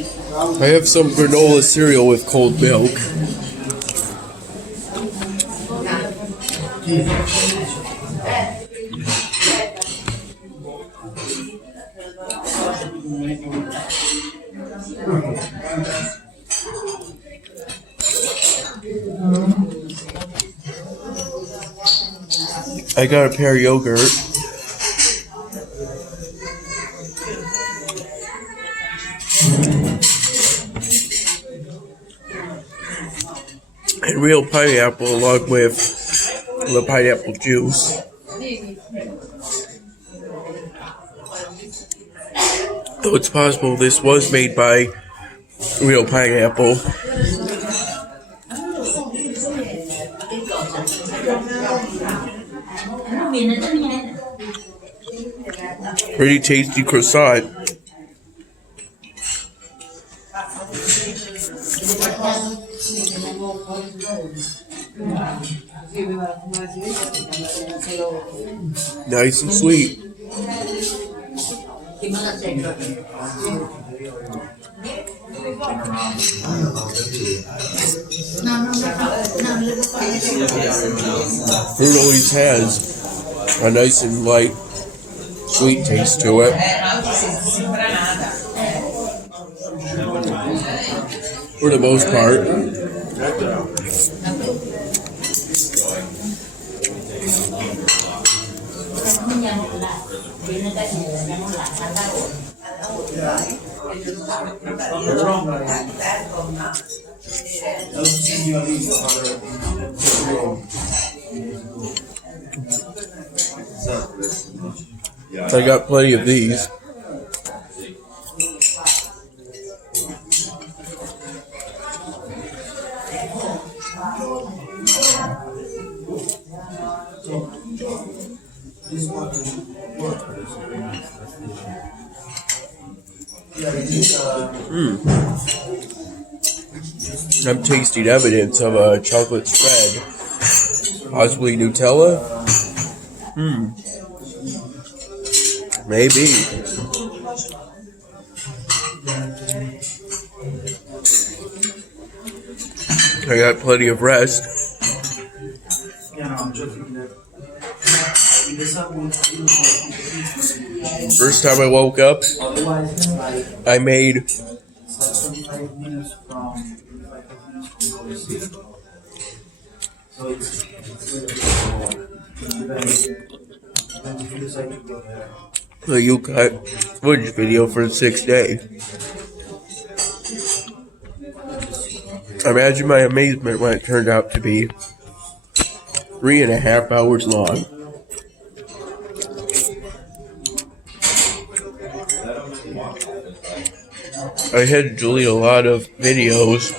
I have some granola cereal with cold milk. I got a pear yogurt. And real pineapple along with the pineapple juice. Though it's possible this was made by real pineapple. Pretty tasty croissant. Nice and sweet. Fruit always has a nice and light, sweet taste to it. For the most part. I got plenty of these. I'm tasting evidence of a chocolate spread. Possibly Nutella? Maybe. I got plenty of rest. First time I woke up, I made a U-Cut footage video for the 6th day. Imagine my amazement when it turned out to be 3.5 hours long. I had to delete a lot of videos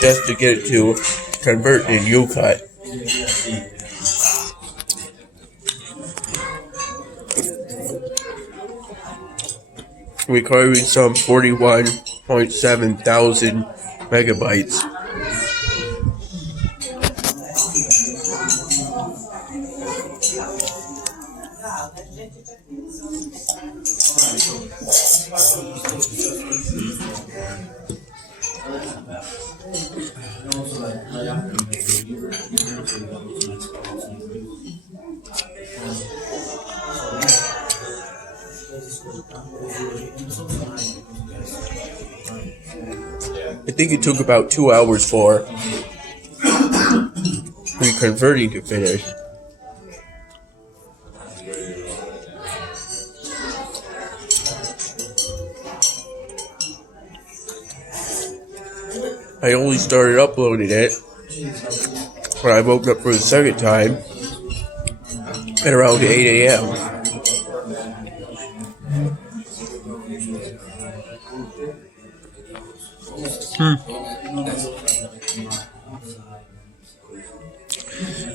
just to get it to convert in U-Cut. Requiring some 41.7 thousand megabytes. I think it took about 2 hours for reconverting to finish. I only started uploading it when I woke up for the second time at around 8 a.m.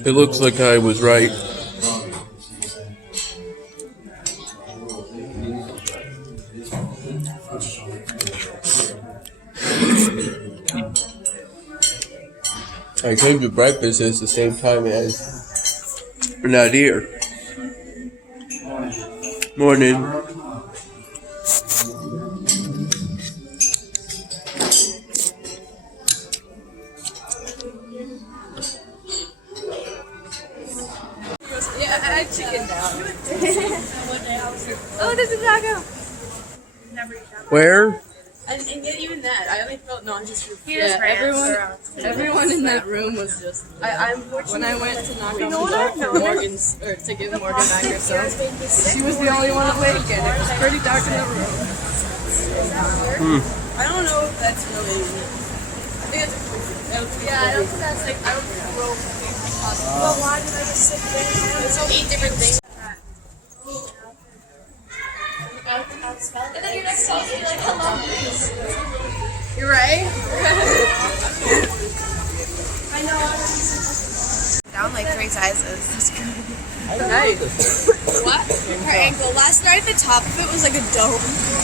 It looks like I was right. I came to breakfast at the same time as Nadir. Morning. Oh, there's a taco. Never eat that. Where? And yet even that, I only felt nauseous. Yeah, everyone in that room was just. When I went to knock on the door for Morgan's, or to give Morgan back her son, she was the only one awake, and it was pretty dark in the room. I don't know if that's really. I think it's I don't think that's like. I don't think it's real. But why did I just sit there? It's 8 different things. And then you're next to me, you're like, hello. You're right. I know. Down like 3 sizes. That's good. Nice. What? Her ankle. Last night the top of it was like a dome.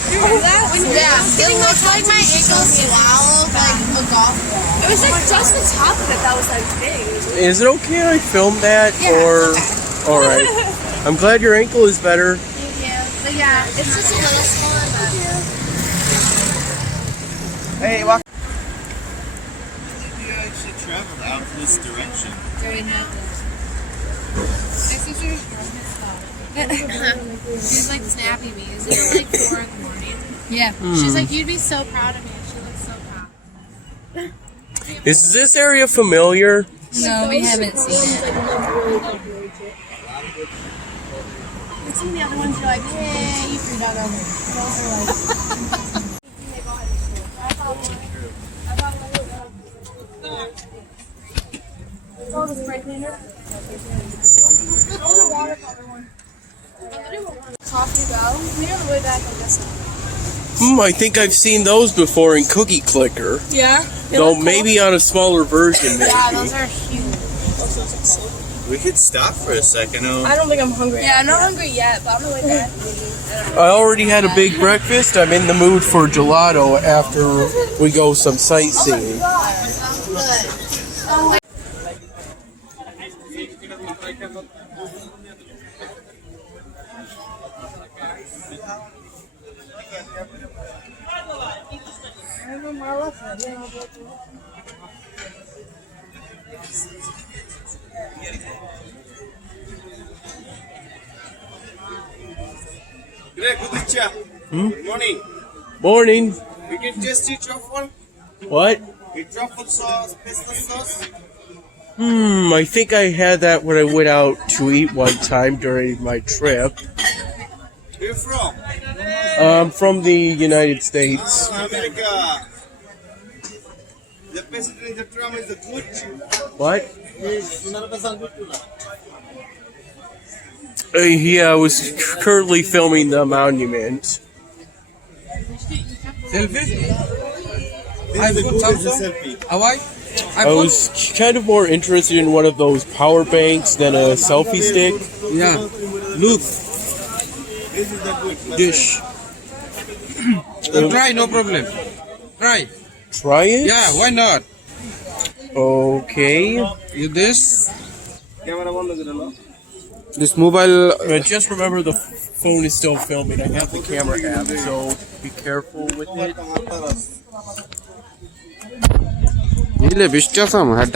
Remember that? It looked like my ankle swallowed like a golf ball. It was like just the top of it that was like big. Is it okay I film that? Yeah, Or it's all right. I'm glad your ankle is better. Thank you. But yeah, it's just a little smaller. Hey, walk. Maybe I should travel out this direction. She's like snapping me. Is it like 4 in the morning? Yeah. She's like, you'd be so proud of me. She looks so proud. Is this area familiar? No, we haven't seen it. And some of the other ones you're like, hey, you threw that over. Those are like. Oh, the spray cleaner. Coffee go. We're on the way back, I guess. I think I've seen those before in Cookie Clicker. Yeah? Though maybe on a smaller version. Maybe. Yeah, those are huge. We could stop for a second. I don't think I'm hungry. Yeah, I'm not hungry yet, but I'm on the way back. I already had a big breakfast. I'm in the mood for gelato after we go some sightseeing. Good morning. Morning. We can taste your truffle. What? Your truffle sauce, pesto sauce. I think I had that when I went out to eat one time during my trip. Where you from? From the United States. America. The president in the drum is a good. What? Yeah, I was currently filming the monument. This is a good selfie. I was kind of more interested in one of those power banks than a selfie stick. Yeah, look, This is the good. dish. Try, no problem. Try. Try it? Yeah, why not? Okay. You this Camera on the this mobile. Just remember the phone is still filming. I have the camera app, so be careful with it. ಇಲ್ಲ ವಿಶ್ವಾಸ ಹಡ್ಡ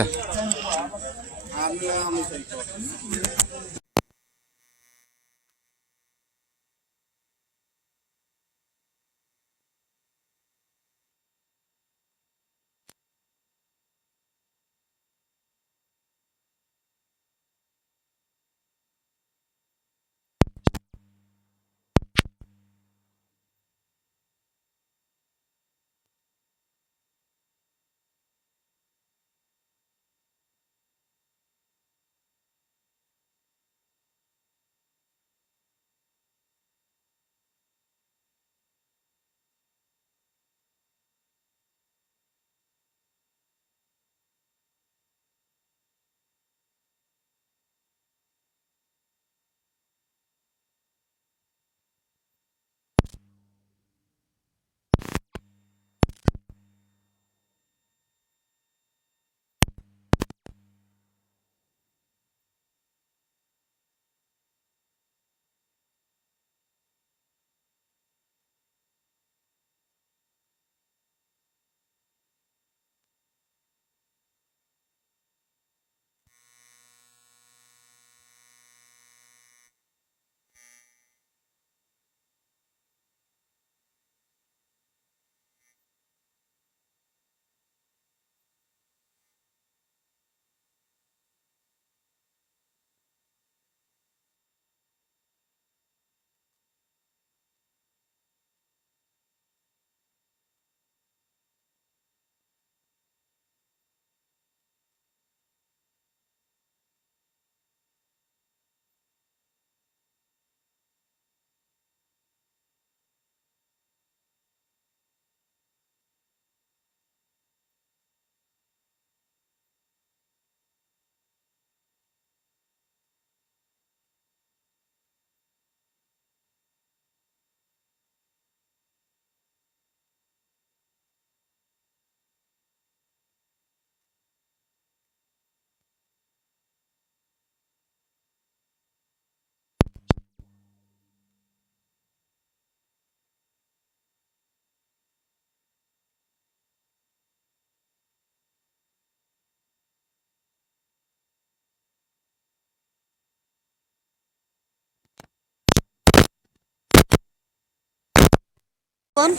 One?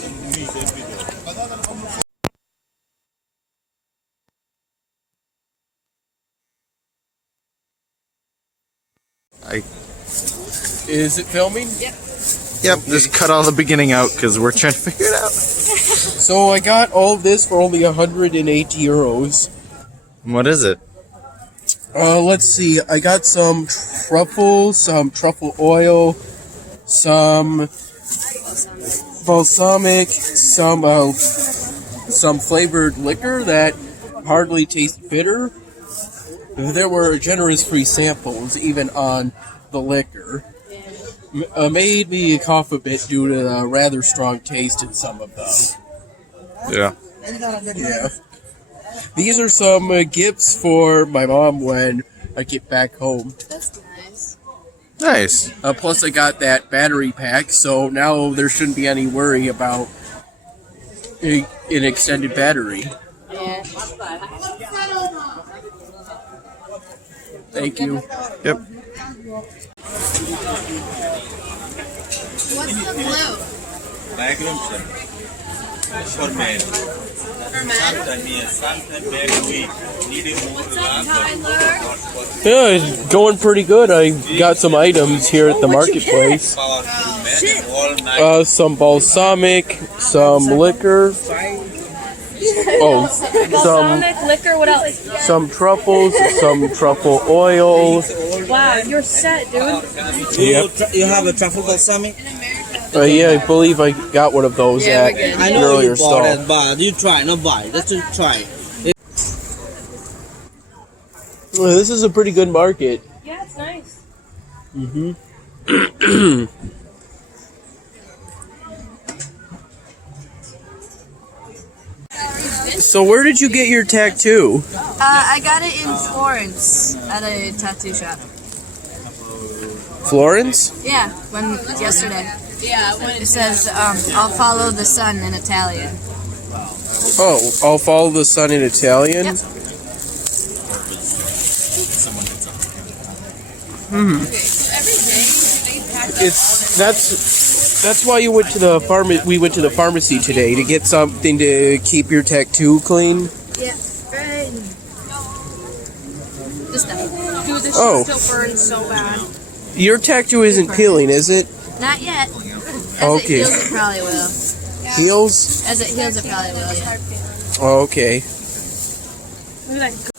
Is it filming? Yep, just cut all the beginning out because we're trying to figure it out. So I got all of this for only 180 euros. What is it? Let's see. I got some truffles, some truffle oil, some balsamic, some flavored liquor that hardly tastes bitter. There were generous free samples even on the liquor. Made me cough a bit due to the rather strong taste in some of them. Yeah. Yeah. These are some gifts for my mom when I get back home. That's nice. Nice. Plus, I got that battery pack, so now there shouldn't be any worry about an extended battery. Yeah. Thank you. Yep. What's the blue? Diagram, sir. For men. For men? Sometimes, yes. Sometimes men we need a more Tyler? Yeah, it's going pretty good. I got some items here at the marketplace. power to men all night. Some balsamic, some liquor. Oh, Liquor, what else? some truffles, some truffle oil. Wow, you're set, dude. Yep. You have a truffle balsamic? Yeah, I believe I got one of those Yeah, at we're good. I an know earlier you bought stall. it, but you try, not buy. Let's just try. Well, this is a pretty good market. Yeah, it's nice. So where did you get your tattoo? I got it in Florence at a tattoo shop. Florence? Yeah, yesterday. Yeah, it says, I'll follow the sun in Italian. Oh, I'll follow the sun in Italian. Yep. That's why you went to the we went to the pharmacy today to get something to keep your tattoo clean. Yeah, right. This stuff. Dude, this Oh. shit still burns so bad. Your tattoo isn't peeling, is it? Not yet. As Okay. it heals, it probably will. Heels? As it heals, it probably will, yeah. Okay. Look at that.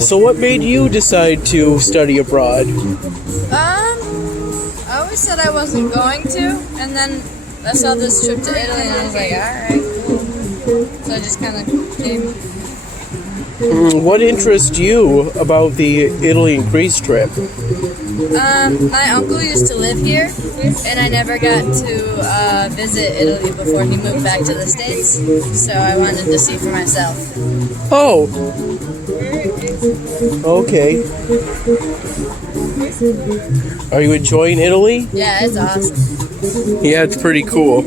So what made you decide to study abroad? I always said I wasn't going to, and then I saw this trip to Italy, and I was like, alright, cool. So I just kind of came. What interests you about the Italy and Greece trip? My uncle used to live here, and I never got to visit Italy before he moved back to the States, so I wanted to see for myself. Oh. Okay. Are you enjoying Italy? Yeah, it's awesome. Yeah, it's pretty cool.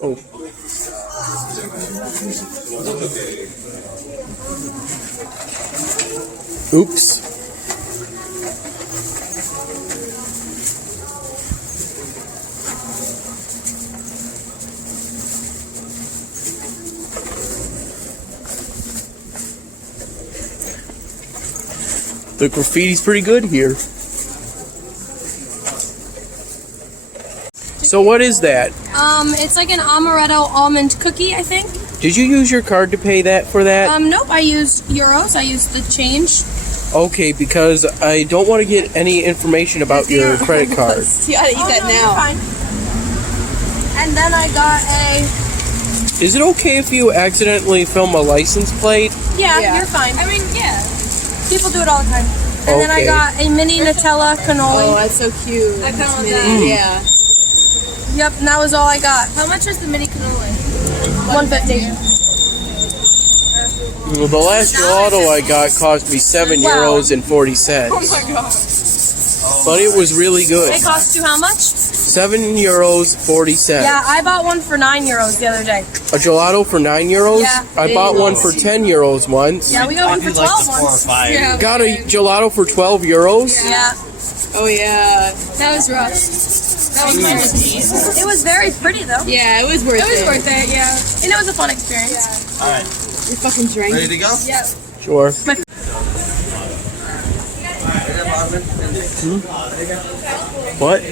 Oh. Oops. The graffiti's pretty good here. So what is that? It's like an amaretto almond cookie, I think. Did you use your card to pay that for that? Nope, I used euros. I used the change. Okay, because I don't want to get any information about your credit card. You gotta eat that now. Fine. And then I got a... Is it okay if you accidentally film a license plate? Yeah, Yeah. you're fine. I mean, yeah. People do it all the time. And then I Okay. got a mini Nutella Oh, cannoli. that's so cute. I found Mini, that. Yeah. Yep, and that was all I got. How much was the mini cannoli? $1.50. Well, the last gelato I got cost me €7.40. Oh my god. But it was really good. It cost you how much? €7.40. Yeah, I bought one for €9 the other day. A gelato for €9? Yeah. I bought one for €10 once. Yeah, we got one for 12 once. Yeah. Got a gelato for €12? Yeah. Oh yeah. That was rough. That was minus It was very pretty though. Yeah, it was worth it. It was worth it, yeah. And it was a fun experience. All right. We fucking drank. Ready to go? Yeah. Sure. What?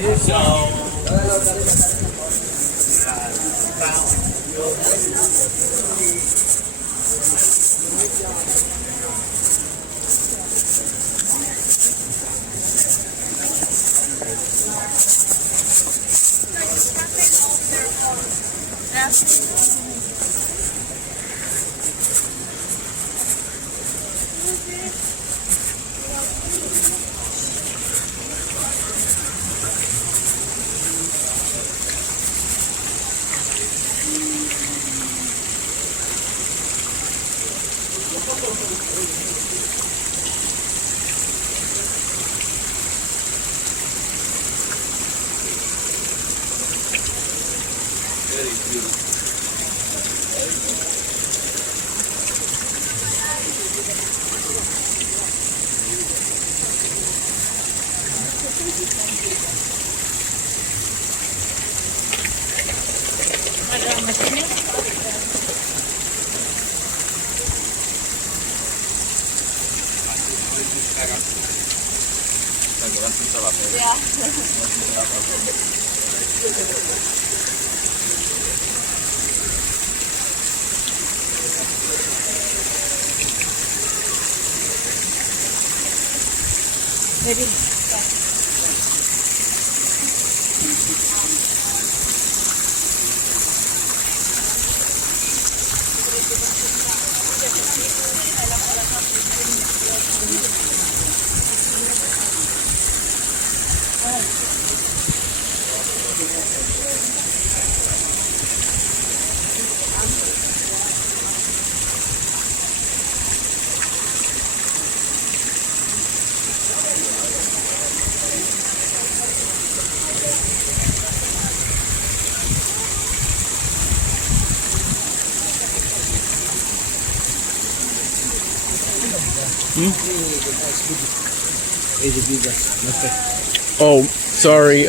Oh, sorry.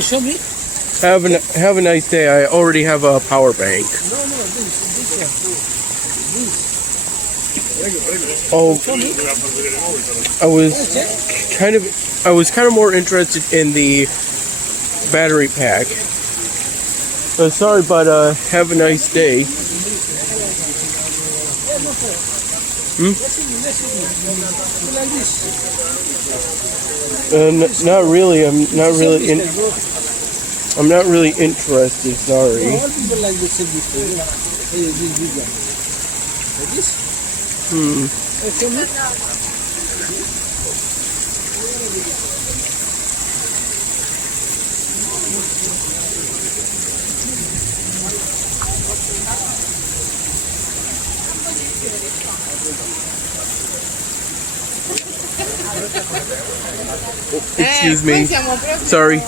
Show me. Have a nice day. I already have a power bank. Oh, I was kind of more interested in the battery pack. Sorry, but have a nice day. Not really. I'm not really interested. Sorry. All people like this before. This bigger. Like this? Show me. Excuse me. Sorry.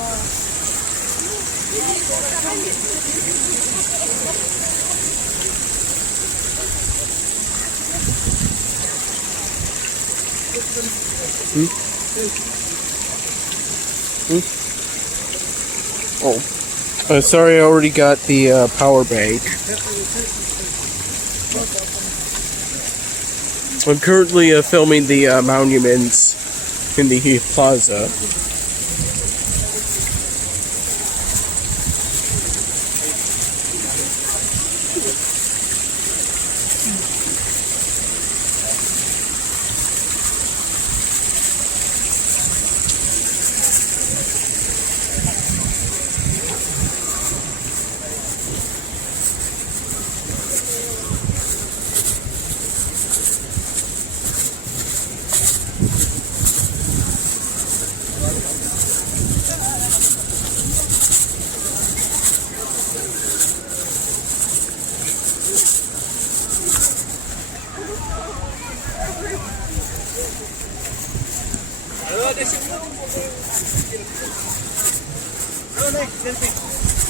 Oh, sorry. I already got the power bank. I'm currently filming the monuments in the plaza.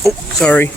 Oh, sorry.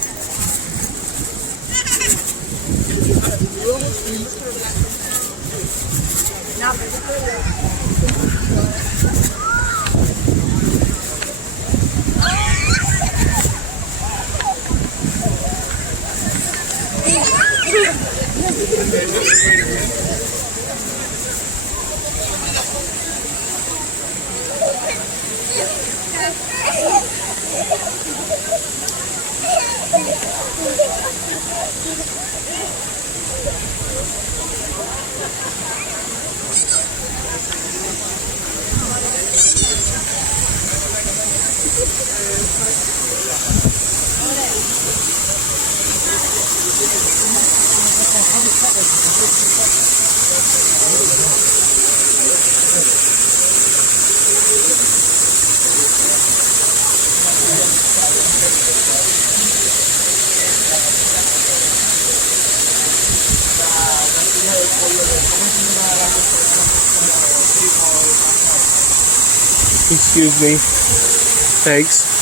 Excuse me. Thanks.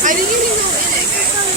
I didn't even go in it, guys.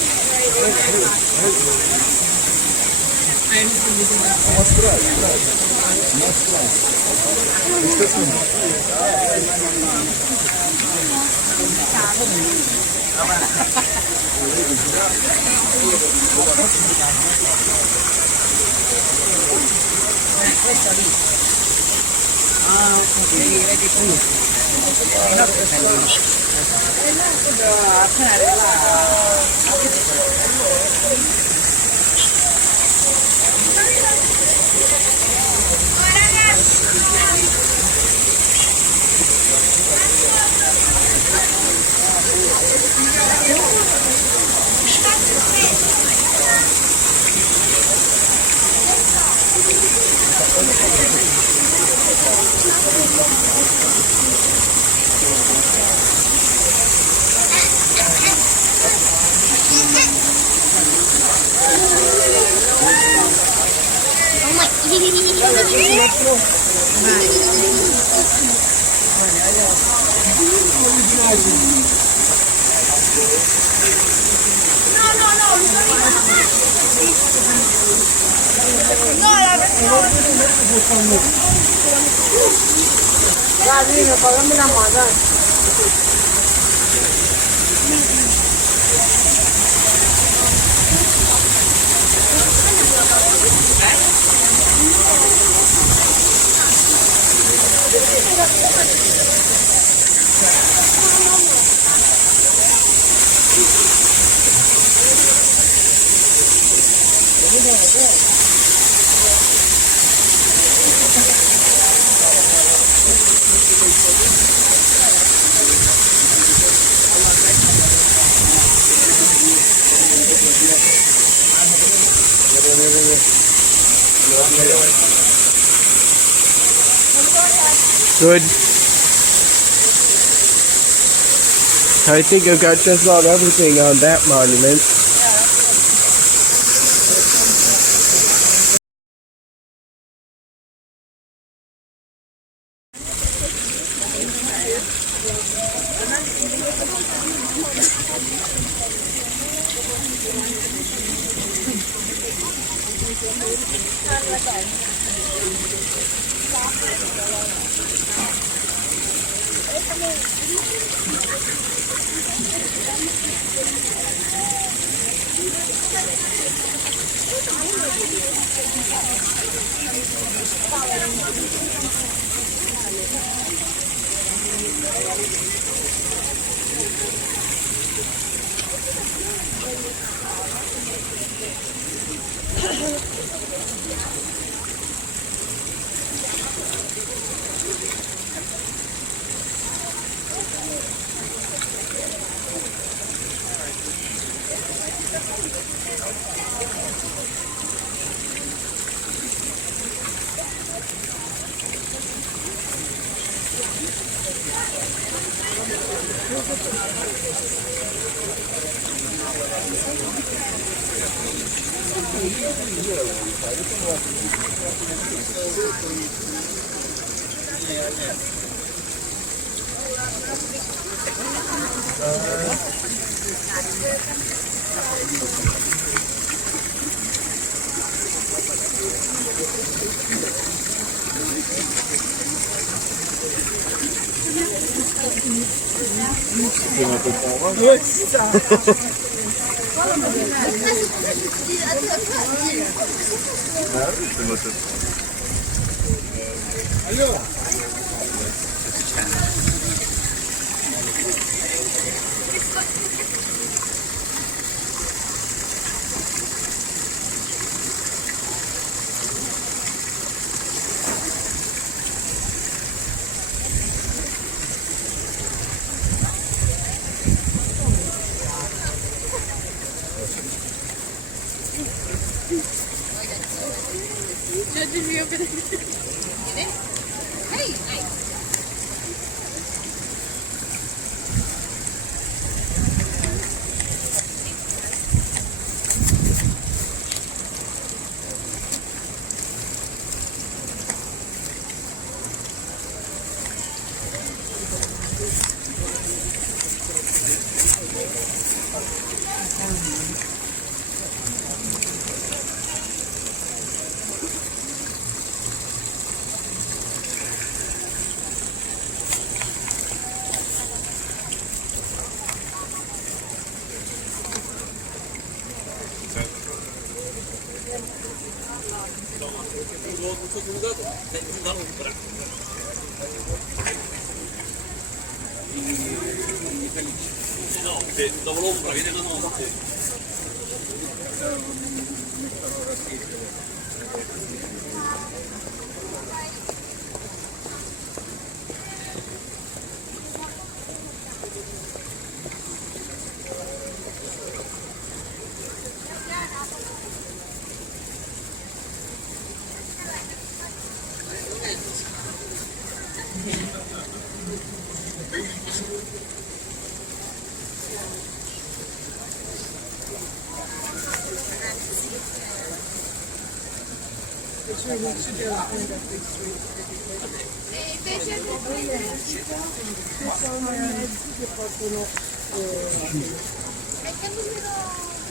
Good. I think I've got just about everything on that monument.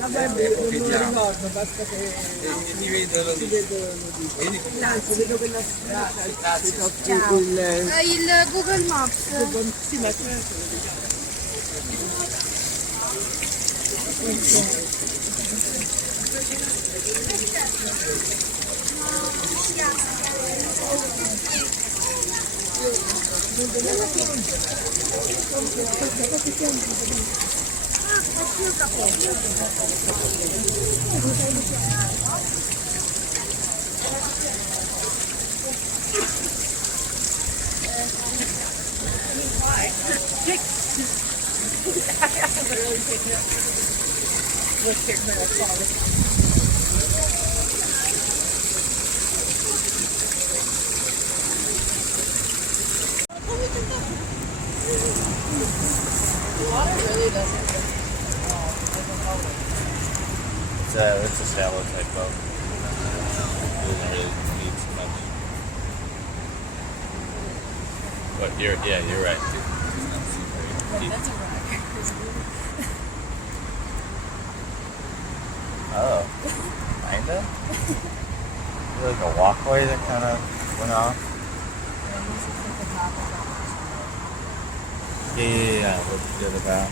Vabbè, non me lo ricordo, basta che si vedono vedo che la strada Il Google Maps. sì, ma It's a shallow type boat. It doesn't really need too much. But you're right. It's not super deep. That's a rock. Oh, kinda? Like a walkway that kind of went off. Yeah. What's the other bow?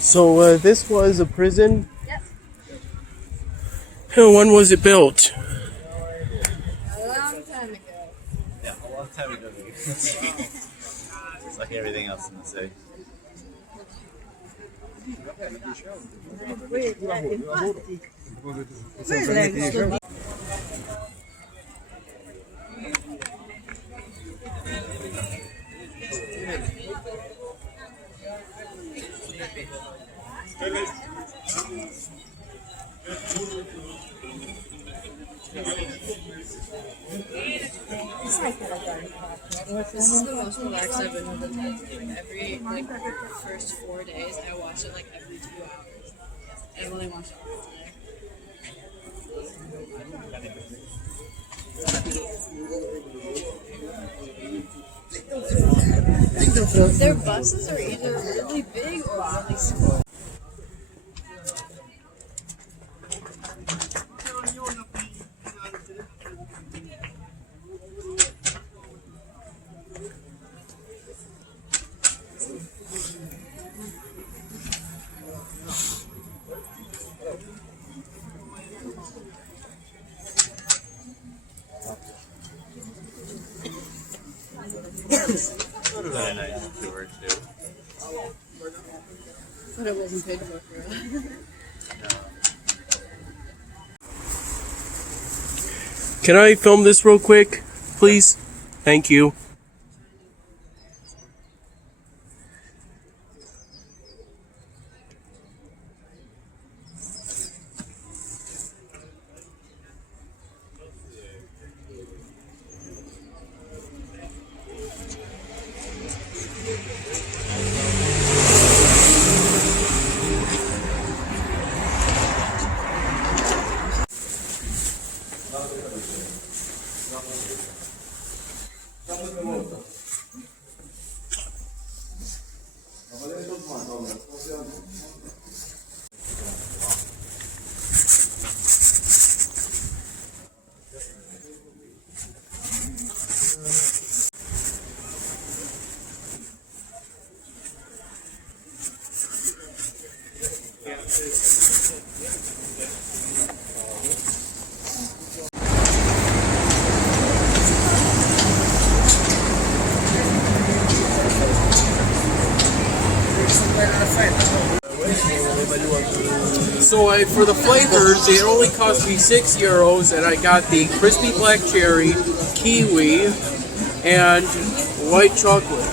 So this was a prison? Yep. When was it built? A long time ago. Yeah, a long time ago. It's like everything else in the city. This is the most relaxed I've been with the tattoo. Every first 4 days, I watch it every 2 hours. And I only watched it all today. Their buses are either really big or really small. Really nice tour too. But it wasn't paid for real. Can I film this real quick, please? Thank you. So for the flavors, it only cost me €6, and I got the crispy black cherry, kiwi, and white chocolate.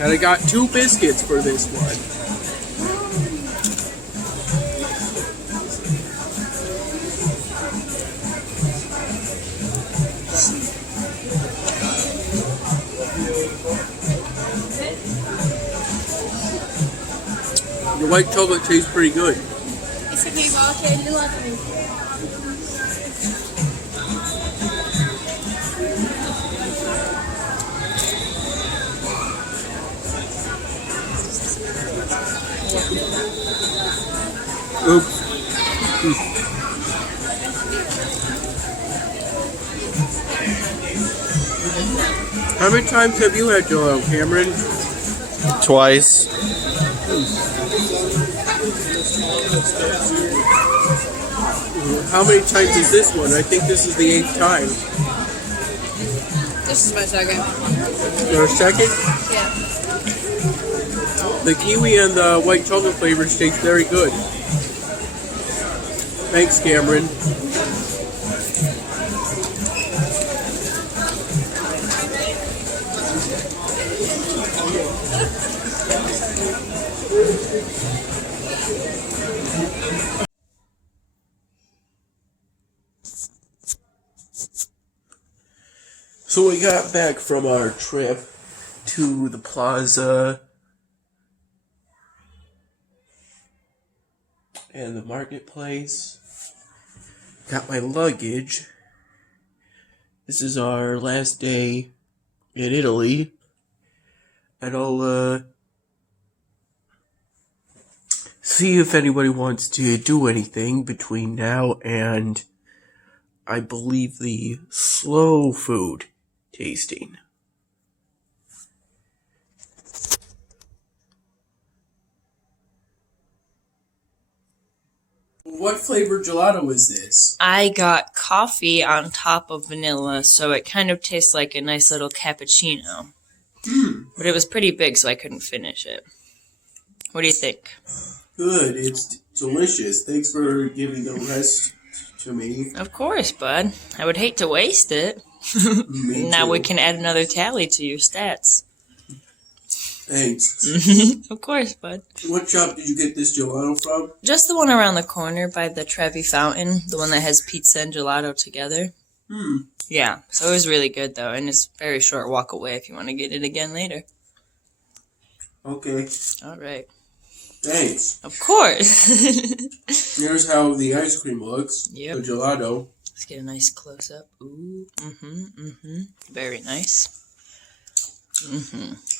And I got 2 biscuits for this one. The white chocolate tastes pretty good. Oops. How many times have you had gelato, Cameron? Twice. How many times is this one? I think this is the 8th time. This is my second. Your second? Yeah. The kiwi and the white chocolate flavors taste very good. Thanks, Cameron. So we got back from our trip to the plaza and the marketplace. Got my luggage. This is our last day in Italy. And I'll see if anybody wants to do anything between now and, I believe, the slow food tasting. What flavor gelato is this? I got coffee on top of vanilla, so it kind of tastes like a nice little cappuccino. But it was pretty big, so I couldn't finish it. What do you think? Good, it's delicious. Thanks for giving the rest to me. Of course, bud. I would hate to waste it. Me Now too. we can add another tally to your stats. Thanks. Of course, bud. What shop did you get this gelato from? Just the one around the corner by the Trevi Fountain, the one that has pizza and gelato together. Yeah, so it was really good though, and it's a very short walk away if you want to get it again later. Okay. All right. Thanks. Of course. Here's how the ice cream looks. Yep. The gelato. Let's get a nice close up. Ooh, very nice.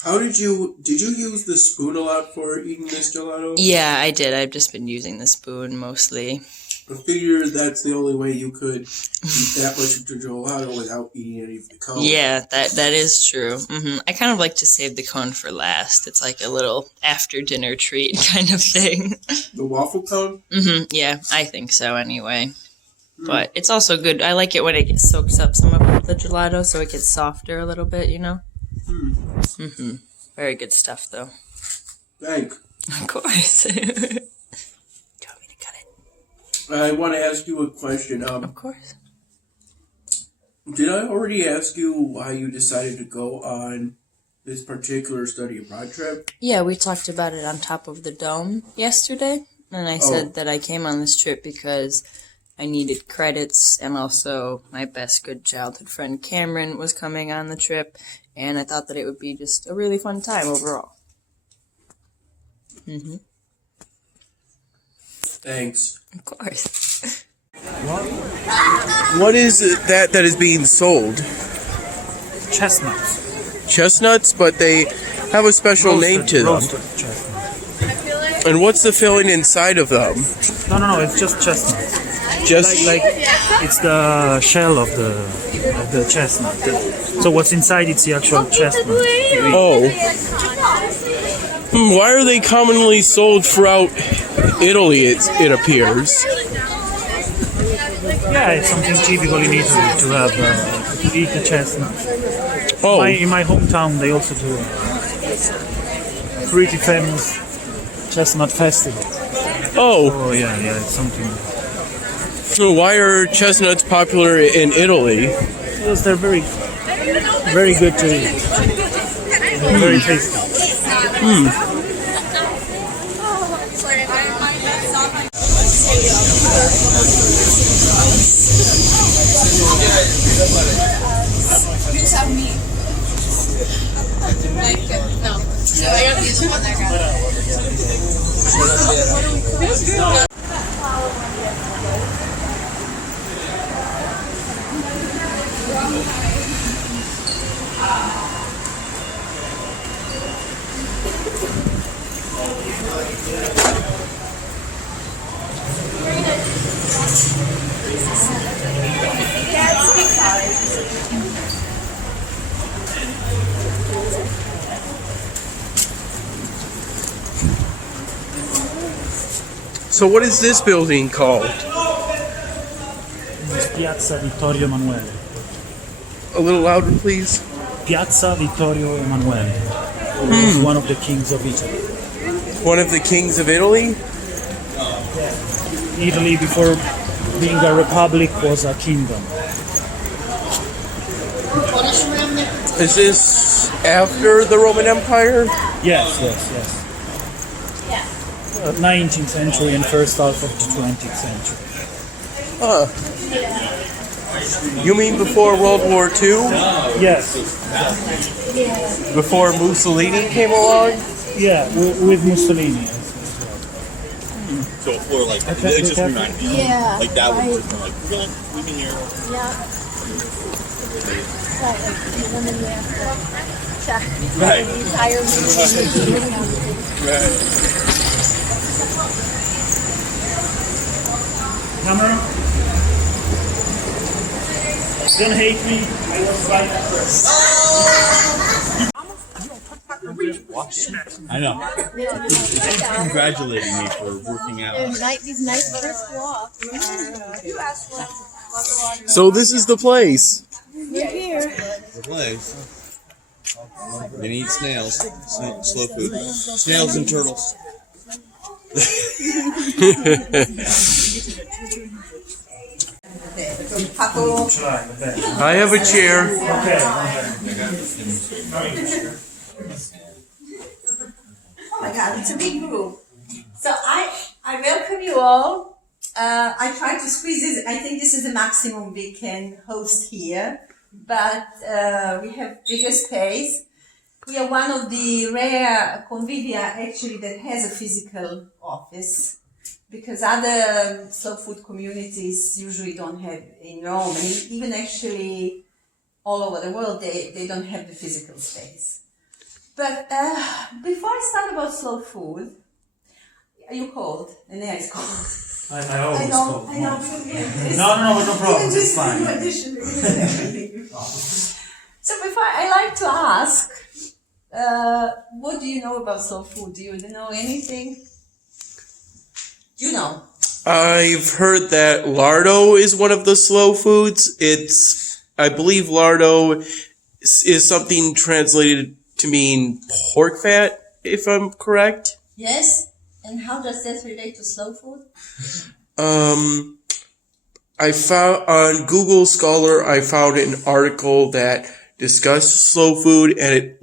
How did you use the spoon a lot for eating this gelato? Yeah, I did. I've just been using the spoon mostly. I figure that's the only way you could eat that much of the gelato without eating any of the cone. Yeah, that is true. I kind of like to save the cone for last. It's like a little after dinner treat kind of thing. The waffle cone? Yeah, I think so anyway. But it's also good. I like it when it soaks up some of the gelato so it gets softer a little bit, you know? Very good stuff though. Thanks. Of course. Do you want me to cut it? I want to ask you a question. Of course. Did I already ask you why you decided to go on this particular study abroad trip? Yeah, we talked about it on top of the dome yesterday. And I said that I came on this trip because I needed credits, and also my best good childhood friend Cameron was coming on the trip, and I thought that it would be just a really fun time overall. Thanks. Of course. What is it that is being sold? Chestnuts. Chestnuts, but they have a special name to them. Roasted chestnuts. And what's the filling inside of them? No, it's just chestnuts. Just Like it's the shell of the chestnut. So what's inside? It's the actual chestnut. oh. Why are they commonly sold throughout Italy, it appears. Yeah, it's something typical in Italy to have to eat the chestnut. Oh, In my hometown, they also do a pretty famous chestnut festival. oh. Oh yeah, it's something. So why are chestnuts popular in Italy? Because they're very good to eat. And very tasty. You just have meat. No. So I gotta be the one that got it. So what is this building called? It's Piazza Vittorio Emanuele. A little louder, please. Piazza Vittorio Emanuele. He was one of the kings of Italy. One of the kings of Italy? Italy, before being a republic, was a kingdom. Is this after the Roman Empire? Yes. 19th century and first half of the 20th century. You mean before World War II? Yes. Before Mussolini came along? Yeah, with Mussolini. So for like, it just reminded me. Yeah. Like that would just like, we can hear. Right. Cameron? Don't hate me. I was right at first. I know. Congratulating me for working out. These nice crisp walks. So this is the place. We're here. The place. They eat snails. Slow food. Snails and turtles. I have a chair. Oh my God, it's a big group. So I welcome you all. I try to squeeze this. I think this is the maximum we can host here, but we have bigger space. We are one of the rare convivia actually that has a physical office, because other slow food communities usually don't have in Rome, and even actually all over the world they don't have the physical space. But before I start about slow food, are you cold? Nenea is cold. I always cold. I know. No problem. It's fine. So before, I like to ask, what do you know about slow food? Do you know anything? Do you know? I've heard that lardo is one of the slow foods. I believe lardo is something translated to mean pork fat, if I'm correct. Yes. And how does that relate to slow food? I found on Google Scholar, I found an article that discussed slow food, and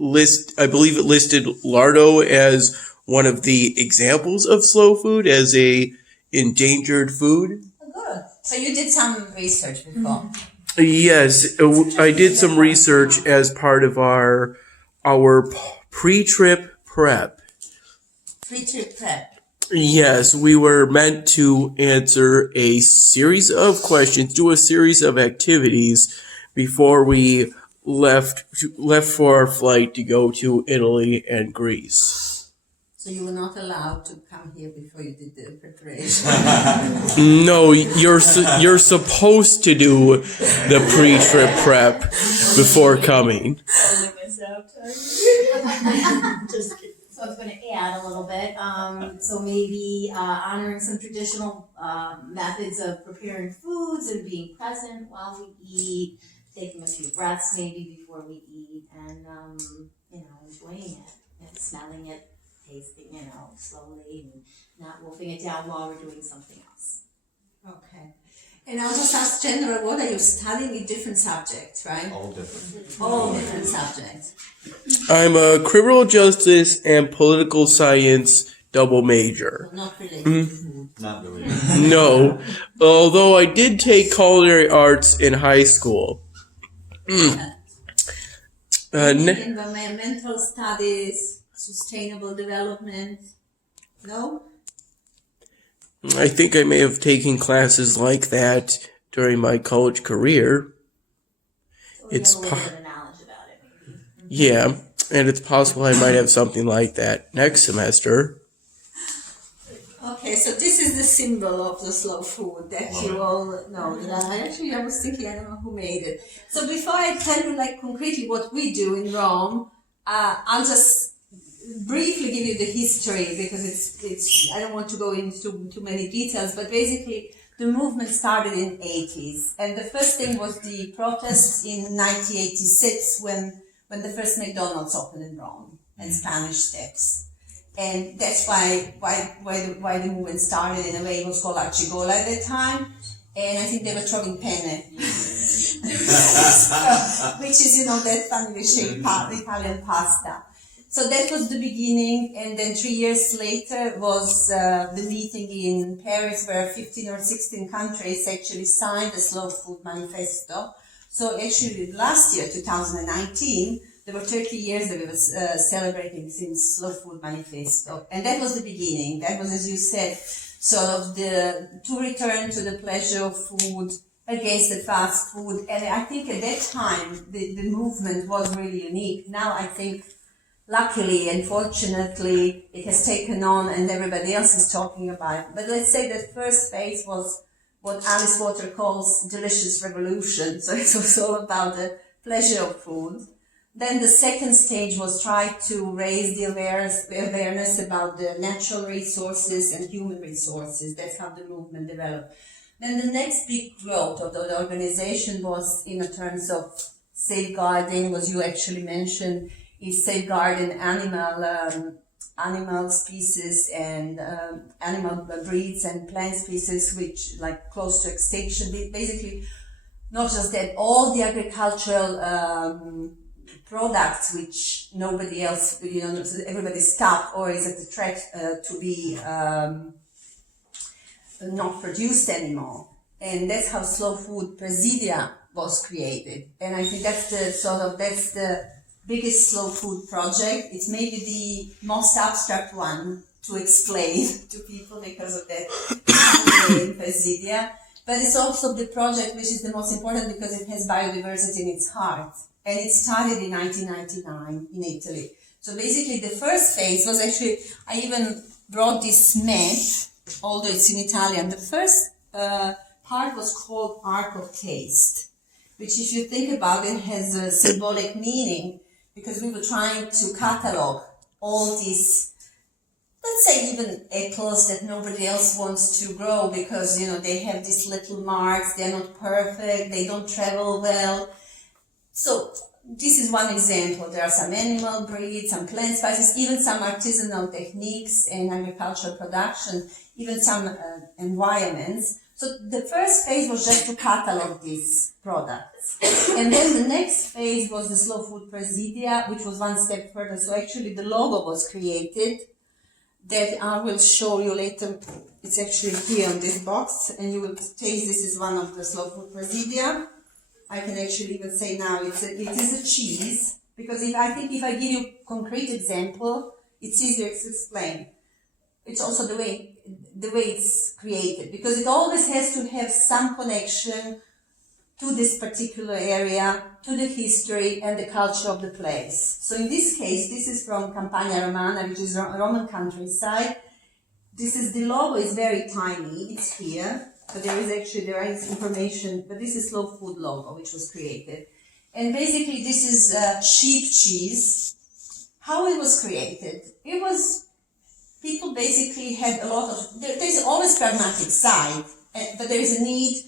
I believe it listed lardo as one of the examples of slow food as a endangered food. Oh, good. So you did some research before. Yes, I did some research as part of our pre-trip prep. Pre-trip prep. Yes, we were meant to answer a series of questions, do a series of activities before we left for our flight to go to Italy and Greece. So you were not allowed to come here before you did the preparation? No, you're supposed to do the pre-trip prep before coming. Just kidding. So I was going to that a little bit. So maybe honoring some traditional methods of preparing foods and being present while we eat, taking a few breaths maybe before we eat, and enjoying it and smelling it, tasting, slowly, and not wolfing it down while we're doing something else. Okay. And I'll just ask General, what are you studying in different subjects, right? All different. All different subjects. I'm a criminal justice and political science double major. Not related. Not really. No, although I did take culinary arts in high school. Environmental studies, sustainable development. No? I think I may have taken classes like that during my college career. So we have a little bit of knowledge about it, maybe. Yeah, and it's possible I might have something like that next semester. Okay, so this is the symbol of the slow food that you all know. I was thinking, I don't know who made it. So before I tell you concretely what we do in Rome, I'll just briefly give you the history because it's I don't want to go into too many details, but basically the movement started in the 80s. And the first thing was the protests in 1986 when the first McDonald's opened in Rome and Spanish Steps. And that's why the movement started. In a way, it was called Arcigola at that time, and I think they were throwing penne, which is that funny shaped Italian pasta. So that was the beginning, and then 3 years later was the meeting in Paris, where 15 or 16 countries actually signed the Slow Food Manifesto. So actually, last year, 2019. There were 30 years that we were celebrating since Slow Food Manifesto. And that was the beginning. That was, as you said, sort of to return to the pleasure of food against the fast food. And I think at that time, the movement was really unique. Now I think, luckily and fortunately, it has taken on and everybody else is talking about it. But let's say the first phase was what Alice Waters calls delicious revolution. So it was all about the pleasure of food. Then the second stage was try to raise the awareness about the natural resources and human resources. That's how the movement developed. Then the next big growth of the organization was in terms of safeguarding, what you actually mentioned, is safeguarding animal species and animal breeds and plant species which close to extinction. Basically, not just that, all the agricultural products which nobody else, everybody stopped or is at the threat to be not produced anymore. And that's how Slow Food Presidia was created. And I think that's the biggest slow food project. It's maybe the most abstract one to explain to people because of that name, Presidia. But it's also the project which is the most important because it has biodiversity in its heart. And it started in 1999 in Italy. So basically the first phase was actually, I even brought this map, although it's in Italian. The first part was called Arc of Taste, which if you think about it has a symbolic meaning because we were trying to catalog all these, let's say even apples that nobody else wants to grow because, they have these little marks, they're not perfect, they don't travel well. So this is one example. There are some animal breeds, some plant species, even some artisanal techniques in agricultural production, even some environments. So the first phase was just to catalog these products. And then the next phase was the Slow Food Presidia, which was one step further. So actually the logo was created that I will show you later. It's actually here on this box and you will taste this is one of the Slow Food Presidia. I can actually even say now it is a cheese because if I give you a concrete example, it's easier to explain. It's also the way it's created because it always has to have some connection to this particular area, to the history and the culture of the place. So in this case, this is from Campania Romana, which is a Roman countryside. The logo is very tiny. It's here. So there is information, but this is Slow Food logo, which was created. And basically this is sheep cheese. How it was created? It was people basically had a lot of, there's always pragmatic side, but there's a need,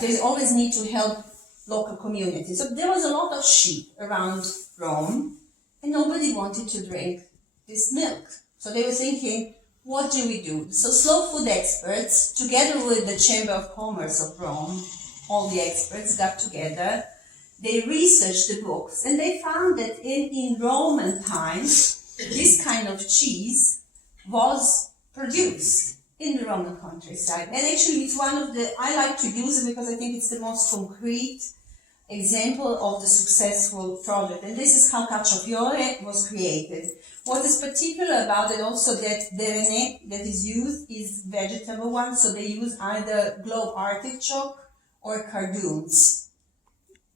there's always need to help local communities. So there was a lot of sheep around Rome, and nobody wanted to drink this milk. So they were thinking, what do we do? So slow food experts, together with the Chamber of Commerce of Rome, all the experts got together, they researched the books, and they found that in Roman times, this kind of cheese was produced in the Roman countryside. And actually it's one of the, I like to use it because I think it's the most concrete example of the successful product. And this is how cacio e pepe was created. What is particular about it also that the rene that is used is vegetable one, so they use either globe artichoke or cardoons.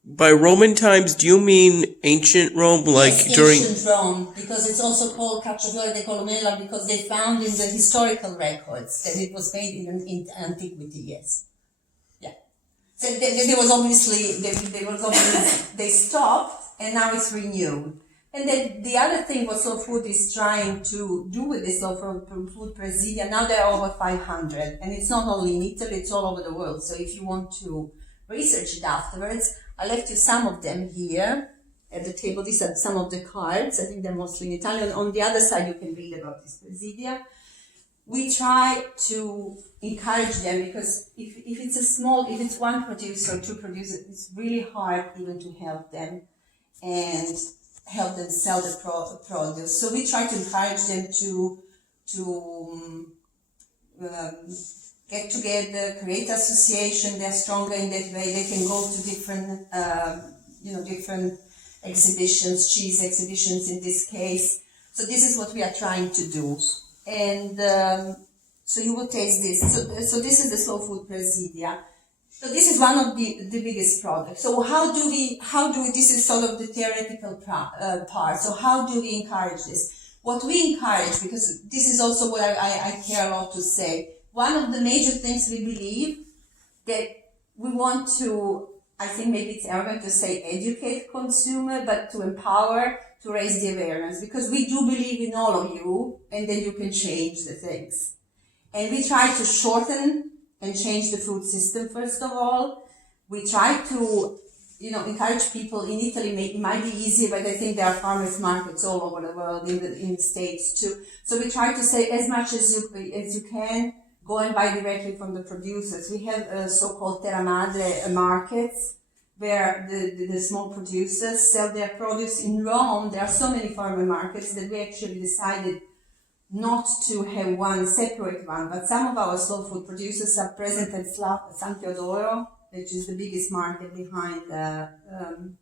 By Roman times, do you mean ancient Rome, like yes, during ancient Rome, because it's also called cacio e pepe de Columella because they found in the historical records that it was made in antiquity. Yes, yeah. So there was obviously they stopped, and now it's renewed. And then the other thing what Slow Food is trying to do with this Slow Food Presidia, now there are over 500, and it's not only in Italy, it's all over the world. So if you want to research it afterwards, I left you some of them here at the table. These are some of the cards. I think they're mostly in Italian. On the other side, you can read about this Presidia. We try to encourage them because if it's one producer or two producers, it's really hard even to help them and help them sell the produce. So we try to encourage them to get together, create association. They're stronger in that way. They can go to different, different exhibitions, cheese exhibitions in this case. So this is what we are trying to do. And so you will taste this. So this is the Slow Food Presidia. So this is one of the biggest products. So how do we, this is sort of the theoretical part. So how do we encourage this? What we encourage, because this is also what I care a lot to say, one of the major things we believe that we want to, I think maybe it's arrogant to say educate consumer, but to empower, to raise the awareness, because we do believe in all of you, and then you can change the things. And we try to shorten and change the food system, first of all. We try to, encourage people. In Italy, it might be easier, but I think there are farmers markets all over the world, in the States too. So we try to say as much as you can, go and buy directly from the producers. We have so-called Terra Madre markets, where the small producers sell their produce. In Rome, there are so many farmer markets that we actually decided not to have one separate one, but some of our slow food producers are present at San Teodoro, which is the biggest market behind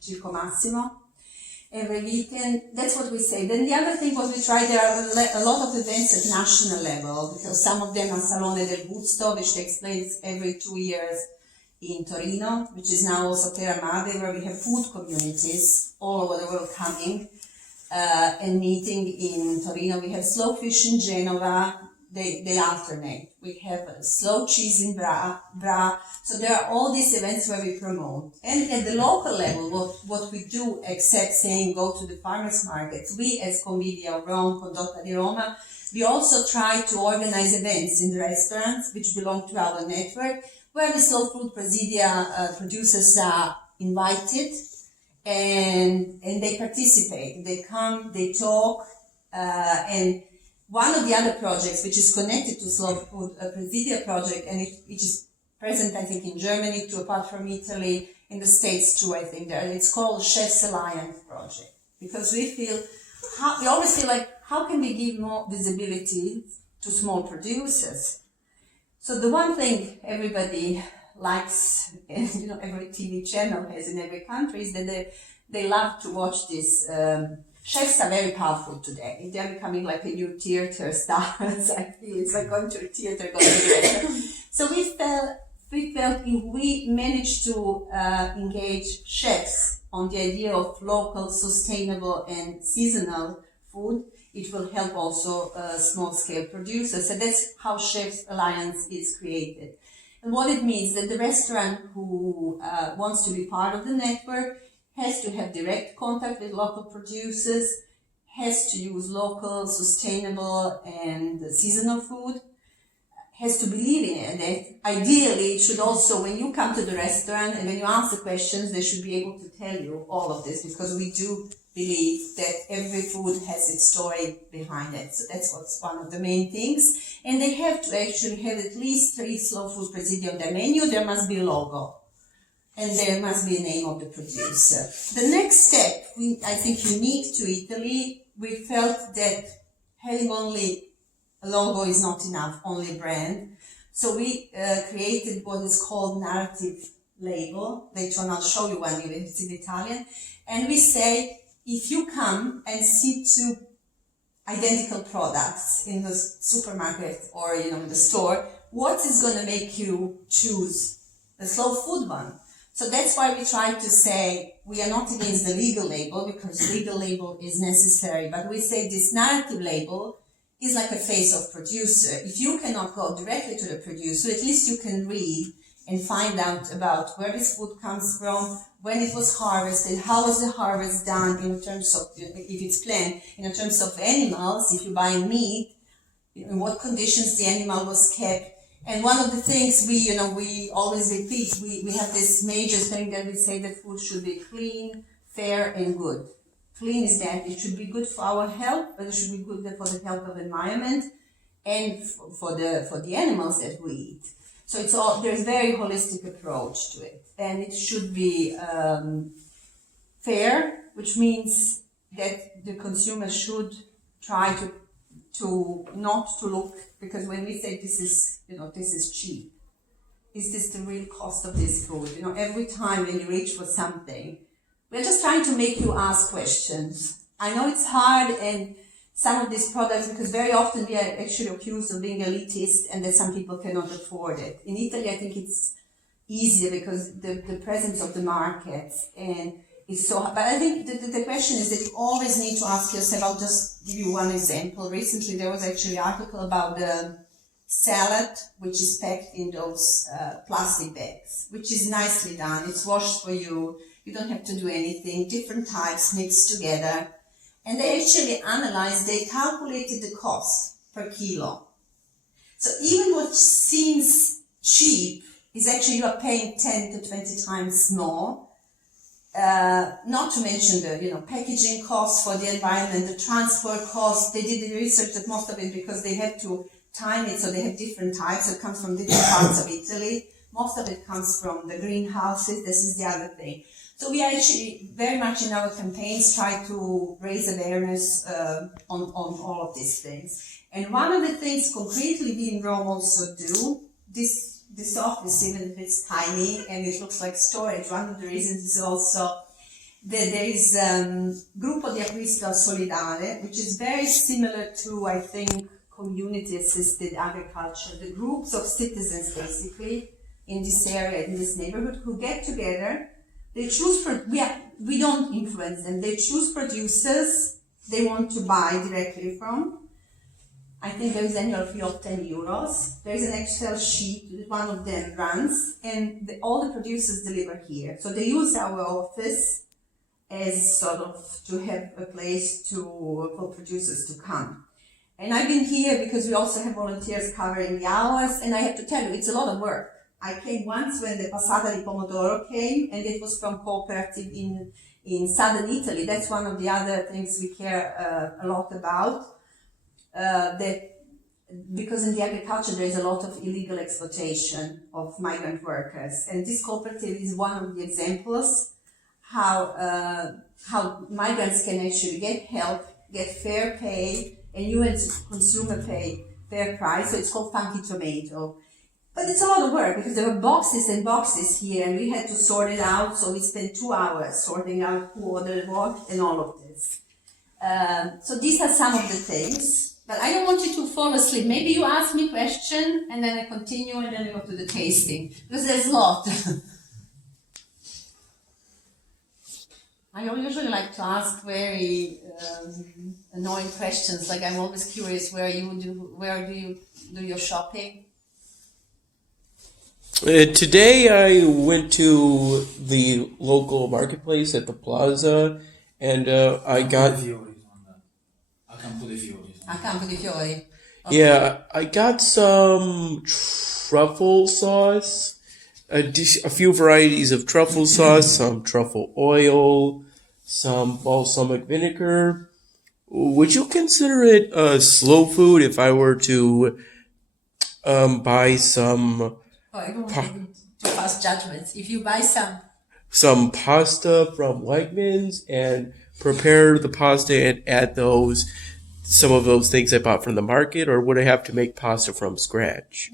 Circo Massimo. Every weekend, that's what we say. Then the other thing was we try, there are a lot of events at national level, because some of them are Salone del Gusto, which takes place every 2 years in Torino, which is now also Terra Madre, where we have food communities all over the world coming and meeting in Torino. We have slow fish in Genova, they alternate. We have slow cheese in Bra. So there are all these events where we promote. And at the local level, what we do, except saying go to the farmers markets, we as Convivia Rome, Condotta di Roma, we also try to organize events in the restaurants which belong to our network, where the Slow Food Presidia producers are invited and they participate. They come, they talk, and one of the other projects which is connected to Slow Food Presidia project, and which is present, I think, in Germany too, apart from Italy, in the States too, I think, it's called Chefs Alliance Project. Because we always feel like, how can we give more visibility to small producers? So the one thing everybody likes, and every TV channel has in every country, is that they love to watch this. Chefs are very powerful today. They're becoming like a new theater stars. I feel it's like going to a theater. So we felt if we managed to engage chefs on the idea of local, sustainable, and seasonal food, it will help also small-scale producers. And that's how Chefs Alliance is created. And what it means that the restaurant who wants to be part of the network has to have direct contact with local producers, has to use local, sustainable, and seasonal food, has to believe in it. And ideally, it should also, when you come to the restaurant and when you ask the questions, they should be able to tell you all of this, because we do believe that every food has its story behind it. So that's what's one of the main things. And they have to actually have at least 3 slow food presidi on their menu. There must be a logo. And there must be a name of the producer. The next step, I think unique to Italy, we felt that having only a logo is not enough, only brand. So we created what is called narrative label. Later on I'll show you one, it's in Italian. And we say, if you come and see 2 identical products in the supermarket or in the store, what is going to make you choose the slow food one? So that's why we try to say we are not against the legal label, because legal label is necessary, but we say this narrative label is like a face of producer. If you cannot go directly to the producer, at least you can read and find out about where this food comes from, when it was harvested, how was the harvest done in terms of, if it's plant, in terms of animals, if you buy meat, in what conditions the animal was kept. And one of the things we always repeat, we have this major thing that we say that food should be clean, fair, and good. Clean is that it should be good for our health, but it should be good for the health of the environment and for the animals that we eat. So there's a very holistic approach to it, and it should be fair, which means that the consumer should try to not to look, because when we say this is cheap, is this the real cost of this food? Every time when you reach for something, we're just trying to make you ask questions. I know it's hard, and some of these products, because very often we are actually accused of being elitist and that some people cannot afford it. In Italy, I think it's easier because the presence of the markets and is so hard. But I think the question is that you always need to ask yourself. I'll just give you one example. Recently, there was actually an article about the salad, which is packed in those plastic bags, which is nicely done. It's washed for you. You don't have to do anything. Different types mixed together. And they actually analyzed, they calculated the cost per kilo. So even what seems cheap is actually you are paying 10 to 20 times more. Not to mention the packaging costs for the environment, the transport costs. They did the research that most of it, because they have to time it, so they have different types. So it comes from different parts of Italy. Most of it comes from the greenhouses. This is the other thing. So we actually very much in our campaigns try to raise awareness on all of these things. And one of the things concretely we in Rome also do, this office, even if it's tiny and it looks like storage, one of the reasons is also that there is Gruppo di Acquisto Solidale, which is very similar to, I think, community-assisted agriculture. The groups of citizens, basically, in this area, in this neighborhood, who get together. They choose, we don't influence them. They choose producers they want to buy directly from. I think there is an annual fee of 10 euros. There is an Excel sheet that one of them runs, and all the producers deliver here. So they use our office as sort of to have a place for producers to come. And I've been here because we also have volunteers covering the hours, and I have to tell you, it's a lot of work. I came once when the Passata di Pomodoro came, and it was from cooperative in southern Italy. That's one of the other things we care a lot about. Because in the agriculture there is a lot of illegal exploitation of migrant workers, and this cooperative is one of the examples how migrants can actually get help, get fair pay, and you as consumer pay fair price. So it's called Funky Tomato. But it's a lot of work because there were boxes and boxes here, and we had to sort it out. So we spent 2 hours sorting out who ordered what and all of this. So these are some of the things. But I don't want you to fall asleep. Maybe you ask me a question, and then I continue, and then we go to the tasting. Because there's a lot. I usually like to ask very annoying questions. Like I'm always curious where do you do your shopping? Today I went to the local marketplace at the plaza, and I got... A Campo di Fiori. Yeah, I got some truffle sauce, a few varieties of truffle sauce, some truffle oil, some balsamic vinegar. Would you consider it a slow food if I were to buy some Oh, I don't want to pass judgments. If you buy some pasta from Wegmans and prepare the pasta and add some of those things I bought from the market, or would I have to make pasta from scratch?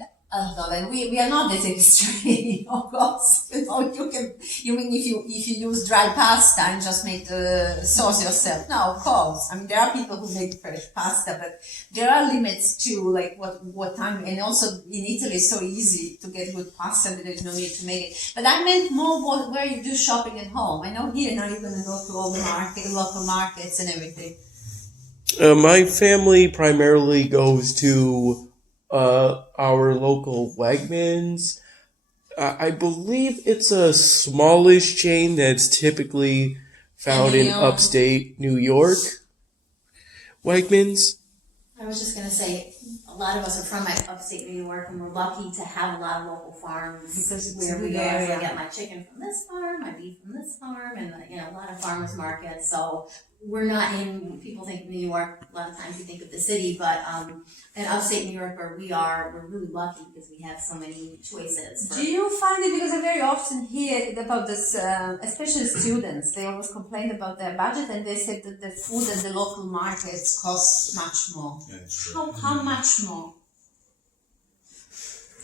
no, then we are not that extreme, of course. You mean if you use dry pasta and just make the sauce yourself? No, of course. I mean, there are people who make fresh pasta, but there are limits to like what time. And also in Italy, it's so easy to get good pasta that there's no need to make it. But I meant more where you do shopping at home. I know here now you're gonna go to all the local markets and everything. My family primarily goes to our local Wegmans. I believe it's a smallish chain that's typically found in upstate New York. Wegmans. I was just gonna say, a lot of us are from upstate New York, and we're lucky to have a lot of local farms because where we are. I get my chicken from this farm, my beef from this farm, and a lot of farmers markets. So we're not in. People think New York. A lot of times you think of the city, but in upstate New York, where we are, we're really lucky because we have so many choices. Do you find it, because I very often hear about this, especially students, they always complain about their budget and they say that the food at the local markets costs much more. Yeah, it's true. How much more?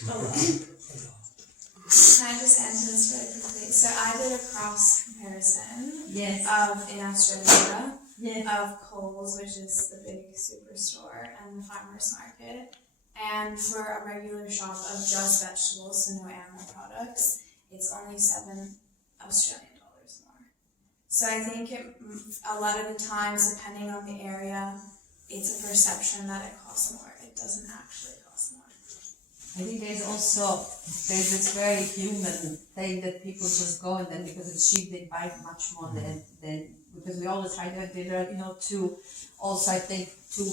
Can I just answer this really quickly? So I did a cross comparison of in Australia of Coles, which is the big superstore, and the farmers market. And for a regular shop of just vegetables, so no animal products, it's only $7 Australian more. So I think a lot of the times, depending on the area, it's a perception that it costs more. It doesn't actually cost more. I think there's this very human thing that people just go and then because it's cheap they buy much more than because we always try that there are two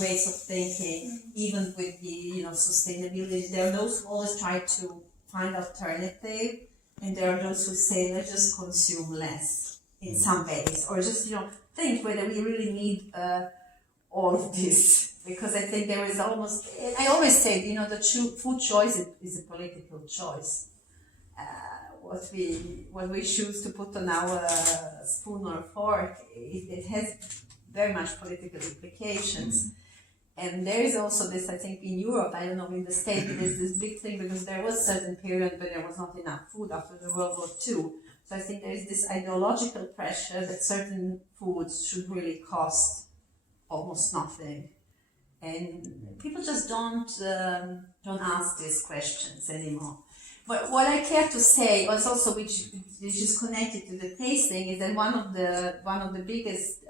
ways of thinking, even with the sustainability. There are those who always try to find alternative, and there are those who say let's just consume less in some ways, or just think whether we really need all of this. Because I think there is I always say, the food choice is a political choice. What we choose to put on our spoon or fork, it has very much political implications. And there is also this, I think, in Europe, I don't know, in the States, there's this big thing because there was a certain period where there was not enough food after the World War II. So I think there is this ideological pressure that certain foods should really cost almost nothing. And people just don't ask these questions anymore. But what I care to say was also, which is connected to the tasting, is that one of the biggest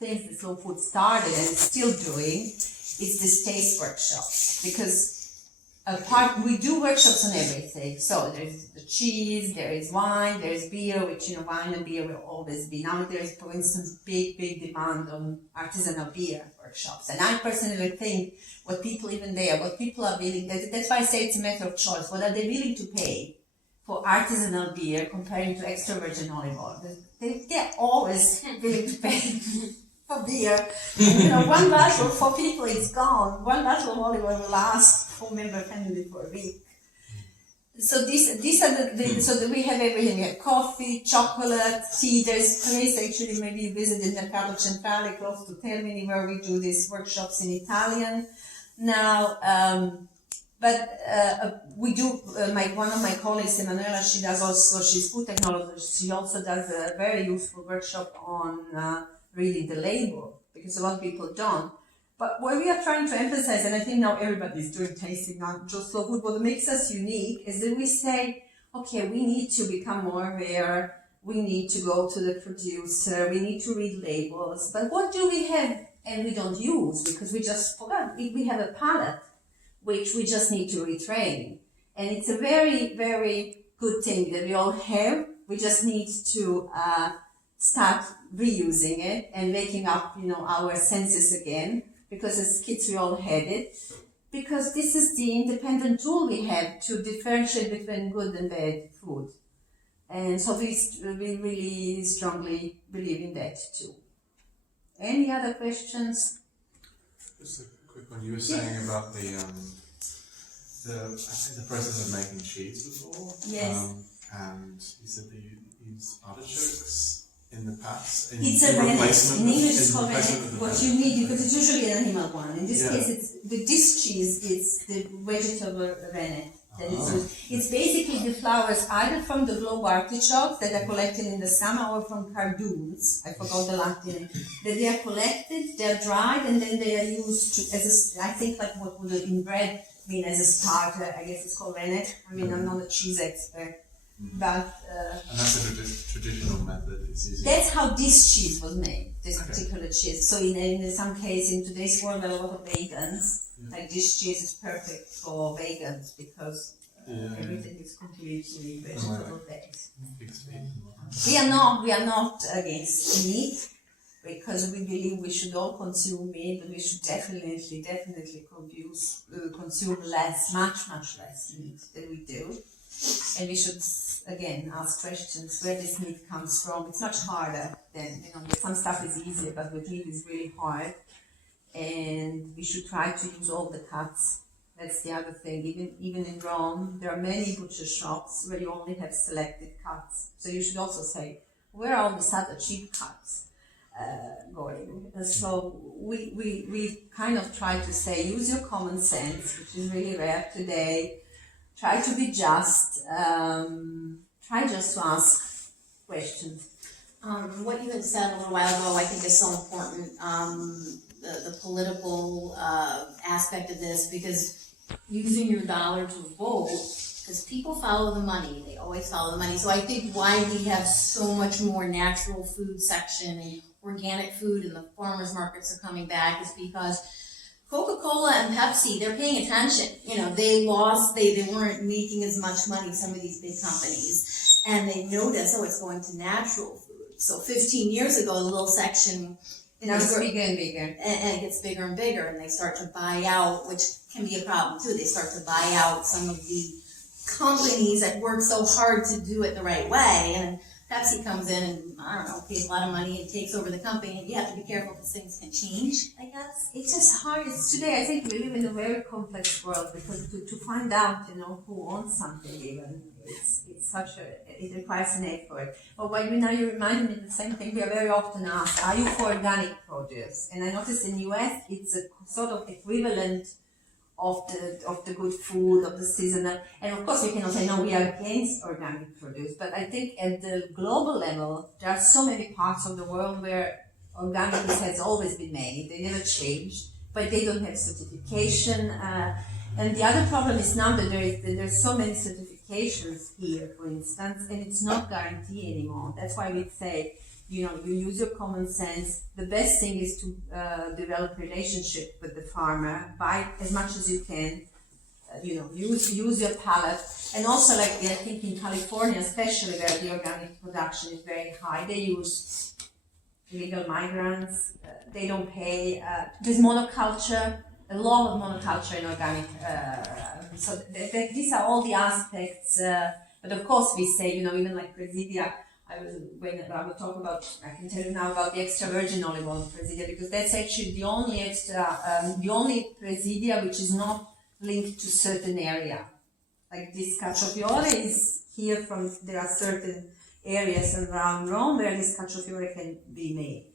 things that Slow Food started and is still doing is this taste workshop. Because we do workshops on everything. So there's the cheese, there is wine, there is beer, which wine and beer will always be. Now there is, for instance, big demand on artisanal beer workshops. And I personally think what people are willing, that's why I say it's a matter of choice. What are they willing to pay for artisanal beer comparing to extra virgin olive oil? They're always willing to pay for beer. And, one bottle for people is gone. One bottle of olive oil will last for member family for a week. So these are so that we have everything. We have coffee, chocolate, tea. There's a place actually maybe you visited Mercato Centrale close to Termini where we do these workshops in Italian. Now, we do, one of my colleagues, Emanuela, she's food technologist, she also does a very useful workshop on reading the label, because a lot of people don't. But what we are trying to emphasize, and I think now everybody's doing tasting, not just Slow Food, what makes us unique is that we say, okay, we need to become more aware, we need to go to the producer, we need to read labels, but what do we have and we don't use because we just forgot? We have a palate which we just need to retrain. And it's a very, very good thing that we all have. We just need to start reusing it and waking up, our senses again. because as kids we all had it, because this is the independent tool we have to differentiate between good and bad food. And so we really strongly believe in that too. Any other questions? Just a quick one. You were saying about the I think the process of making cheese before. Yes. And you said that you use artichokes in the pats. It's a rennet. In English it's called rennet. What you need, because it's usually an animal one. In this case, this cheese is the vegetable rennet. It's basically the flowers either from the globe artichokes that are collected in the summer or from cardoons. I forgot the Latin name. That they are collected, they are dried, and then they are used to, I think like what would in bread mean as a starter. I guess it's called rennet. I mean, I'm not a cheese expert. But and that's a traditional method. It's easy. That's how this cheese was made, this particular cheese. So in some case, in today's world, there are a lot of vegans. Like this cheese is perfect for vegans because everything is completely vegetable based. We are not against meat because we believe we should all consume meat, but we should definitely consume much less meat than we do. And we should, again, ask questions where this meat comes from. It's much harder than, some stuff is easier, but with meat is really hard. And we should try to use all the cuts. That's the other thing. Even in Rome, there are many butcher shops where you only have selected cuts. So you should also say, where are all these other cheap cuts going? So we kind of try to say, use your common sense, which is really rare today. Try to be just. Try just to ask questions. What you had said a little while ago, I think is so important. The political aspect of this, because using your dollar to vote, because people follow the money. They always follow the money. So I think why we have so much more natural food section and organic food and the farmers markets are coming back is because Coca-Cola and Pepsi, they're paying attention. They weren't making as much money, some of these big companies, and they notice, it's going to natural food. So 15 years ago, the little section, now it's bigger and bigger. And it gets bigger and bigger, and they start to buy out, which can be a problem too. They start to buy out some of the companies that work so hard to do it the right way, and Pepsi comes in and, pays a lot of money and takes over the company, and you have to be careful because things can change, I guess. It's just hard. Today, I think we live in a very complex world because to find out, who owns something even, it requires an effort. But now you remind me of the same thing we are very often asked, are you for organic produce? And I noticed in the US, it's a sort of equivalent of the good food, of the seasonal. And of course we cannot say, no, we are against organic produce. But I think at the global level, there are so many parts of the world where organic has always been made. They never changed, but they don't have certification. And the other problem is now that there's so many certifications here, for instance, and it's not guaranteed anymore. That's why we say, you use your common sense. The best thing is to develop relationship with the farmer. Buy as much as you can. Use your palate. And also, I think in California, especially where the organic production is very high, they use illegal migrants. They don't pay. There's monoculture. A lot of monoculture in organic. So these are all the aspects. But of course, we say, even like Presidia. I will talk about. I can tell you now about the extra virgin olive oil Presidia, because that's actually the only Presidia which is not linked to certain area. Like this cacciofiore is here there are certain areas around Rome where this cacciofiore can be made.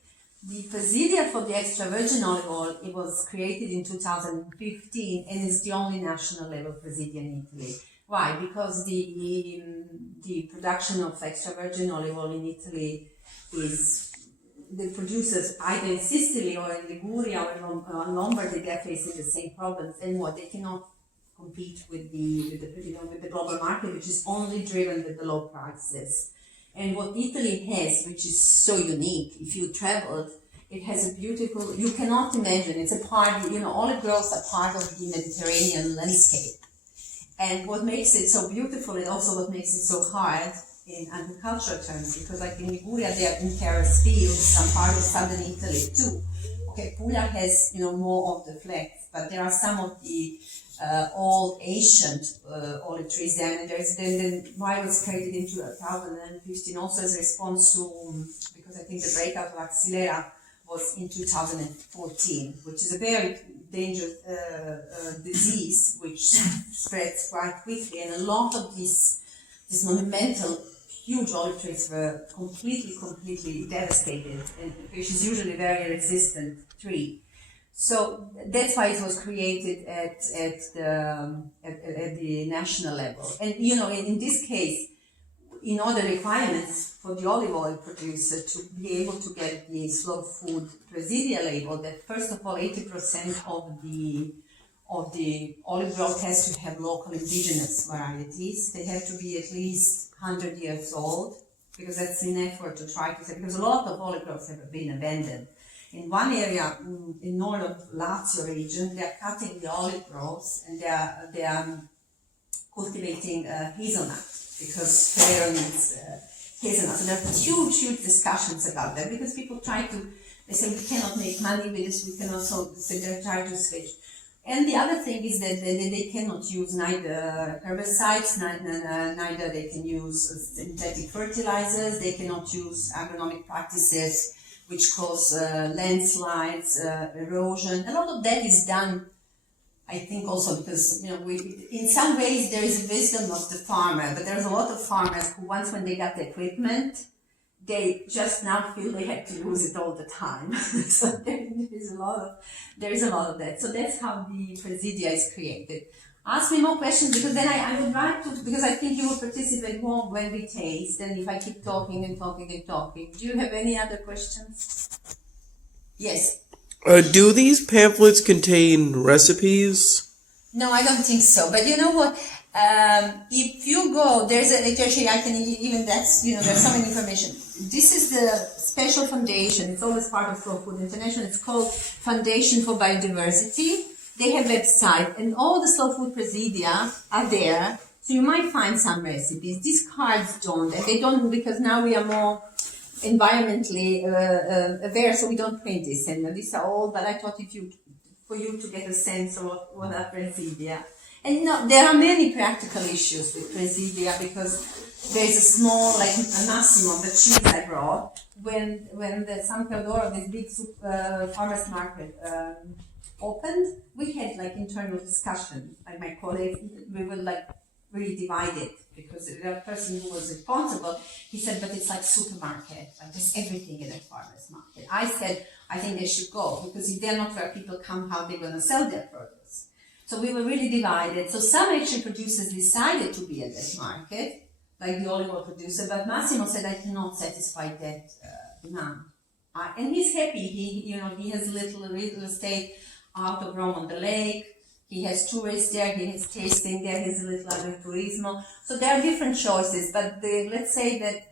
The Presidia for the extra virgin olive oil, it was created in 2015 and is the only national level Presidia in Italy. Why? Because the production of extra virgin olive oil in Italy is the producers either in Sicily or in Liguria or in Lombardy, they are facing the same problems. And they cannot compete with the global market, which is only driven with the low prices. And what Italy has, which is so unique, if you traveled, it has a beautiful, you cannot imagine, it's a part, olive groves are part of the Mediterranean landscape. And what makes it so beautiful and also what makes it so hard in agricultural terms, because like in Liguria, they are in terrace fields, some part of southern Italy too, okay, Puglia has, more of the flags, but there are some of the old ancient olive trees there, and the why was created in 2015 also as a response to, because I think the breakout of Axillera was in 2014, which is a very dangerous disease which spreads quite quickly, and a lot of these monumental huge olive trees were completely devastated, and which is usually a very resistant tree. So that's why it was created at the national level. And in this case, in all the requirements for the olive oil producer to be able to get the Slow Food Presidia label, that first of all 80% of the olive growth has to have local indigenous varieties. They have to be at least 100 years old, because that's an effort to try to say, because a lot of olive groves have been abandoned. In one area, in northern Lazio region, they are cutting the olive groves and they are cultivating hazelnut, because Ferrero needs hazelnut. So there are huge discussions about that, because people they say we cannot make money with this, we can also, so they're trying to switch. And the other thing is that they cannot use neither herbicides, neither they can use synthetic fertilizers, they cannot use agronomic practices which cause landslides, erosion. A lot of that is done, I think, also because in some ways there is a wisdom of the farmer, but there's a lot of farmers who once when they got the equipment, they just now feel they have to use it all the time. So there is a lot of that. So that's how the Presidia is created. Ask me more questions, because then I would like to, because I think you will participate more when we taste than if I keep talking and talking and talking. Do you have any other questions? Yes. Do these pamphlets contain recipes? No, I don't think so. But you know what? If you go, actually I can even, there's so many information. This is the special foundation. It's always part of Slow Food International. It's called Foundation for Biodiversity. They have a website, and all the Slow Food Presidia are there. So you might find some recipes. These cards don't, and they don't, because now we are more environmentally aware, so we don't print this. And these are all, but I thought for you to get a sense of what are Presidia. And there are many practical issues with Presidia, because there's a small, like a Massimo, the cheese I brought, when the San Teodoro, this big farmers market, opened, we had like internal discussion. Like my colleagues, we were like really divided, because the person who was responsible, he said, but it's like supermarket, like there's everything in a farmer's market. I said, I think they should go, because if they're not where people come, how they're going to sell their produce. So we were really divided. So some actually producers decided to be at that market, like the olive oil producer, but Massimo said, I cannot satisfy that demand. And he's happy. He has little real estate out of Rome on the lake. He has tourists there, he has tasting there, he has a little agriturismo. So there are different choices, but let's say that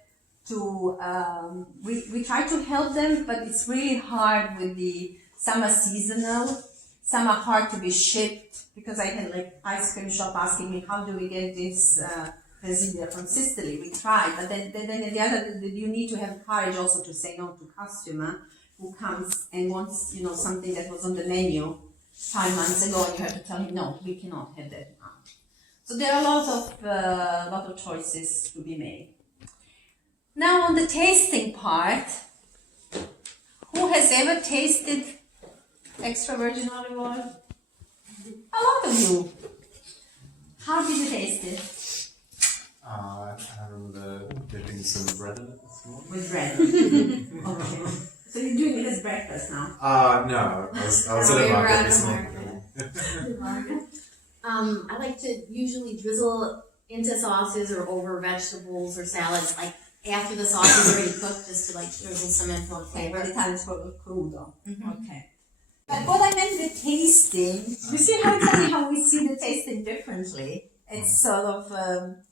we try to help them, but it's really hard with some are seasonal, some are hard to be shipped, because I had like ice cream shop asking me, how do we get this Presidia from Sicily? We tried, but then the other, you need to have courage also to say no to customer who comes and wants, something that was on the menu 5 months ago, and you have to tell him, no, we cannot have that now. So there are a lot of choices to be made. Now on the tasting part, who has ever tasted extra virgin olive oil? A lot of you. How did you taste it? I remember dipping some bread in it this morning. With bread. Okay. So you're doing it as breakfast now? No. I was at a market this morning. I like to usually drizzle into sauces or over vegetables or salads, like after the sauce is already cooked, just to like drizzle some in for flavor. By the time it's called crudo. Okay. But what I meant with tasting, you see how we see the tasting differently? It's sort of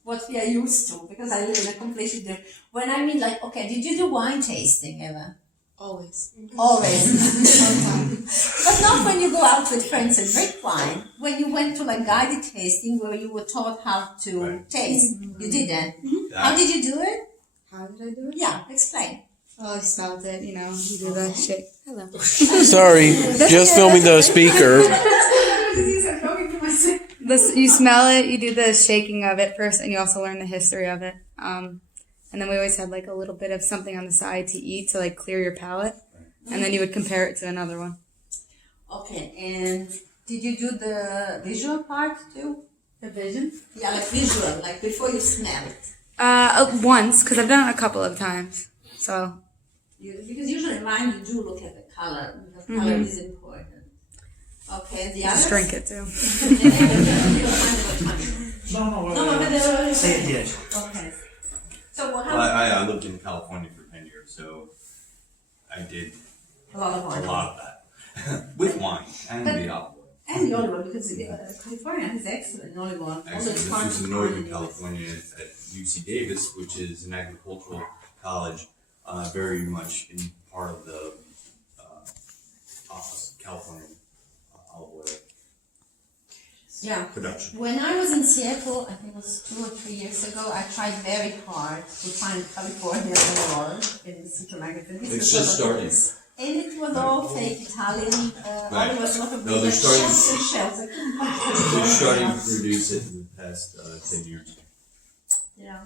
what we are used to, because I live in a completely different. When I mean like, okay, did you do wine tasting ever? Always. But not when you go out with friends and drink wine. When you went to like guided tasting where you were taught how to taste. You did that. How did you do it? How did I do it? Yeah, explain. Oh, I smelled it, you know, you do that shit. Hello. Sorry, just filming the speaker. You smell it, you do the shaking of it first, and you also learn the history of it. And then we always had like a little bit of something on the side to eat to like clear your palate. And then you would compare it to another one. Okay, and did you do the visual part too? The vision? Yeah, like visual, like before you smell it. Once, because I've done it a couple of times. So. Because usually in wine you do look at the color, because color is important. Okay, the others? Just drink it too. Say it here. Okay. So what happened? I lived in California for 10 years, so I did a lot of wine. A lot of that. With wine and the olive oil. And the olive oil, because California is excellent olive oil. Actually, this was in Northern California at UC Davis, which is an agricultural college, very much in part of the California olive oil production. When I was in Seattle, I think it was 2 or 3 years ago, I tried very hard to find California olive oil in the supermarket. It's just starting. And it was all fake Italian Right. olive oil. No, they're starting. Shells. They're starting to produce it in the past 10 years. Yeah.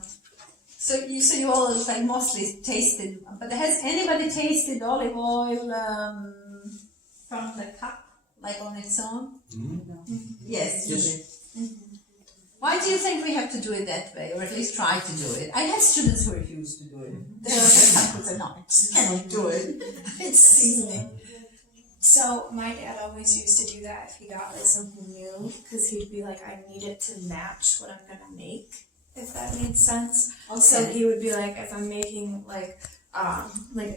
So you all like mostly tasted, but has anybody tasted olive oil from the cup, like on its own? Mm-hmm. Yes. Why do you think we have to do it that way, or at least try to do it? I had students who refused to do it. They said, no, I just cannot do it. It's seasoning. So my dad always used to do that if he got like something new, because he'd be like, I need it to match what I'm gonna make, if that made sense. Okay. So he would be like, if I'm making like a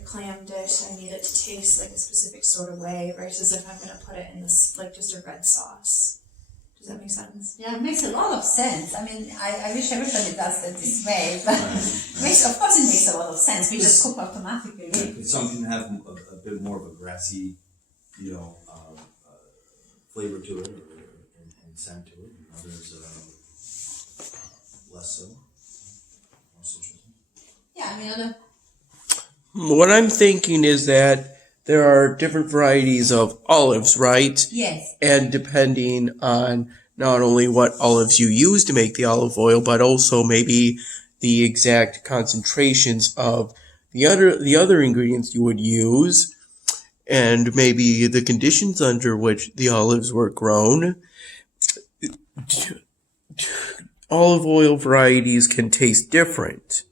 clam dish, I need it to taste like a specific sort of way, versus if I'm gonna put it in this like just a red sauce. Does that make sense? Yeah, it makes a lot of sense. I mean, I wish everybody does it this way, but of course it makes a lot of sense. We just cook automatically. Some can have a bit more of a grassy, flavor to it and scent to it, and others less so, more citrusy. Yeah, I mean, What I'm thinking is that there are different varieties of olives, right? Yes. And depending on not only what olives you use to make the olive oil, but also maybe the exact concentrations of the other ingredients you would use, and maybe the conditions under which the olives were grown. Olive oil varieties can taste different,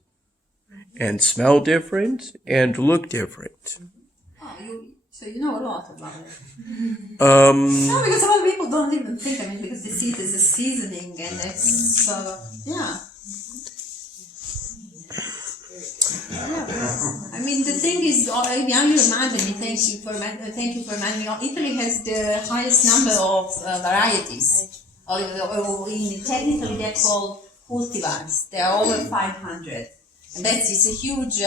and smell different, and look different. So you know a lot about it. No, because a lot of people don't even think, because they see it as a seasoning, and it's, yeah. I mean, the thing is, you reminded me, thank you for reminding me, Italy has the highest number of varieties. Technically, they're called cultivars. They're over 500. And it's a huge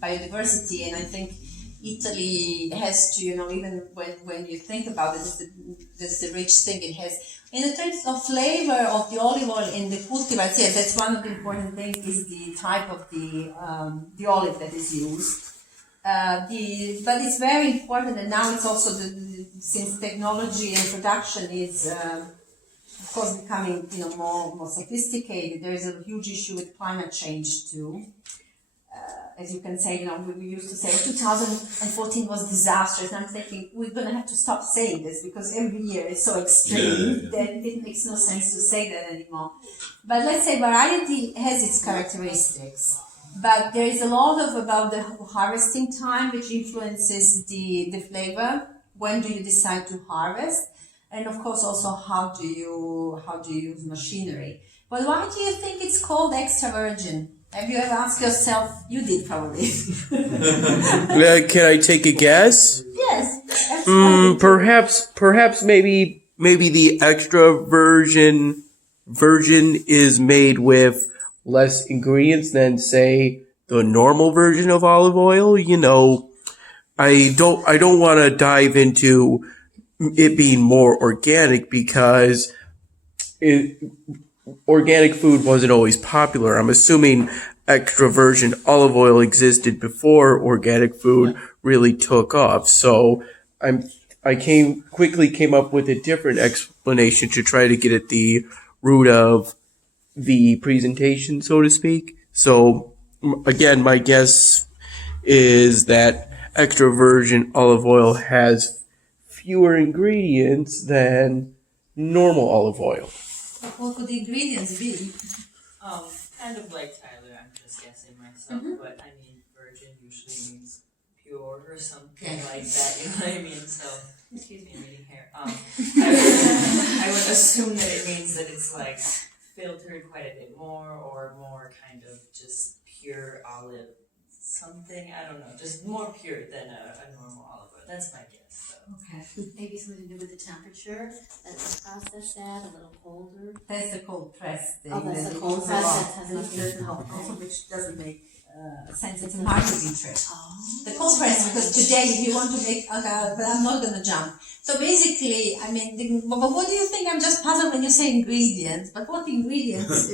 biodiversity, and I think Italy has to, even when you think about it, this the rich thing it has. In terms of flavor of the olive oil in the cultivars, yes, that's one of the important things, is the type of the olive that is used. But it's very important, and now it's also, since technology and production is, of course, becoming more sophisticated, there is a huge issue with climate change too. As you can say, we used to say 2014 was disastrous, and I'm thinking we're going to have to stop saying this, because every year is so extreme that it makes no sense to say that anymore. But let's say variety has its characteristics, but there is a lot about the harvesting time, which influences the flavor. When do you decide to harvest? And of course also how do you use machinery. But why do you think it's called extra virgin? Have you ever asked yourself? You did probably. Can I take a guess? Yes. Perhaps maybe the extra virgin is made with less ingredients than, say, the normal version of olive oil. I don't want to dive into it being more organic, because organic food wasn't always popular. I'm assuming extra virgin olive oil existed before organic food really took off. So I quickly came up with a different explanation to try to get at the root of the presentation, so to speak. So again, my guess is that extra virgin olive oil has fewer ingredients than normal olive oil. What could the ingredients be? Kind of like Tyler, I'm just guessing myself, but I mean, virgin usually means pure or something like that, you know what I mean? So, excuse me, I'm reading here. I would assume that it means that it's like filtered quite a bit more, or more kind of just pure olive something, I don't know, just more pure than a normal olive oil. That's my guess. So. Okay. Maybe something to do with the temperature that the process at, a little colder. That's the cold press thing. Oh, that's that the we cold use a press, lot. that has nothing to do with Also, which doesn't make sense. It's a marketing trick. The cold press, because today if you want to make, but I'm not going to jump. So basically, I mean, but what do you think? I'm just puzzled when you say ingredients. But what ingredients?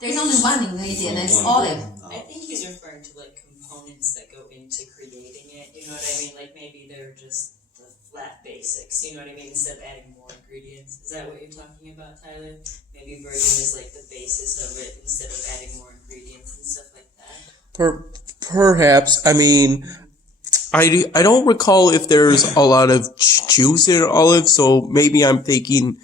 There's only one ingredient, and it's olive. I think he's referring to like components that go into creating it. You know what I mean? Like maybe they're just the flat basics. You know what I mean? Instead of adding more ingredients. Is that what you're talking about, Tyler? Maybe virgin is like the basis of it instead of adding more ingredients and stuff like that. Perhaps. I mean, I don't recall if there's a lot of juice in olive, so maybe I'm thinking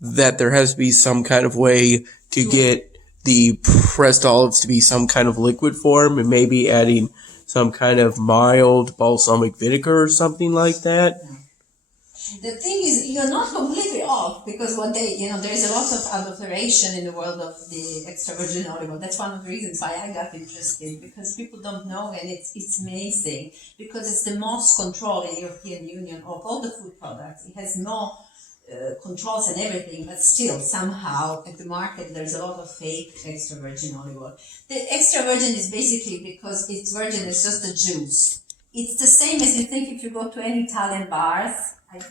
that there has to be some kind of way to get the pressed olives to be some kind of liquid form, and maybe adding some kind of mild balsamic vinegar or something like that. The thing is, you're not completely off, because what they, there is a lot of adulteration in the world of the extra virgin olive oil. That's one of the reasons why I got interested, because people don't know, and it's amazing, because it's the most control in the European Union of all the food products. It has no controls and everything, but still somehow at the market there's a lot of fake extra virgin olive oil. The extra virgin is basically because it's virgin, it's just the juice. It's the same as you think if you go to any Italian bars.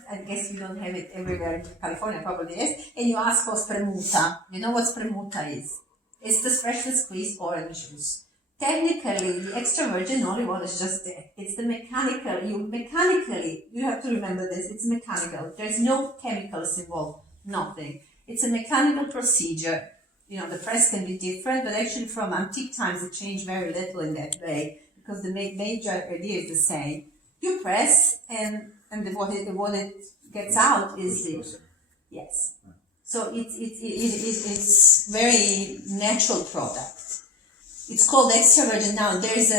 I guess you don't have it everywhere in California, probably is, and you ask for spremuta. You know what spremuta is? It's the freshly squeezed orange juice. Technically, the extra virgin olive oil is just there. It's the mechanical, you have to remember this, it's mechanical. There's no chemicals involved, nothing. It's a mechanical procedure. The press can be different, but actually from antique times it changed very little in that way, because the major idea is the same. You press, and what it gets out is the, yes. So it's very natural product. It's called extra virgin. Now there's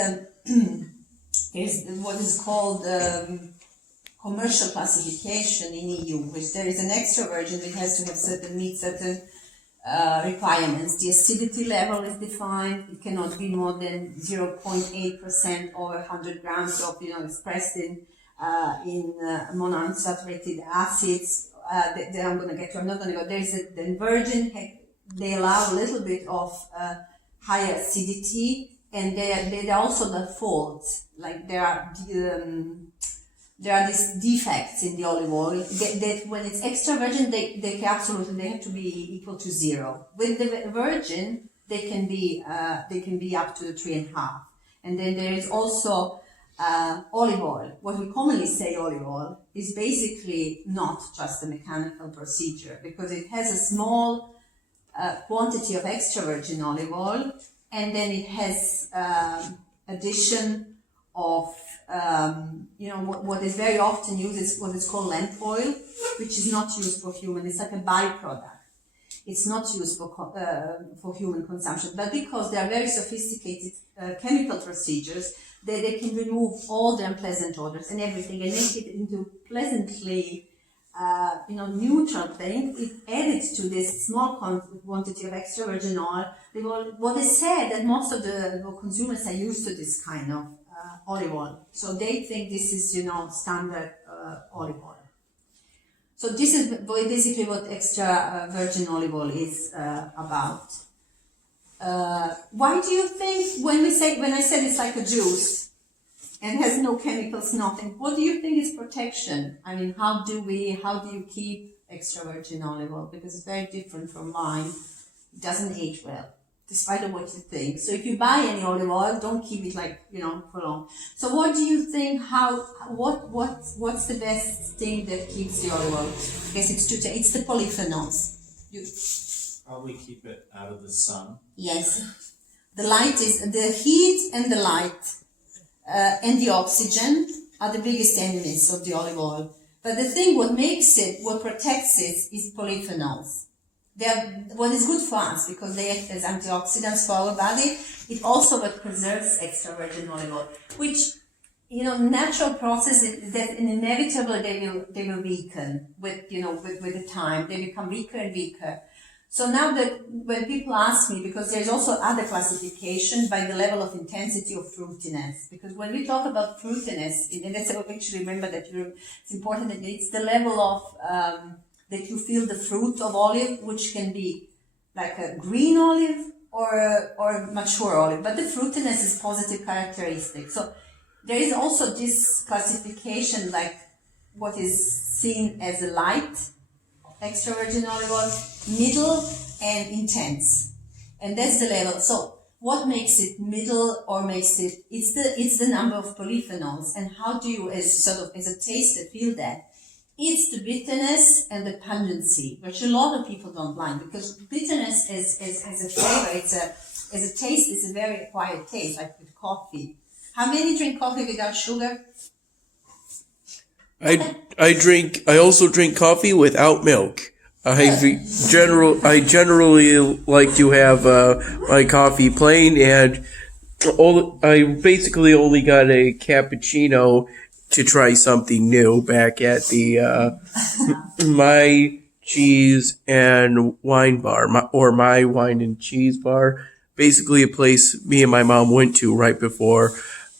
what is called commercial classification in EU, which there is an extra virgin that has to meet certain requirements. The acidity level is defined. It cannot be more than 0.8% over 100 grams of expressed in monounsaturated acids. That I'm going to get to. I'm not going to go. There's the virgin. They allow a little bit of higher acidity, and they are also the faults. Like there are these defects in the olive oil that when it's extra virgin, they have to be equal to 0. With the virgin, they can be up to 3.5. And then there is also olive oil. What we commonly say olive oil is basically not just a mechanical procedure, because it has a small quantity of extra virgin olive oil, and then it has addition of what is very often used is what is called lamp oil, which is not used for human. It's like a byproduct. It's not used for human consumption, but because they are very sophisticated chemical procedures, they can remove all the unpleasant odors and everything and make it into pleasantly neutral thing. It added to this small quantity of extra virgin oil. What is said that most of the consumers are used to this kind of olive oil, so they think this is standard olive oil. So this is basically what extra virgin olive oil is about. Why do you think when I said it's like a juice and has no chemicals, nothing, what do you think is protection? I mean, how do you keep extra virgin olive oil? Because it's very different from wine. It doesn't age well. despite of what you think. So if you buy any olive oil, don't keep it like, for long. So what do you think, what's the best thing that keeps the olive oil? I guess it's the polyphenols. Probably keep it out of the sun. Yes. The light is, the heat and the light and the oxygen are the biggest enemies of the olive oil. But the thing, what protects it is polyphenols. What is good for us because they act as antioxidants for our body. It also what preserves extra virgin olive oil, which, natural process is that inevitably they will weaken with the time. They become weaker and weaker. So now that when people ask me, because there's also other classification by the level of intensity of fruitiness, because when we talk about fruitiness, and let's actually remember that it's important that it's the level of that you feel the fruit of olive, which can be like a green olive or mature olive, but the fruitiness is positive characteristic. So there is also this classification, like what is seen as a light extra virgin olive oil, middle, and intense, and that's the level. So what makes it middle or makes it? It's the number of polyphenols, and how do you, as a taster, feel that? It's the bitterness and the pungency, which a lot of people don't like, because bitterness as a flavor, as a taste, is a very acquired taste, like with coffee. How many drink coffee without sugar? I also drink coffee without milk. I generally like to have my coffee plain, and I basically only got a cappuccino to try something new back at the My Cheese and Wine Bar, my wine and cheese bar. Basically a place me and my mom went to right before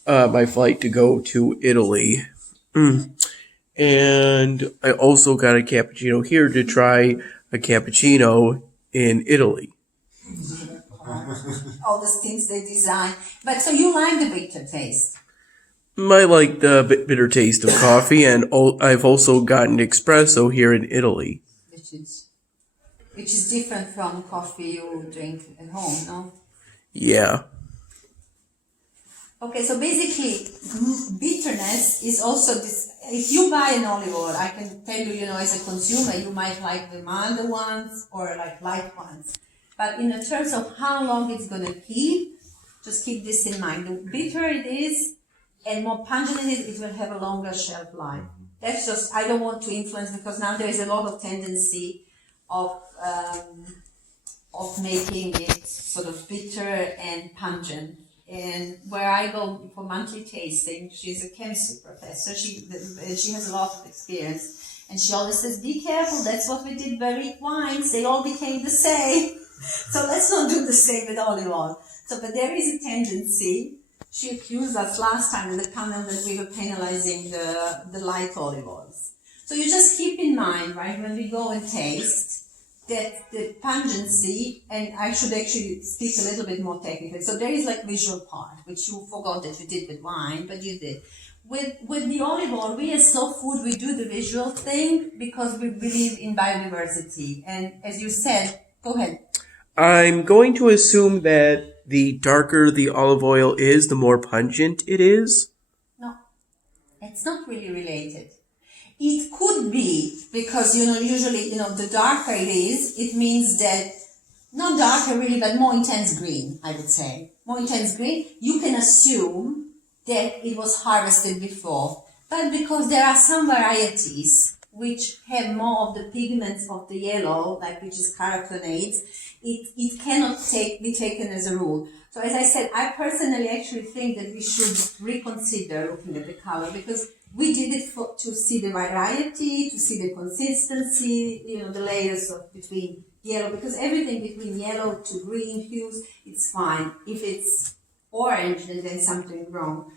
my flight to go to Italy. And I also got a cappuccino here to try a cappuccino in Italy. All the things they design. But so you like the bitter taste? I like the bitter taste of coffee, and I've also gotten espresso here in Italy. Which is different from coffee you drink at home, no? Yeah. Okay, so basically, bitterness is also this. If you buy an olive oil, I can tell you, as a consumer, you might like the milder ones or like light ones. But in terms of how long it's going to keep, just keep this in mind. The bitter it is, and more pungent it is, it will have a longer shelf life. That's just, I don't want to influence, because now there is a lot of tendency of making it sort of bitter and pungent. And where I go for monthly tasting, she's a chemistry professor. She has a lot of experience, and she always says, "Be careful. That's what we did by Rick wines. They all became the same. So let's not do the same with olive oil." So, but there is a tendency. She accused us last time in the panel that we were penalizing the light olive oils. So you just keep in mind, right, when we go and taste, that the pungency, and I should actually speak a little bit more technically. So there is like visual part, which you forgot that you did with wine, but you did. With the olive oil, we as Slow Food, we do the visual thing because we believe in biodiversity. And as you said, go ahead. I'm going to assume that the darker the olive oil is, the more pungent it is. No, it's not really related. It could be, because, usually, the darker it is, it means that, not darker really, but more intense green, I would say. More intense green, you can assume that it was harvested before. But because there are some varieties which have more of the pigments of the yellow, like which is carotenoids, it cannot be taken as a rule. So as I said, I personally actually think that we should reconsider looking at the color, because we did it to see the variety, to see the consistency, the layers between yellow, because everything between yellow to green hues, it's fine. If it's orange, then there's something wrong.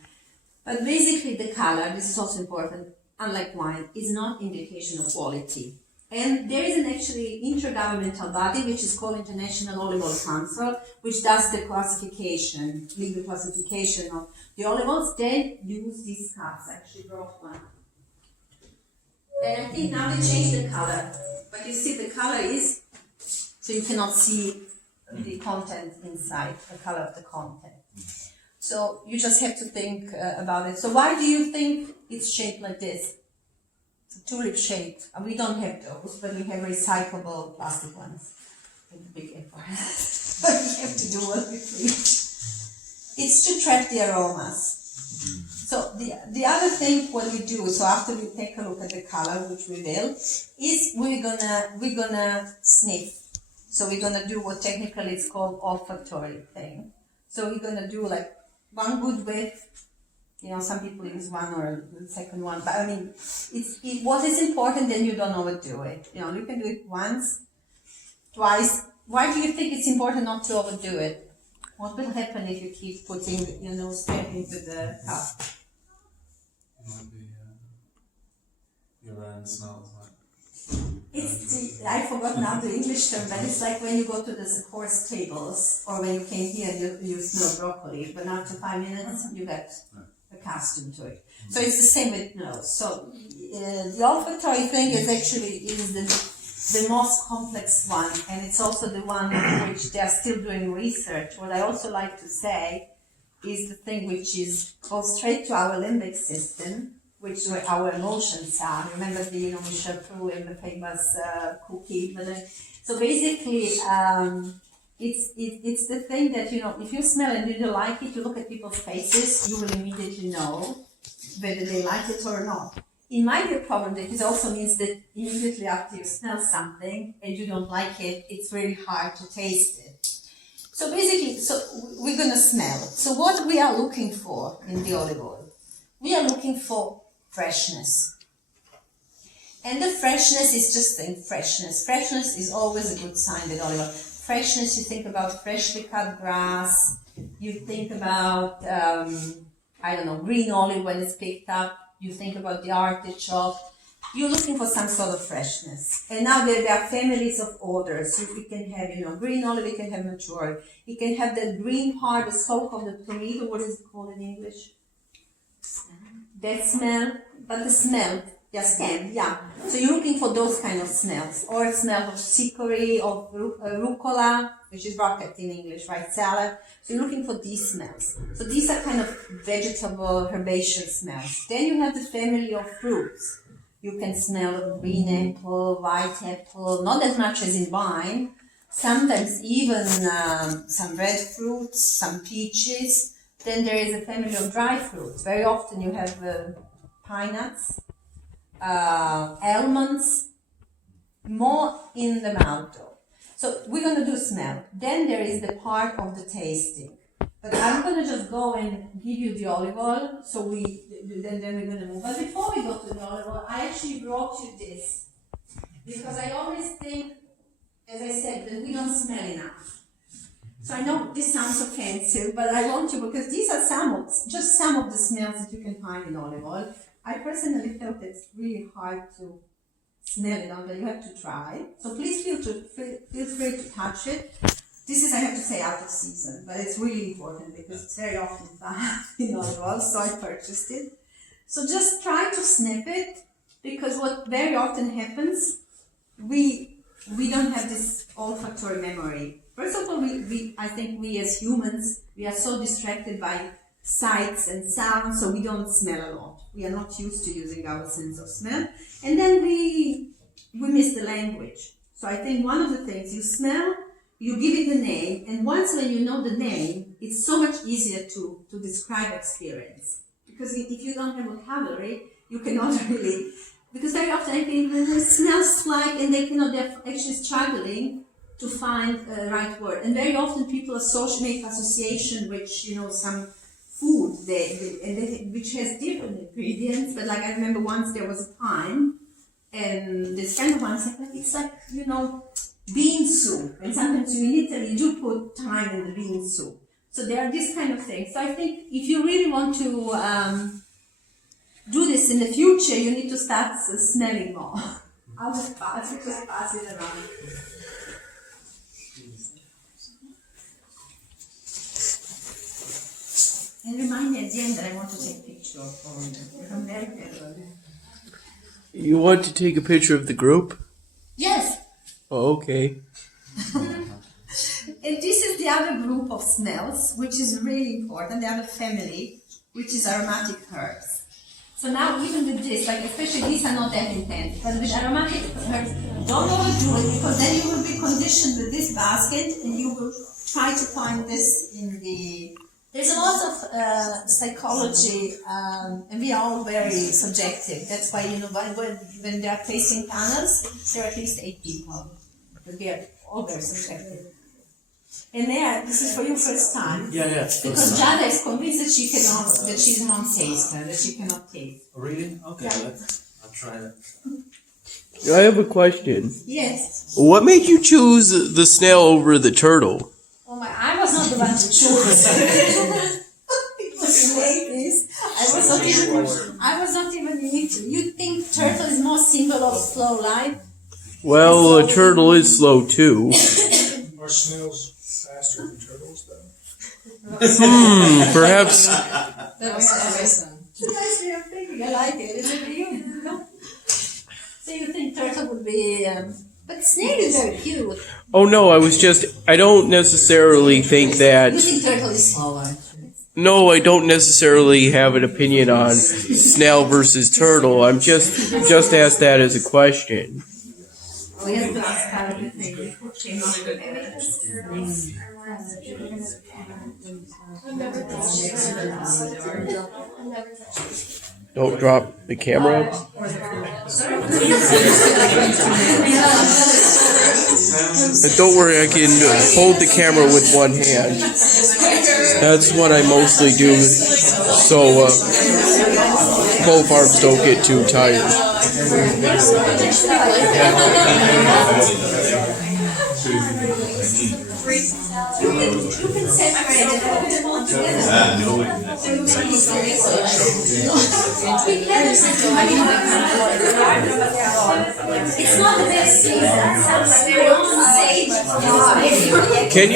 But basically the color, this is also important, unlike wine, is not indication of quality. And there is an actually intergovernmental body which is called International Olive Oil Council, which does the classification, legal classification of the olive oils. They use these cups. I actually brought one. And I think now they changed the color. But you see the color is, so you cannot see the content inside, the color of the content. So you just have to think about it. So why do you think it's shaped like this? It's a tulip shaped. And we don't have those, but we have recyclable plastic ones. In the big effort. But we have to do what we preach. It's to trap the aromas. So the other thing what we do, so after we take a look at the color, which we will, is we're gonna sniff. So we're gonna do what technically is called olfactory thing. So we're gonna do like one good whiff. You know, some people use one or the second one, but I mean, what is important, then you don't overdo it. You know, you can do it once, twice. Why do you think it's important not to overdo it? What will happen if you keep putting your nose straight into the cup? Your own smells like. I forgot now the English term, but it's like when you go to the horse tables, or when you came here, you smell broccoli, but after 5 minutes, you get accustomed to it. So it's the same with nose. So the olfactory thing is actually the most complex one, and it's also the one which they are still doing research. What I also like to say is the thing which goes straight to our limbic system, which where our emotions are. Remember the Michel Proulx in the famous cookie? So basically, it's the thing that, if you smell and you don't like it, you look at people's faces, you will immediately know whether they like it or not. It might be a problem that it also means that immediately after you smell something and you don't like it, it's very hard to taste it. So basically, we're going to smell. So what we are looking for in the olive oil? We are looking for freshness. And the freshness is just freshness. Freshness is always a good sign with olive oil. Freshness, you think about freshly cut grass, you think about, green olive when it's picked up, you think about the artichoke, you're looking for some sort of freshness. And now there are families of odors. So you can have, green olive, you can have mature. You can have the green part, the stalk of the tomato, what is it called in English? That smell, but the smell, stem. So you're looking for those kind of smells, or a smell of chicory, of rucola, which is rocket in English, right? Salad. So you're looking for these smells. So these are kind of vegetable, herbaceous smells. Then you have the family of fruits. You can smell green apple, white apple, not as much as in wine. Sometimes even some red fruits, some peaches. Then there is a family of dry fruits. Very often you have pine nuts, almonds, more in the mouth though. So we're going to do smell. Then there is the part of the tasting. But I'm going to just go and give you the olive oil. So then we're going to move. But before we go to the olive oil, I actually brought you this. Because I always think, as I said, that we don't smell enough. So I know this sounds offensive, but I want to, because these are just some of the smells that you can find in olive oil. I personally felt it's really hard to smell it on, but you have to try. So please feel free to touch it. This is, I have to say, out of season, but it's really important because it's very often found in olive oil, so I purchased it. So just try to sniff it, because what very often happens, we don't have this olfactory memory. First of all, I think we as humans, we are so distracted by sights and sounds, so we don't smell a lot. We are not used to using our sense of smell. And then we miss the language. So I think one of the things, you smell, you give it a name, and once when you know the name, it's so much easier to describe experience. Because if you don't have vocabulary, you cannot really, because very often I think it smells like, and they're actually struggling to find the right word. And very often people make association with, some food which has different ingredients. But like I remember once there was a time, and this friend of mine said, it's like, bean soup. And sometimes in Italy you do put thyme in the bean soup. So there are these kind of things. So I think if you really want to do this in the future, you need to start smelling more. I will pass it around. And remind me at the end that I want to take a picture from there. You want to take a picture of the group? Yes. Oh, okay. And the other group of snails, which is really important, the other family, which is aromatic herbs. So now even with this, like especially these are not that intense, but with aromatic herbs, don't overdo it because then you will be conditioned with this basket and you will try to find this in the... There's a lot of psychology, and we are all very subjective. That's why, you know, when there are tasting panels, there are at least 8 people. But we are all very subjective. And there, this is for you first time. Yeah. Because Jada is convinced that she's non-taster, that she cannot taste. Really? Okay, Yeah. I'll try that. I have a question. Yes. What made you choose the snail over the turtle? Oh my, I was not the one to choose. It was ladies. I was not even into. You think turtle is more symbol of slow life? Well, a turtle is slow too. Are snails faster than turtles, though? Perhaps. That's a nice way of thinking. I like it. Is it you? No? So you think turtle would be... but snail is very cute. Oh no, I don't necessarily think that. You think turtle is slower? No, I don't necessarily have an opinion on snail versus turtle. I'm just asked that as a question. We have to ask how you think came up with Don't drop the camera. But don't worry, I can hold the camera with one hand. That's what I mostly do, so both arms don't get too tired. Can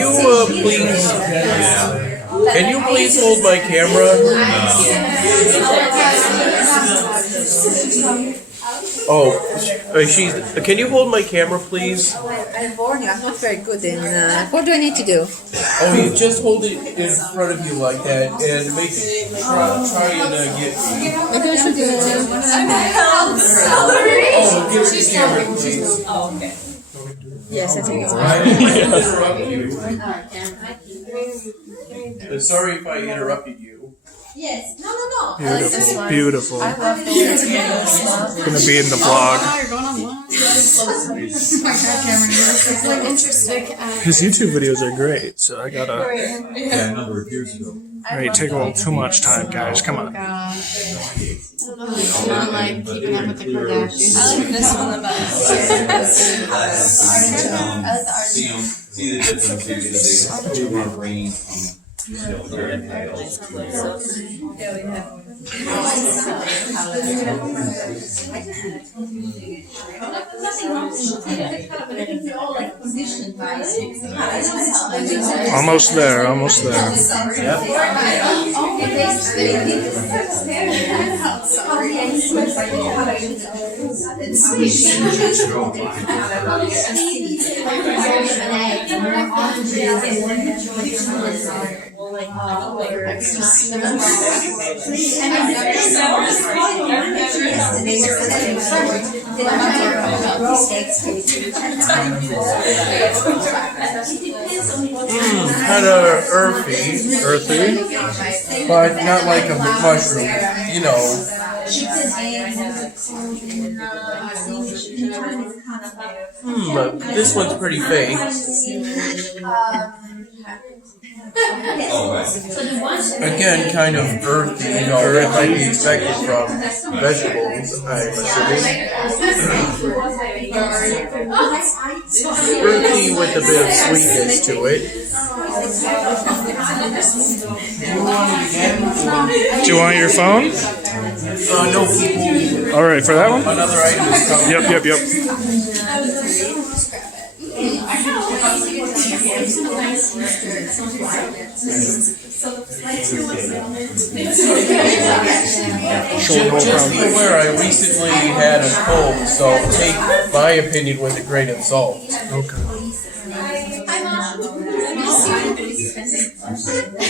you please hold my camera? Can you hold my camera, please? I warn you, I'm not very good in. What do I need to do? Oh, you just hold it in front of you like that, and try and get. Maybe I should do it. Oh, give me the camera, please. Oh, okay. Yes, I think it's I interrupt you. Sorry if I interrupted you. Yes. No. Beautiful, beautiful. I love the It's gonna be in the vlog. It's like interesting. His YouTube videos are great, so I gotta. Yeah, a number of years ago. Alright, take a little too much time, guys. Come on. I don't know if it's not like keeping up with the Kardashians. I like this one the best. See the difference because they want rain from Almost there. Kind of earthy, but not like a mushroom, you know. This one's pretty fake. Again, kind of earthy, you know, that might be expected from vegetables, I'm assuming. Earthy with a bit of sweetness to it. Do you want your phone? No. Alright, for that one? Another item is coming. Yep. Just be aware, I recently had a cold, so take my opinion with a grain of salt. Okay. I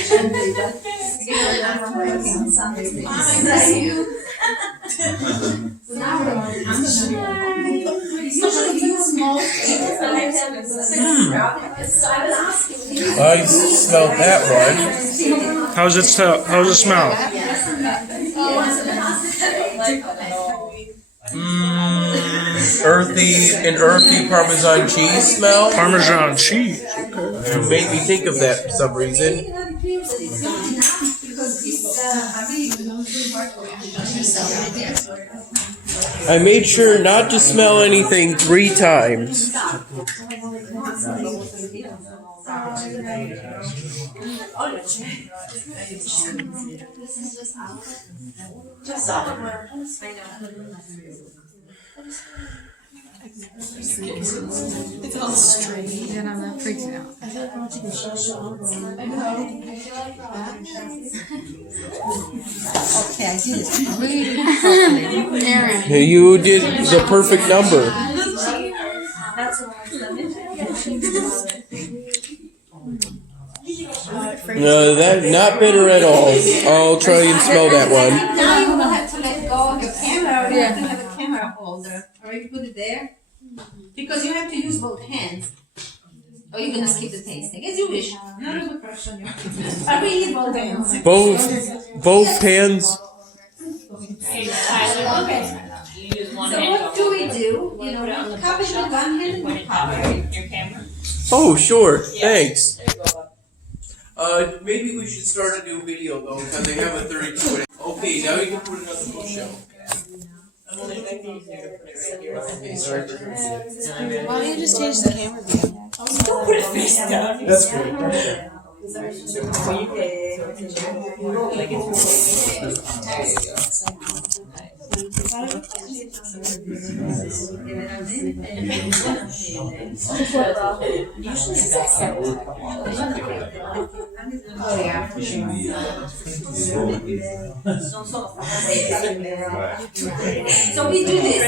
smelled that one. How's it smell? How's it smell? An earthy Parmesan cheese smell. Parmesan cheese. It made me think of that for some reason. I made sure not to smell anything 3 times. It's all straight, and I'm not freaking out. Okay, I did it. Aaron. You did the perfect number. No, that not bitter at all. I'll try and smell that one. Now you will have to let go of your camera. You have to have a camera holder. Or you put it there. Because you have to use both hands. Or you're gonna skip the tasting. As you wish. None of the pressure on you. I really need both hands. Both hands. Okay. So what do we do? You know, we cup it with one hand and we cover your camera. Oh, sure. Thanks. Maybe we should start a new video though, because they have a 32 minute. Okay, now you can put it on the bookshelf. Why don't you just change the camera view? Don't put it face down. That's great. So we do this.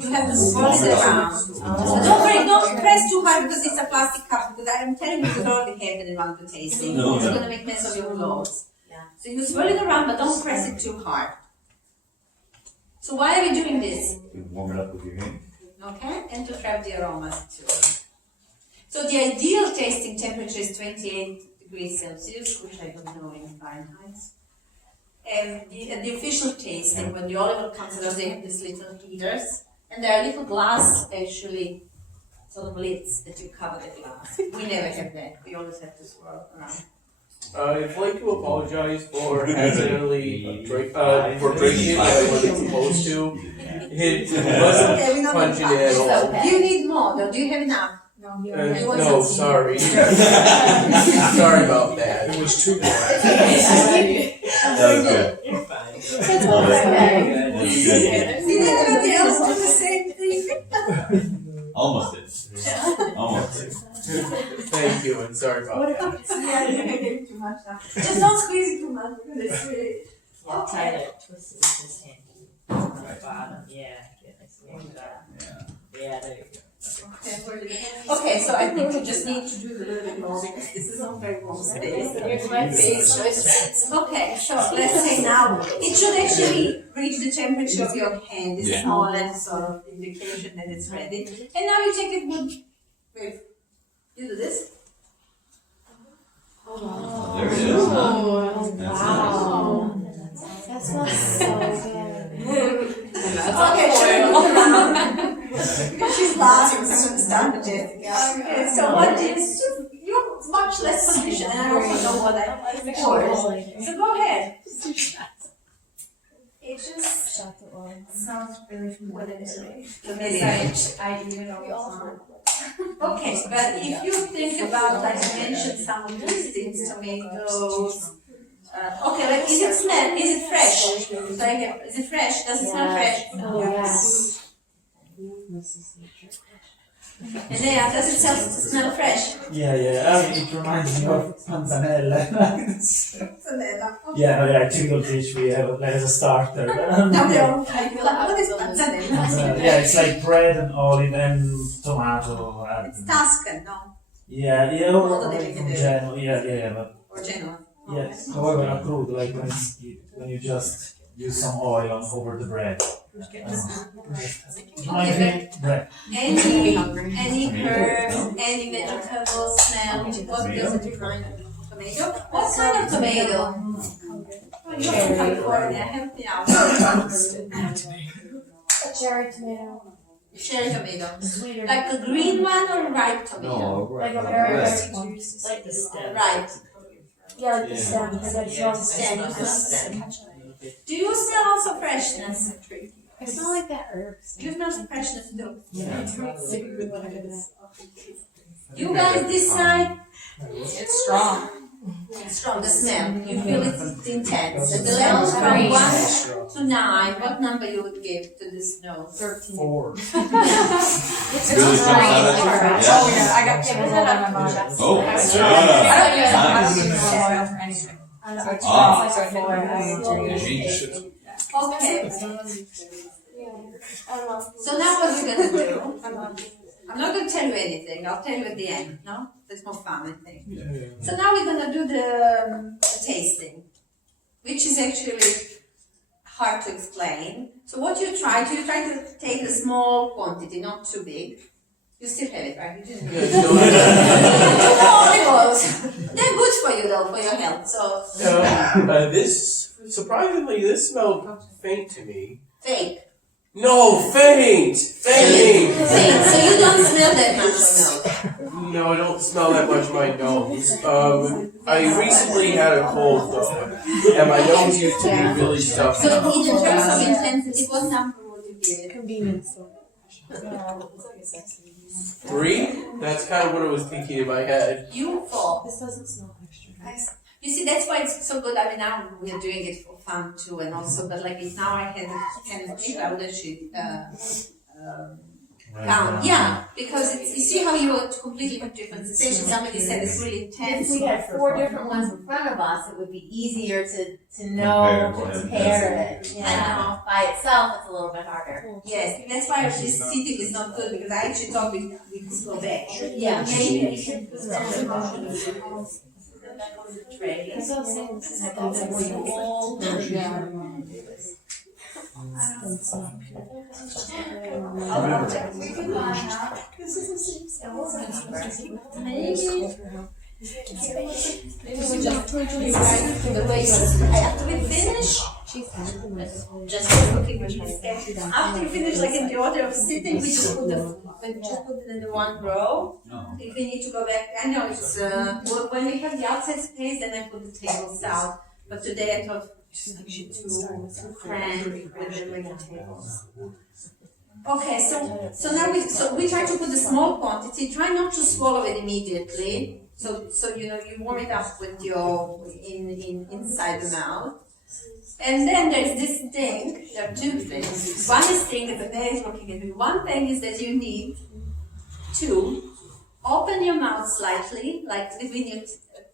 You have to swirl it around. Don't worry, don't press too hard because it's a plastic cup. Because I'm telling you to throw the head and want to taste it. It's going to make mess of your clothes. So you swirl it around, but don't press it too hard. So why are we doing this? Warm it up with your hand. Okay, and to trap the aromas too. So the ideal tasting temperature is 28 degrees Celsius, which I don't know in Fahrenheit. And the official tasting, when the olive oil comes out, they have these little heaters, and there are little glass, actually, sort of lids that you cover the glass. We never have that. We always have to swirl around. I'd like to apologize for accidentally for breaking it when I wasn't supposed to. It wasn't punching it at all. Do you need more though? Do you have enough? No, sorry. Sorry about that. It was too bad. That was good. That's all right. Did anybody else do the same thing? Almost did. Almost did. Thank you, and sorry about that. Too much now. Just don't squeeze it too much because it's really. Tyler twisted his hand on the bottom. Yeah. Yeah, there you go. Okay, so I think we just need to do a little bit more because this is not very warm space. Here's my face. Okay, so let's say now it should actually reach the temperature of your hand. This is more or less sort of indication that it's ready. And now you take it with. You do this. Oh, there it is. Wow. That smells so good. Okay, she's laughing, so it's done, Jessica. Okay, so what is you're much less sufficient, and I also know what I for. So go ahead. It just sounds really familiar. I even know okay, but if you think about, like I mentioned, some of these things, tomatoes. Okay, like is it smell? Is it fresh? Is it fresh? Does it smell fresh? Oh, yes. And then does it smell fresh? Yeah. It reminds me of panzanella. Panzanella. Yeah, I took a dish we have like as a starter. Now we all like, what is panzanella? Yeah, it's like bread and olive and tomato. It's Tuscan, no? Yeah, from Genoa. Yeah, but or Genoa? Yes, however, not crude, like when you just use some oil over the bread. Bread. Any herb, any vegetable smell, what does it remind you? Tomato? What kind of tomato? Oh, you're from California, help me out. A cherry tomato. Cherry tomato. Like a green one or ripe tomato? No, Like a very, very Like the stem. Right. Yeah, like the stem. Like a strong Stem. Do you smell also freshness? I smell like that herb. You smell some freshness too. You guys decide. It's strong. It's strong, the smell. You feel it's intense. And the level from 1 to 9, what number you would give to this snow? 13. 4. It's Really comes out of it? Oh yeah, I got pictures of my mom. Oh, I don't use oil for anything. Okay. So now what we're gonna do? I'm not gonna tell you anything. I'll tell you at the end. No, it's more fun, I think. So now we're gonna do the tasting, which is actually hard to explain. So what you try to take a small quantity, not too big. You still have it, right? You didn't. They're good for you though, for your health. So This surprisingly, smelled faint to me. fake. No, faint! Faint! Fake. So you don't smell that much, no. No, I don't smell that much in my nose. I recently had a cold though, and my nose used to be really stuffed. So in terms of intensity, what number would you give it? Convenience. 3? That's kind of what I was thinking in my head. You 4. This doesn't smell extra. You see, that's why it's so good. I mean, now we're doing it for fun too, and also, but like if now I can think I would actually count. Yeah, because it's, you see how you completely have different sensations. Somebody said it's really intense. If we had 4 different ones in front of us, it would be easier to know, to compare it. You know, by itself, it's a little bit harder. Yes, that's why actually sitting is not good, because I actually thought we could go back. Yeah. Maybe we should put tray. After we finish, after we finish, like in the order of sitting, we just put it in the one row. If we need to go back, I know it's when we have the outside space, then I put the tables out. But today I thought just actually too cramped with the regular tables. Okay, so now we try to put a small quantity. Try not to swallow it immediately. So you know you warm it up with your inside the mouth. And then there's this thing. There are 2 things. One is thing that the bear is looking at me. One thing is that you need to open your mouth slightly, like between your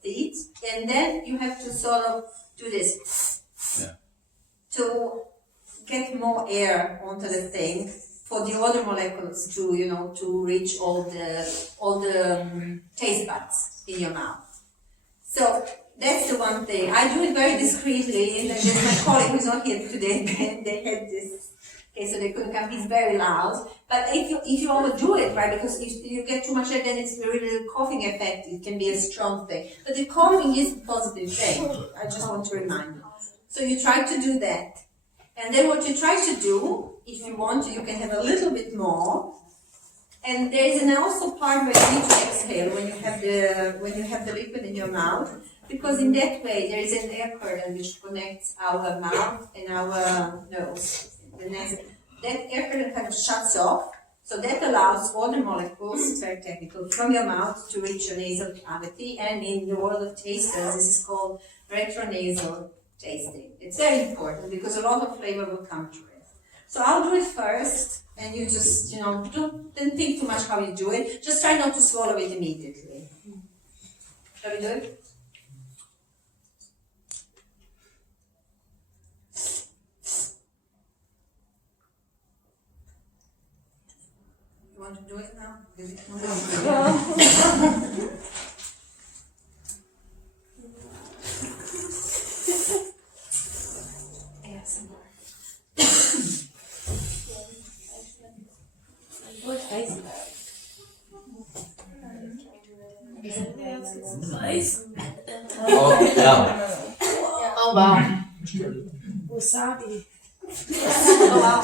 teeth, and then you have to sort of do this to get more air onto the thing for the other molecules to reach all the taste buds in your mouth. So that's the one thing. I do it very discreetly, and there's my colleague who's not here today, they had this. Okay, so they couldn't come. He's very loud. But if you overdo it, right, because if you get too much air, then it's really a coughing effect. It can be a strong thing. But the coughing is a positive thing. I just want to remind you. So you try to do that. And then what you try to do, if you want to, you can have a little bit more. And there is an also part where you need to exhale when you have the liquid in your mouth, because in that way there is an air current which connects our mouth and our nose. That air current kind of shuts off, so that allows all the molecules, very technical, from your mouth to reach your nasal cavity. And in the world of tasters, this is called retronasal tasting. It's very important because a lot of flavor will come through it. So I'll do it first, and you just, don't think too much how you do it. Just try not to swallow it immediately. Shall we do it? You want to do it now? Oh wow. Wasabi. Oh wow.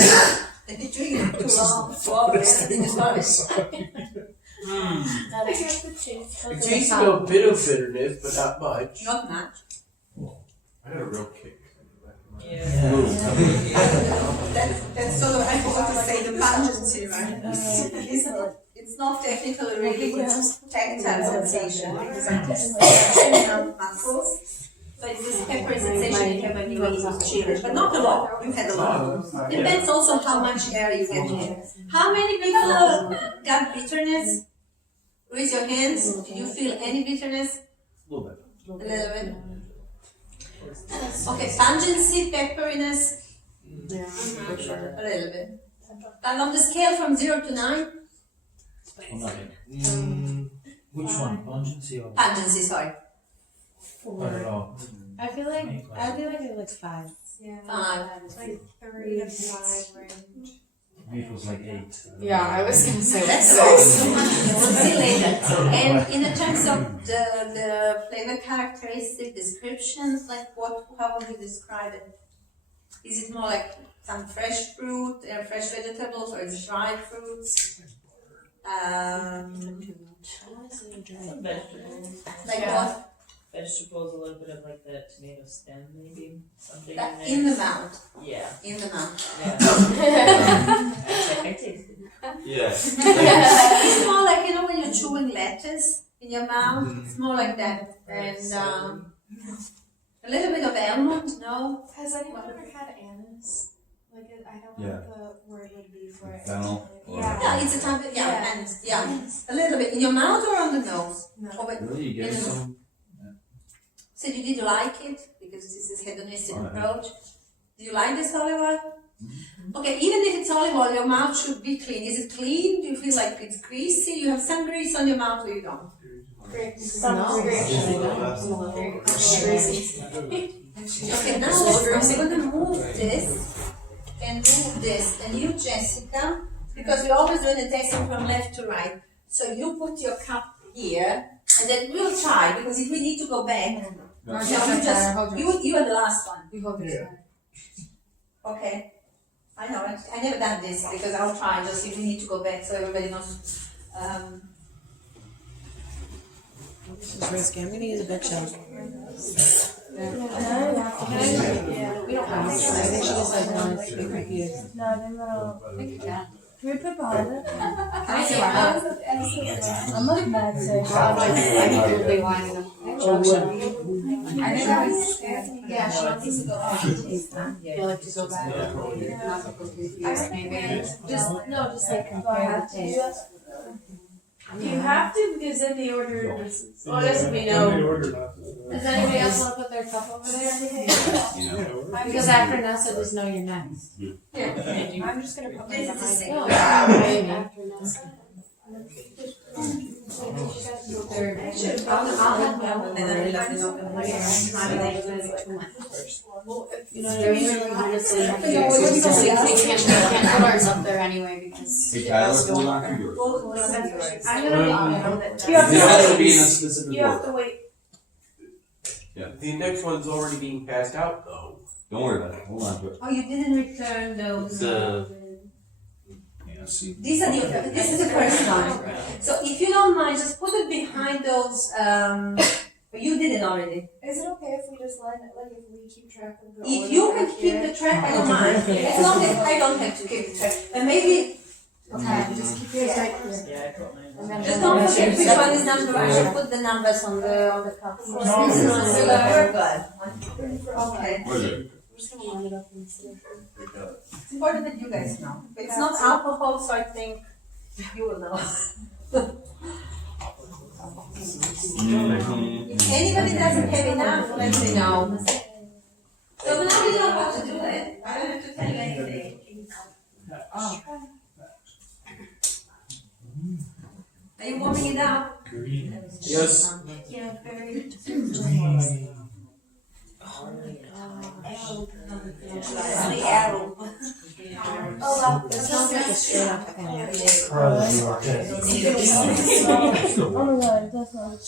If you drink it too long, everything is gone. It tastes a bit of bitterness, but not much. Not much. I had a real kick. That's sort of, I forgot to say, the pungency, right? It's not technically really tactile sensation because I'm just muscles. So it's this peppery sensation you have when you eat chili, but not a lot. You had a lot. Depends also how much air you get in. How many people got bitterness? Raise your hands. Do you feel any bitterness? A little bit. A little bit. Okay, pungency, pepperiness. Yeah, for sure. A little bit. And on the scale from 0 to 9? Which one? Pungency or? Pungency, sorry. I don't know. I feel like it like 5. Yeah. 5. Like 3 to 5 range. Maybe it was like 8. Yeah, I was gonna say That's six. We'll see later. And in terms of the flavor characteristic descriptions, like how would you describe it? Is it more like some fresh fruit, fresh vegetables, or is it dried fruits? Like what? Vegetables, a little bit of like the tomato stem, maybe something That in there. in the mouth. Yeah. In the mouth. Yeah. I tasted it. Yes. It's more like, you know, when you're chewing lettuce in your mouth. It's more like that. And a little bit of almond, no? Has anyone ever had anise? Like, I don't know Yeah. what the word would be for it. Fennel? Yeah, it's a type of, yeah. A little bit. In your mouth or on the nose? No. Really? You get some? So you did like it? Because this is hedonistic Oh, yeah. approach. Do you like this olive oil? Okay, even if it's olive oil, your mouth should be clean. Is it clean? Do you feel like it's greasy? You have some grease on your mouth or you don't? Okay, now I'm going to move this and you, Jessica, because we're always doing the testing from left to right. So you put your cup here, and then we'll try, because if we need to go back, you are the last one. You hold it. Okay. I know, I never done this, because I'll try, just if we need to go back, so everybody knows. This is risky. I'm gonna use a big shell. We don't have I think she just like wants to be confused. No, then we'll. Can we put behind it? I'm not mad, so I'm totally lining up. I think I was, yeah, Sean needs to go back and taste them. Feel like to go back. Not go confused, maybe. Just like compare the taste. You have to, because then the order is. Oh, doesn't we know? Does anybody else want to put their cup over there? Because after Nessa, just know you're next. I'm just gonna put my behind it. No, after Nessa. I'll have my own. You know what I mean? Honestly, we can't put ours up there anyway because. Hey, Tyler, hold on to yours. I'm gonna be. You have to be in a specific You have order. to wait. The next one's already being passed out, though. Don't worry about it. Hold on to it. Oh, you didn't return those. See. This is the first one. So if you don't mind, just put it behind those, you did it already. Is it okay if we just line it, like if we keep track of the order? If you can keep the track, I don't mind. As long as I don't have to keep the track. And maybe, Okay, just keep yours right here. Yeah, I put mine. And then just don't forget which one is number. I should put the numbers on the cup. This is on silver. Good. Okay. What is it? we're just gonna line it up and see. It's important that you guys know. It's not alcohol, so I think you will know. If anybody doesn't have enough, let me know. So now you know how to do it. I don't have to tell you anything. Are you warming it up? Yes. Yeah, very. It's the arrow. Oh, well, It smells like a straight up pan. Oh my god, that's not.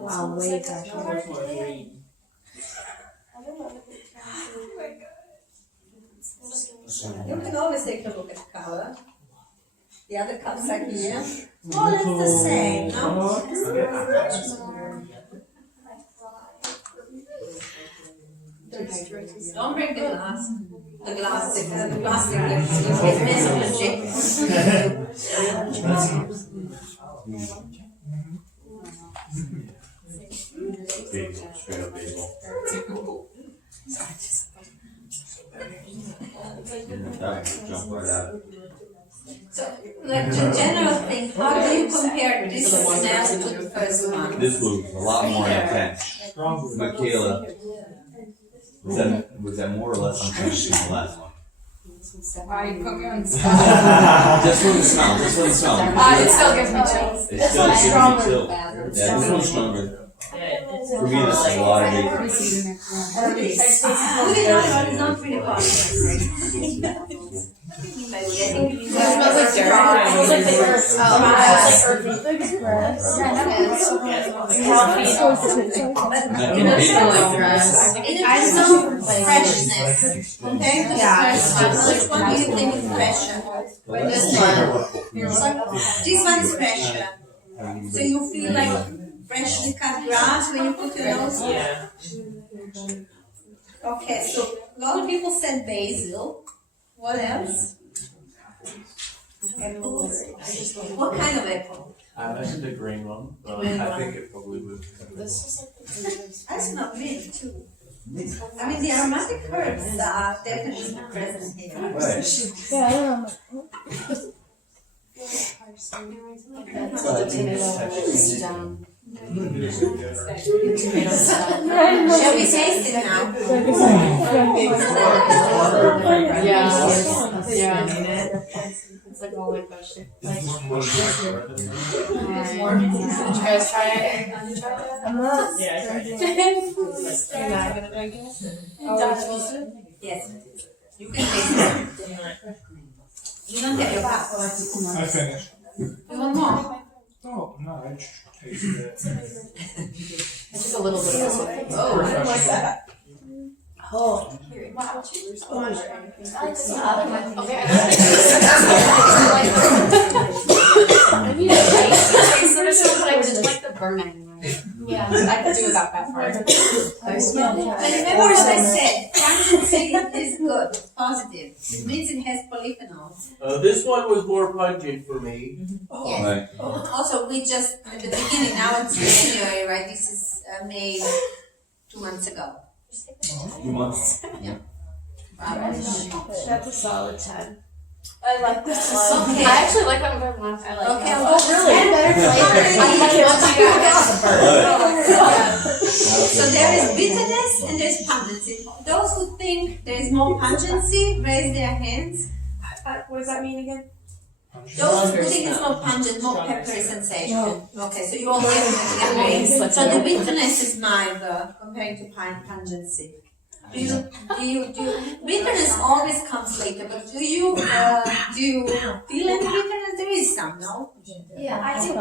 Wow, way better. You can always take a look at the color. The other cups are here. Well, it's the same, no? Don't bring the glass. The plastic Straight up baseball. Jump right out. So, like the general thing, how do you compare this smell to the first one? This was a lot more intense. Michaela, was that more or less intense than the last one? Why you put me on the spot? Just from the smell, just from the smell. It still gives me chills. It This still one's gives me stronger. chills. Yeah, this one's stronger. For me, this is a lot of bacon. It's not really positive. It smells like dirt. It smells like the earth. I smell freshness. Compared to the first one, which one do you think is fresher? This one. This one is fresher. So you feel like freshly cut grass when you put your nose? Yeah. Okay, so a lot of people said basil. What else? Apples. What kind of apple? I mentioned the green one, but Green I one. think it probably would. I smell mint too. I mean, the aromatic herbs are definitely present here. Right. Yeah, I don't know. Shall we taste it now? Yeah. It's like all my question. Did you guys try it? I'm not. You're not gonna drink it? Oh, you're supposed to? Yes. You can taste it. You don't get your cup. I finished. You want more? Oh, no, I just tasted it. It's just a little bit of this way. Oh, I don't like that. Oh. Like the burning. Yeah, I could do without that part. But remember what I said, pungency is good, positive. It means it has polyphenols. This one was more pungent for me. Yes. Right. Also, we just, at the beginning, now it's January, right? This is May 2 months ago. 2 months. Yeah. That's a solid 10. I like this. Okay. I actually like that one better than last. I like Okay, that. well, really? And better flavor. So there is bitterness and there's pungency. Those who think there is more pungency, raise their hands. What does that mean again? Those who think it's more pungent, more peppery sensation. Okay, so you all definitely agree. So the bitterness is milder compared to pungency. Bitterness always comes later, but do you feel any bitterness? There is some, no? Yeah, I think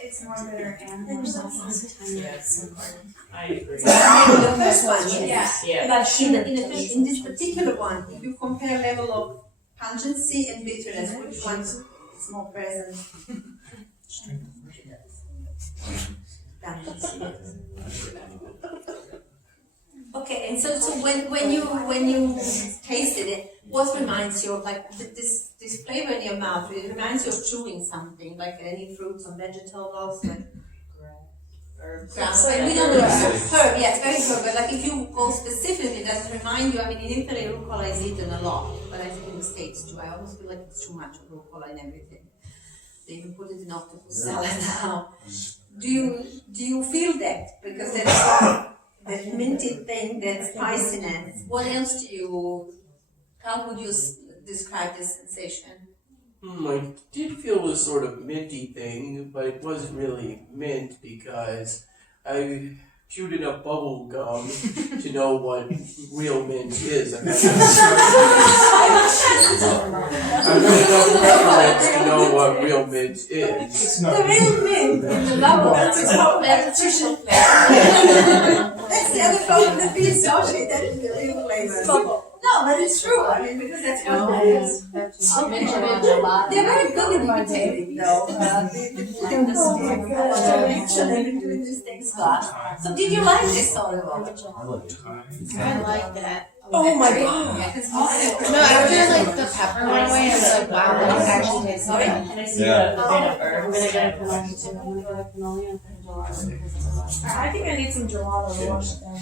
it's more bitter and more salty. Yes. I agree. So maybe the first one, yes. Yeah. But in this particular one, if you compare level of pungency and bitterness, which one is more present? Okay, and so when you tasted it, what reminds you of like this flavor in your mouth? It reminds you of chewing something, like any fruits or vegetables, like grass. We don't know herb. Yes, very herb. But like if you go specifically, does it remind you? I mean, in Italy, rucola is eaten a lot, but I think in the States too. I almost feel like it's too much of rucola in everything. They even put it in octopus salad now. Do you feel that? Because there's that minty thing, that spiciness. What else how would you describe this sensation? I did feel a sort of minty thing, but it wasn't really mint because I chewed enough bubble gum to know what real mint is. I've read enough peppermints to know what real mint is. The real mint. The bubble. That's the other problem that we associate that with the real flavor. No, but it's true. I mean, because that's what it is. They're very good at imitating, though. They've been doing these things a lot. So, did you like this soda water? I like that. Oh my god! No, after like the pepper went away, I was like, wow, that actually tastes good. Yeah. I'm gonna get a cannoli too. I'm gonna go to cannoli and gelato. I think I need some gelato to wash it down.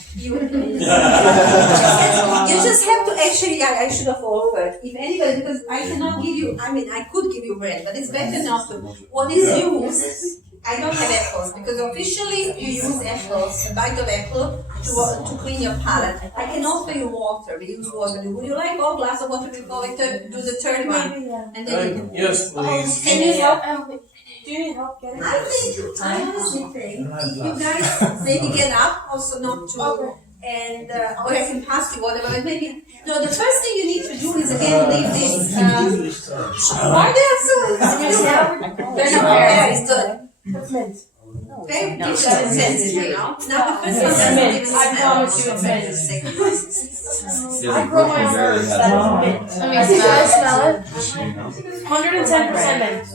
You just have to actually, I should have offered, if anybody, because I cannot give you, I mean, I could give you bread, but it's better not to. What is used, I don't have apples, because officially you use apples, a bite of apple, to clean your palate. I can offer you water, we use water. Would you like a glass of water before we do the third one? And then Yes, please. Can you help? Do you need help getting it? I honestly think if you guys maybe get up, also not to, and or I can pass you whatever. But maybe no. The first thing you need to do is again leave this. Why they are so? They're not very good. That's mint. Very sensitive, you know. Now the first one doesn't even smell. I promise you it's mint. Yeah, I grow my own herbs. That is mint. Let me smell it. 110% mint.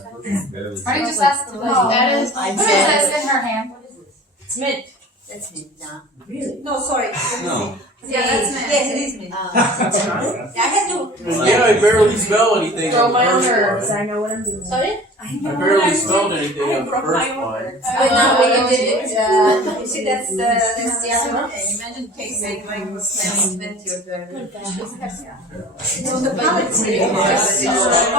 Marty just asked to that is, what is this in her hand? It's mint. That's mint now. Really? No, sorry. No. Yeah, that's mint. Yes, it is mint. I had to. Yeah, I barely smell anything Grow on the my own first herbs. one. I know what I'm doing. Sorry? I barely smelled anything on the first one. But now when you did it, you see that's the other one. Imagine tasting like the smell mint you're doing. So the palate's really hard.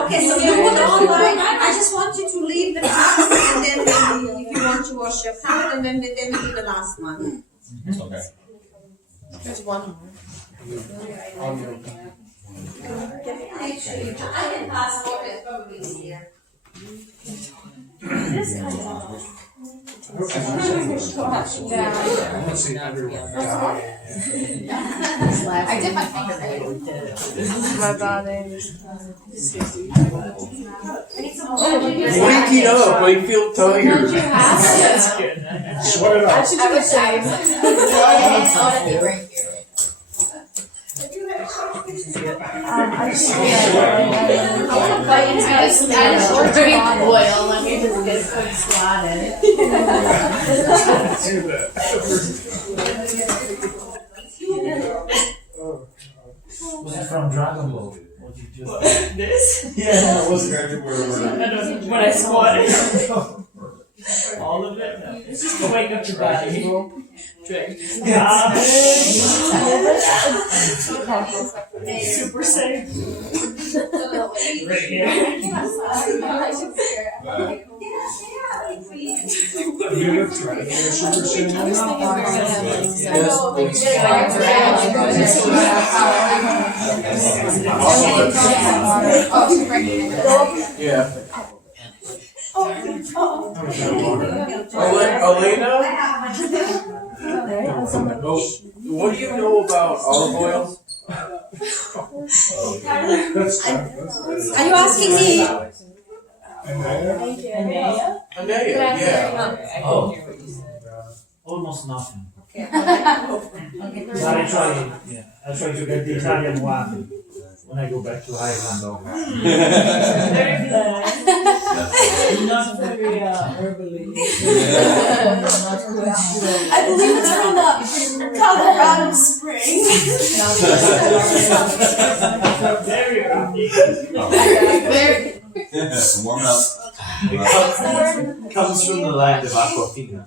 Okay, so you would all like, I just want you to leave the cups and then maybe if you want to wash your palate and then we do the last one. Okay. There's one more. Actually, I can pass for it, probably easier. This kind of. I did my finger in it. My body. Waking up, I feel tired. That's good. Sweat it out. I should do the same. I just drink oil. Let me just get quick swatted. Was it from Dragon Ball? What did you do? This? Yeah, that was When I squatted. All of it? No. It's just to wake up your body. Drink. Super safe. Right here. Yeah. Elena? What do you know about olive oil? Are you asking me? Anea, yeah. Oh. Almost nothing. But I try to get the Italian one when I go back to Ireland. Very bland. Not very herbally. I believe it's from the Colorado Spring. Very early. Warm up. It comes from the land of Aquafina.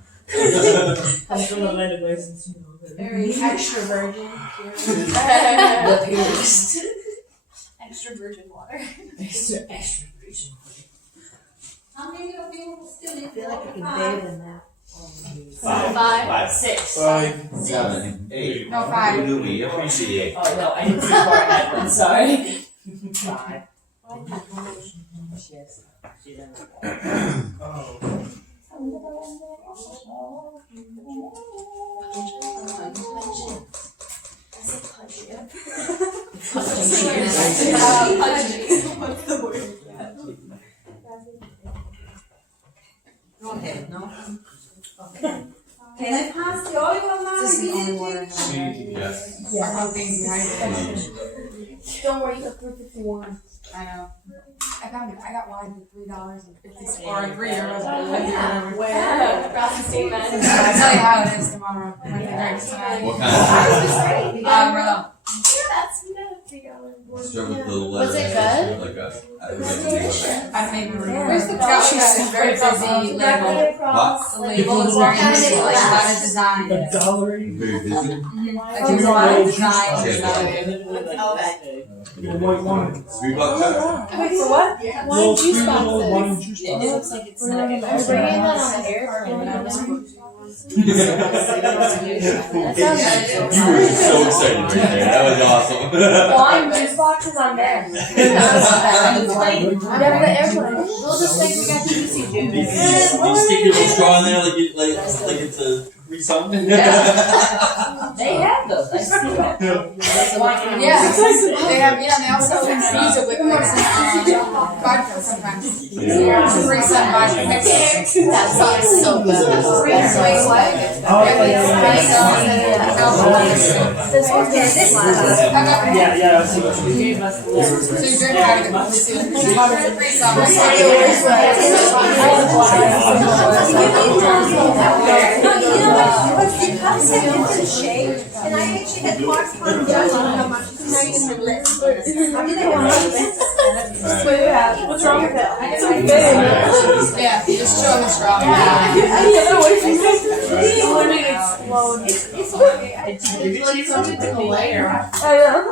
Comes from the land of license. Very extra virgin. The purest. Extra virgin water. Extra virgin. How many of you still need I feel like I can bathe in that. 5, 6. 5, 7, 8. No, 5. We appreciate. Oh no, I didn't see part of that one, sorry. 5. What's the word? Okay, no? Okay. Can I pass the oil now? This is the only one I have. Yes. Yeah, I'll be behind it. Don't worry, you got 351. I know. I got wine for $3.50 or €3 or whatever. Where? Across the state, man. I'll tell you how it is tomorrow. When the drinks tonight. What kind of Start with the letter. Was it good? Like a I made it. Where's the cow? It's very busy label. What? The label is very busy, like a lot of design. Very busy. Like there's a lot of design. Okay. $3 Wait, for what? Little juice boxes. Wine juice It looks like it's not. We're bringing that on the airplane. You were so excited right there. That was awesome. Wine juice boxes on there. On the airplane. We'll just think we got the juicy juice. You stick your little straw in there like it's a free something. They have those. I see that. Yeah, they have. Yeah, they also use it with vodka sometimes. Free some vodka. That sounds so good. This one? Yeah, I see what you mean. So you drink out of it. Free some. Because the concept is a shade, and I actually had more fun judging how much now you can have less. I mean, I want less. What's wrong with it? It's okay. Yeah, you just show them strong. I get away from this. It's okay. It's like something to the layer. I know.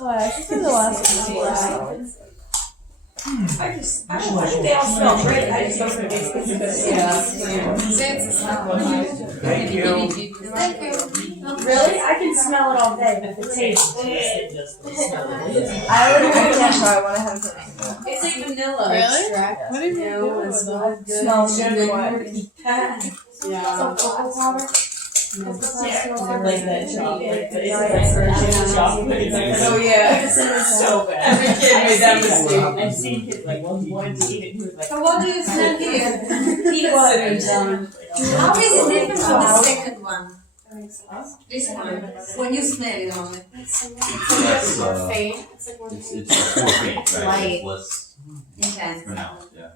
Oh, I should say the last one. I think they all smell great. I just don't think it's good. Thank you. Really? I can smell it all day, but the taste. I already can't, so I want to have some. It's like vanilla. Really? Extract. What do you do? It smells good. Smells good. Yeah. Some cocoa powder. Like that chocolate. Oh yeah. It's so bad. Every kid made that mistake. I've seen kids like wanted to eat it. He was like, So what do you smell here? eat what? How is it different from the second one? This one. When you smell it only. It's more faint, right? It's less Intense. pronounced, yeah.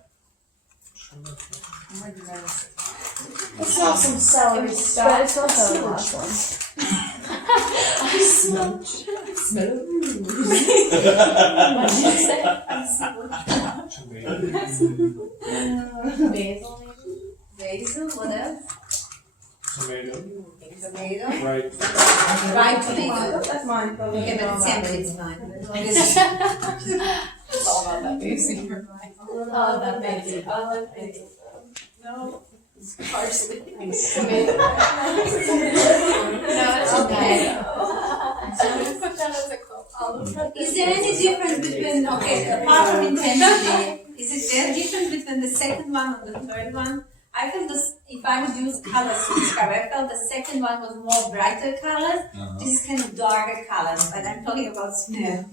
I smell some celery stuff. But it's also the last one. I smell. What did you say? Basil, what else? Tomato. Tomato. Right. Fried tomato. That's mine. Okay, but it's empty, it's fine. It's all about that basil. Oh, that basil. I love basil. No. Parsley. No, it's okay. Is there any difference between, okay, apart from intensity, is it very different between the second one and the third one? I felt this, if I would use colors to describe, I felt the second one was more brighter colors. This is kind of darker colors, but I'm talking about smell.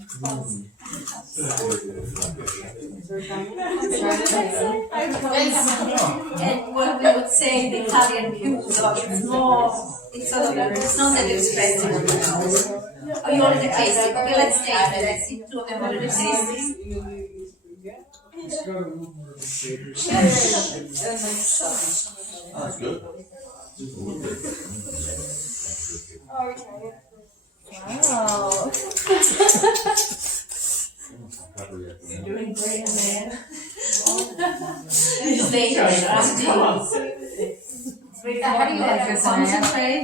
And what we would say the Italian piuto, it's more, it's sort of, it's not that expressive. Oh, you already tasted? Okay, let's taste it. I see two of them already tasted. Oh, that's good. Wow. Doing great, man. How do you like your concentrate?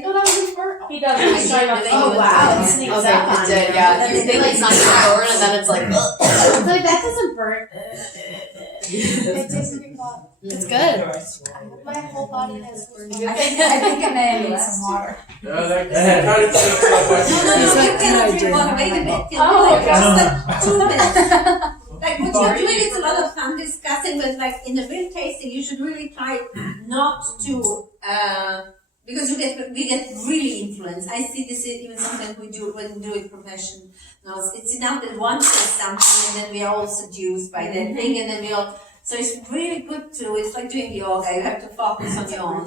He doesn't. Oh wow, it sneaks up. It did, yeah. You think it's not gonna burn, and then it's like, Like that doesn't burn. it tastes like It's good. My whole body has. I think I may need some water. No, that kind of takes up what No, you cannot drink water. Wait a minute. Just 2 minutes. Like what you're doing is a lot of fun discussing, but like in the real tasting, you should really try not to, because we get really influenced. I see this even sometimes when we do it professionals. It's enough that one says something and then we are all seduced by that thing, and then we all. So it's really good to. It's like doing yoga. You have to focus on your own.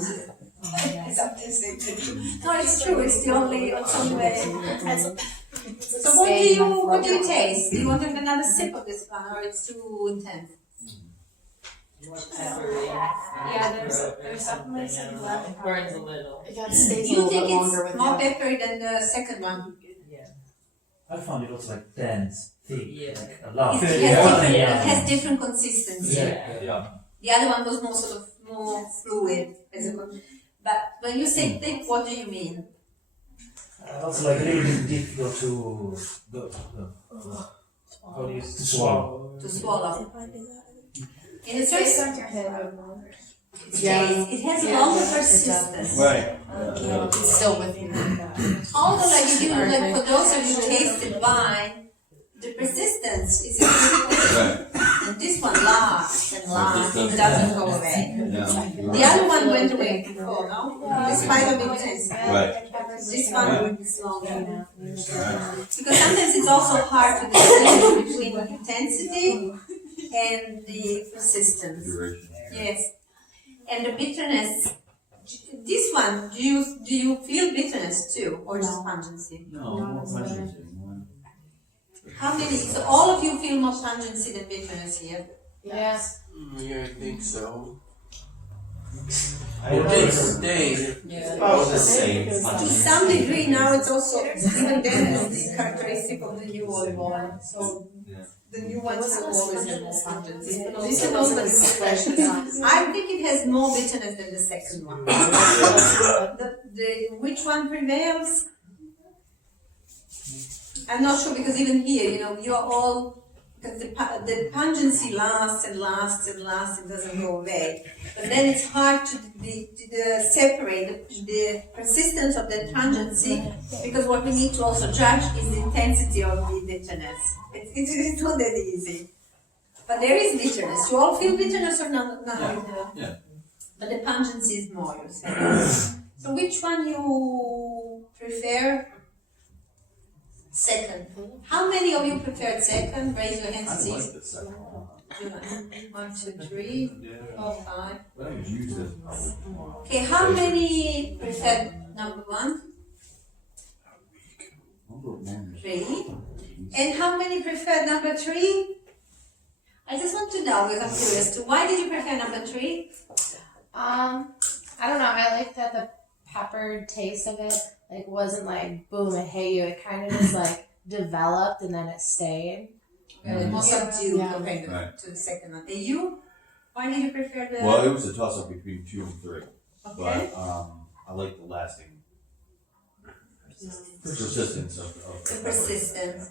No, it's true. It's the only way. So what do you taste? Do you want to have another sip of this one, or it's too intense? Yeah, there's definitely some left. It burns a little. It got stays a You little think bit longer it's with more the peppery than the second one? I found it was like dense, thick, Yeah. like a lot. It has different consistency. Yeah. The other one was more fluid. But when you say thick, what do you mean? Also like a little bit difficult to how do you swallow. To swallow. In the Space first, on your head. it has a longer persistence. Right. It's still with you. Although, like if you like for those of you who tasted wine, the persistence is incredible. Right. And this one lasts and lasts. It doesn't go away. Yeah. The other one went away before, no? Despite of intensity. Right. This one is longer. Because sometimes it's also hard to distinguish between intensity and the persistence. Duration. Yes. And the bitterness. This one, do you feel bitterness too, or just pungency? No, more pungency. How many? So all of you feel more pungency than bitterness here. Yes. Yeah, I think so. I Well, don't day know. for day. About the same. To some degree now it's also, even then it's the characteristic of the new olive oil. So the new ones have always had more pungency. This is also the I think it has more bitterness than the second one. Which one prevails? I'm not sure, because even here, you're all, because the pungency lasts and lasts and lasts and doesn't go away. But then it's hard to separate the persistence of the pungency, because what we need to also judge is the intensity of the bitterness. It's not that easy. But there is bitterness. You all feel bitterness or not? Yeah. But the pungency is more, you say. So which one you prefer? Second. How many of you preferred second? Raise your hands, I like please. the second one. 1, 2, 3, 4, 5. I would use it. Okay, how many preferred number 1? 3. And how many preferred number 3? I just want to know, because I'm curious too. Why did you prefer number 3? I don't know. I like that the pepper taste of it wasn't like boom, I hate you. It kind of just developed and then it stayed. More subdued Yeah. compared Right. to the second one. And you? Why did you prefer the... Well, it was a toss up between 2 and 3. Okay. But I like the lasting persistence of The persistence.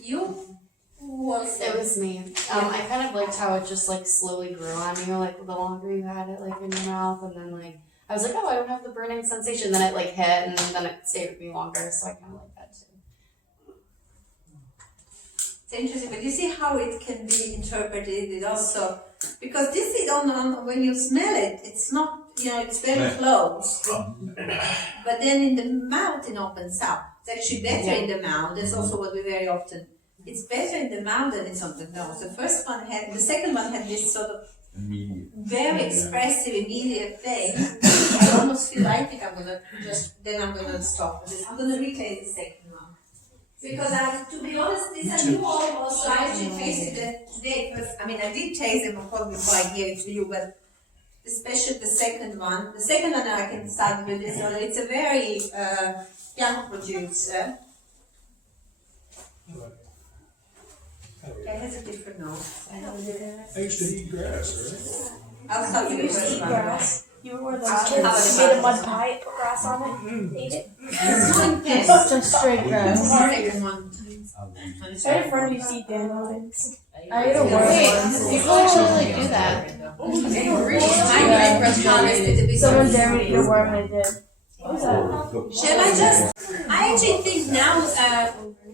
You? It was me. I kind of liked how it just slowly grew on you, the longer you had it in your mouth, and then I was like, oh, I don't have the burning sensation. Then it hit, and then it stayed with me longer, so I kind of like that too. It's interesting, but you see how it can be interpreted. It also, because this is on when you smell it, it's not, it's very Right. close. But then in the mouth it opens up. It's actually better in the mouth. That's also what we very often. It's better in the mouth than it's on the nose. The second one had this sort of immediate. very expressive, immediate thing. I almost feel I'm gonna stop with this. I'm gonna replay the second one. Because to be honest, these are new olive oils, so I actually tasted them today. Because, I did taste them, of course, before I gave it to you, but especially the second one. The second one I can start with this one. It's a very young producer. It has a different nose. I used to eat grass, right? I'll start with the first one. Grass. You were one of those How kids about who made a mud pie, put grass on it, ate it. It's too intense. Just straight grass. The second one. I had a friend who used to eat dandelions. I ate a worm. People actually do that. Someone dare me to eat worm, I did. Shall I just? I actually think now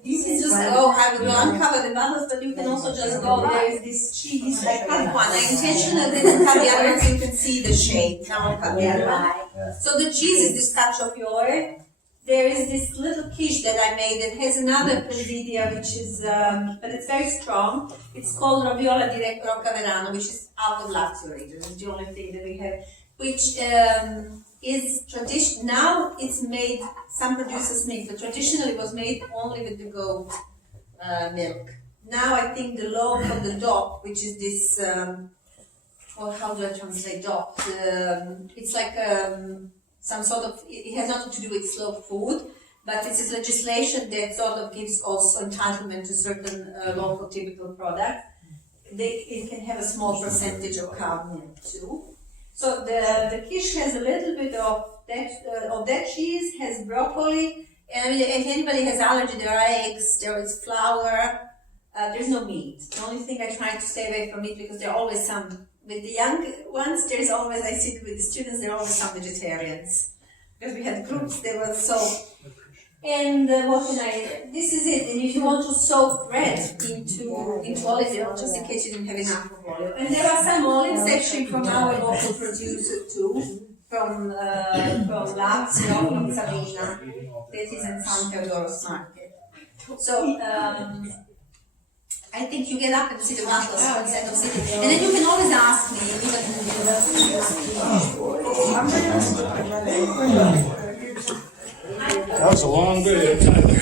you can just go. I will uncover the bubbles, but you can also just go. There is this cheese. I cut one. I intentionally didn't cut the other one so you can see the shape. Now I cut the other one. So the cheese is this cacio There is this little quiche that I made that has another presidia, which is, but it's very strong. It's called Raviola di Roccaverano, which is out of Lazio region. It's the only thing that we have, which is tradition. Now it's made, some producers make, but traditionally it was made only with the goat milk. Now I think the loaf of the DOP, which is this, well, how do I translate DOP? It's like some sort of, it has nothing to do with slow food, but it's a legislation that sort of gives also entitlement to certain local typical products. It can have a small percentage of cow milk too. So the quiche has a little bit of that cheese, has broccoli, and if anybody has allergy, there are eggs, there is flour, there's no meat. The only thing I try to stay away from meat because there are always some, with the young ones, there's always, I see with the students, there are always some vegetarians. Because we had groups, there was so, and what can I, this is it, and if you want to soak bread into olive oil, just in case you didn't have enough of olive. And there are some olives actually from our local producer too, from Lazio, from Sabina, that is in San Teodoro's market. So, I think you get up and see the muscles instead of sitting. And then you can always ask me, That was a long video, Tyler.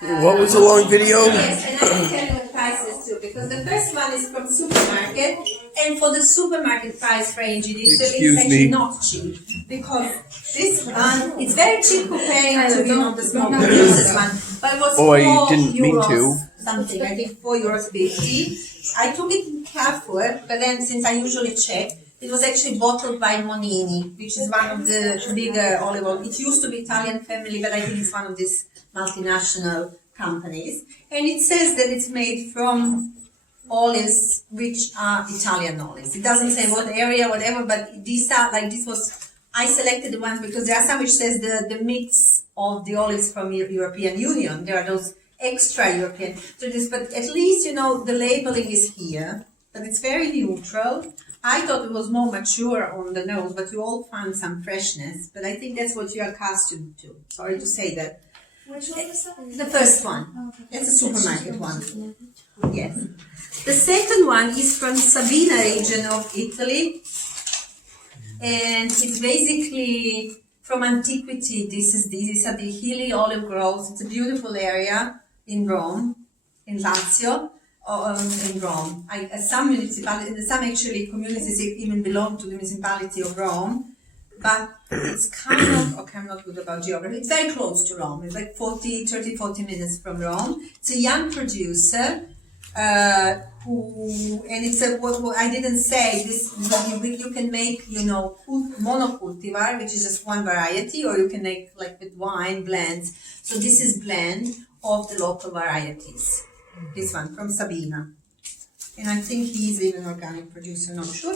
What was the long video? Yes, and I can tell you what prices too, because the first one is from supermarket, and for the supermarket price range, it's actually not cheap, because this one, it's very cheap comparing to, the small producers one, but it was €4, something, I think €4.50. I took it in Carrefour, but then since I usually check, it was actually bottled by Monini, which is one of the bigger olive oil. It used to be Italian family, but I think it's one of these multinational companies. And it says that it's made from olives which are Italian olives. It doesn't say what area, whatever, but these are, like this was, I selected the ones because there are some which says the mix of the olives from European Union. There are those extra European. So this, but at least, the labeling is here, but it's very neutral. I thought it was more mature on the nose, but you all found some freshness. But I think that's what you are accustomed to. Sorry to say that. Which one is that? The first one. It's a supermarket one. Yes. The second one is from Sabina region of Italy. And it's basically from antiquity. These are the hilly olive groves. It's a beautiful area in Rome, in Lazio. In Rome. Some municipalities, some actually communities even belong to the municipality of Rome, but it's I'm not good about geography. It's very close to Rome. It's like 40 minutes from Rome. It's a young producer and it's I didn't say this. You can make monocultivar, which is just one variety, or you can make like with wine blends. So this is blend of the local varieties. This one from Sabina, and I think he's even an organic producer, not sure.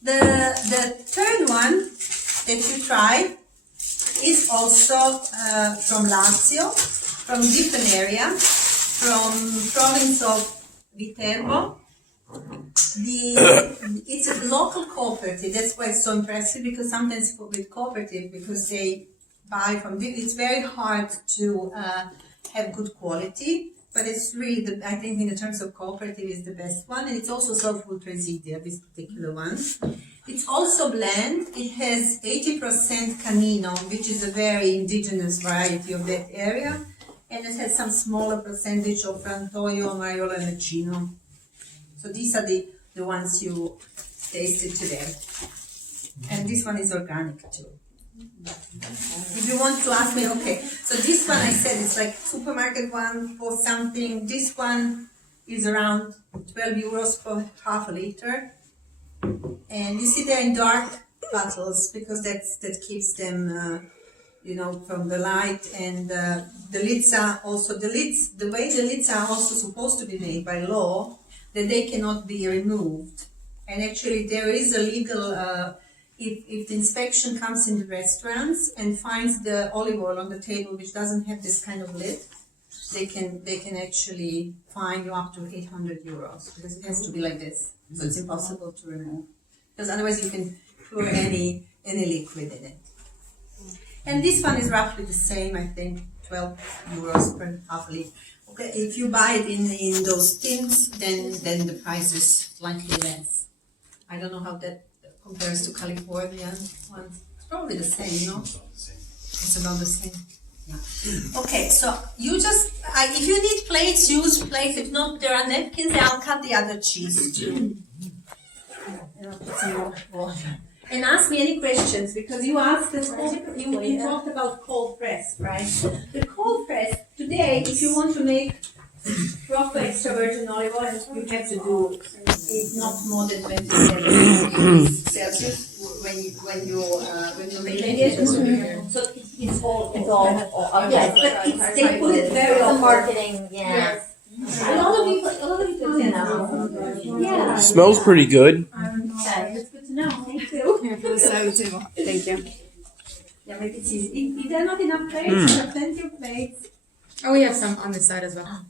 The third one that you try is also from Lazio, from different area, from province of Viterbo. It's a local cooperative. That's why it's so impressive, because sometimes with cooperative, because they buy from. It's very hard to have good quality. But it's really, I think in the terms of cooperative, is the best one. And it's also Soulful Presidia, this particular one. It's also blend. It has 80% Canino, which is a very indigenous variety of that area. And it has some smaller percentage of Frantoio, Mariola, and Mecino. So these are the ones you tasted today. And this one is organic too. If you want to ask me, okay, so this one I said it's like supermarket one for something. This one is around €12 for half a liter. And you see they're in dark bottles because that keeps them, from the light. And the lids are also the way the lids are also supposed to be made by law, that they cannot be removed. And actually, there is a legal. If the inspection comes in the restaurants and finds the olive oil on the table which doesn't have this kind of lid, they can actually fine you up to 800 euros because it has to be like this. So it's impossible to remove. Because otherwise you can pour any liquid in it. And this one is roughly the same, I think, 12 euros per half a liter. Okay, if you buy it in those tins, then the price is slightly less. I don't know how that compares to California ones. It's probably the same, no? It's about the same. Yeah. Okay, so you just, if you need plates, use plates. If not, there are napkins. I'll cut the other cheese too. And I'll put some more water. And ask me any questions because you asked us. You talked about cold press, right? The cold press today, if you want to make proper extra virgin olive oil, you have to do it not more than 27 degrees Celsius when you make it. So it's all yes, but they put it very on marketing, yeah. A lot of people say now. Smells pretty good. Okay, that's good to know. Thank you. Thank you. Yeah, make it easy. If there are not enough plates, you have plenty of plates. Oh, we have some on this side as well.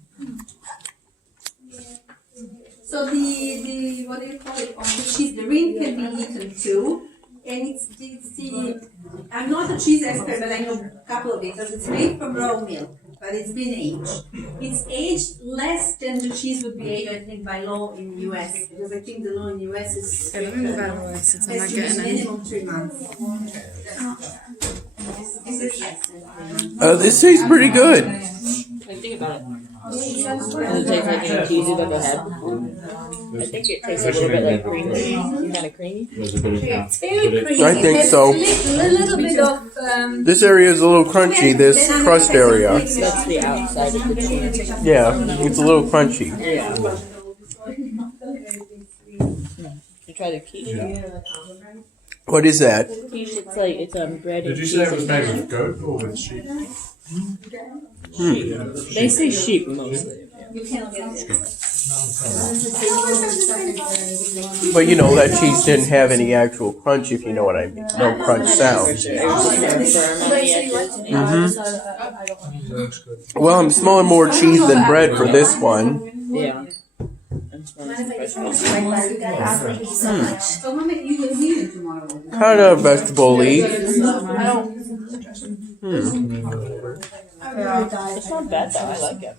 So the what do you call it? On the cheese, the ring can be eaten too. And it's the I'm not a cheese expert, but I know a couple of it because it's made from raw milk, but it's been aged. It's aged less than the cheese would be aged, I think, by law in the US, because I think the law in the US is I don't know about the since I'm not getting any. minimum 3 months. This tastes pretty good. Think about it. Does it taste like any cheese you've ever had? I think it tastes a little bit like creamy. Kind of creamy. It's very creamy. I think so. A little bit of This area is a little crunchy, this crust area. That's the outside of the cheese. Yeah, it's a little crunchy. Yeah. You try the quiche. What is that? Quiche, it's bread. Did you say it was made with goat or with sheep? Sheep. They say sheep mostly. But you know, that cheese didn't have any actual crunch, if you know what I mean. No crunch sound. Well, I'm smelling more cheese than bread for this one. Yeah. Kind of vegetable-y. It's not bad though, I like it.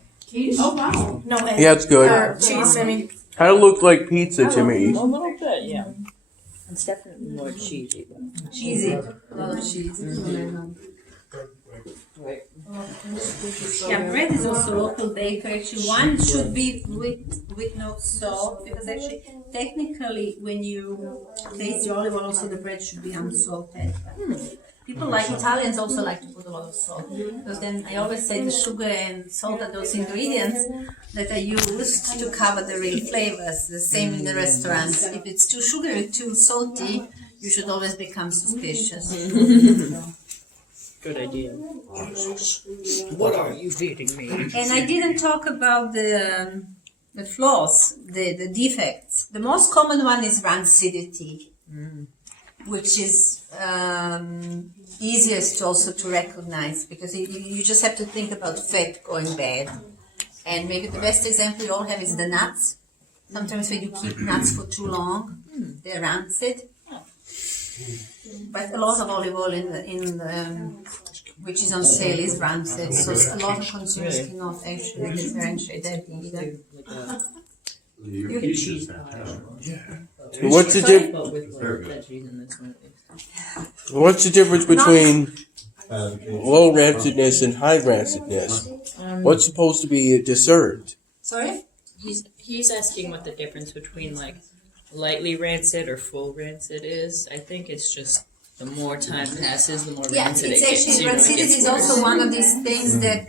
Oh wow. No, Yeah, it's good. cheese, I mean. Kind of looked like pizza to me. A little bit, yeah. It's definitely more cheesy though. cheesy. A lot of cheese. Yeah, bread is also local baker. Actually, one should be with no salt because actually, technically, when you taste the olive oil, also the bread should be unsalted. People like Italians also like to put a lot of salt because then I always say the sugar and salt are those ingredients that are used to cover the real flavors. The same in the restaurants. If it's too sugary, too salty, you should always become suspicious. Good idea. What are you feeding me? And I didn't talk about the flaws, the defects. The most common one is rancidity, which is easiest also to recognize because you just have to think about fat going bad. And maybe the best example you all have is the nuts. Sometimes when you keep nuts for too long, they're rancid. But a lot of olive oil which is on sale is rancid, so a lot of consumers cannot actually differentiate that either. What's the difference between low rancidness and high rancidness? What's supposed to be discerned? Sorry? He's asking what the difference between like lightly rancid or full rancid is. I think it's just the more time passes, the more rancid it gets. Rancidity is also one of these things that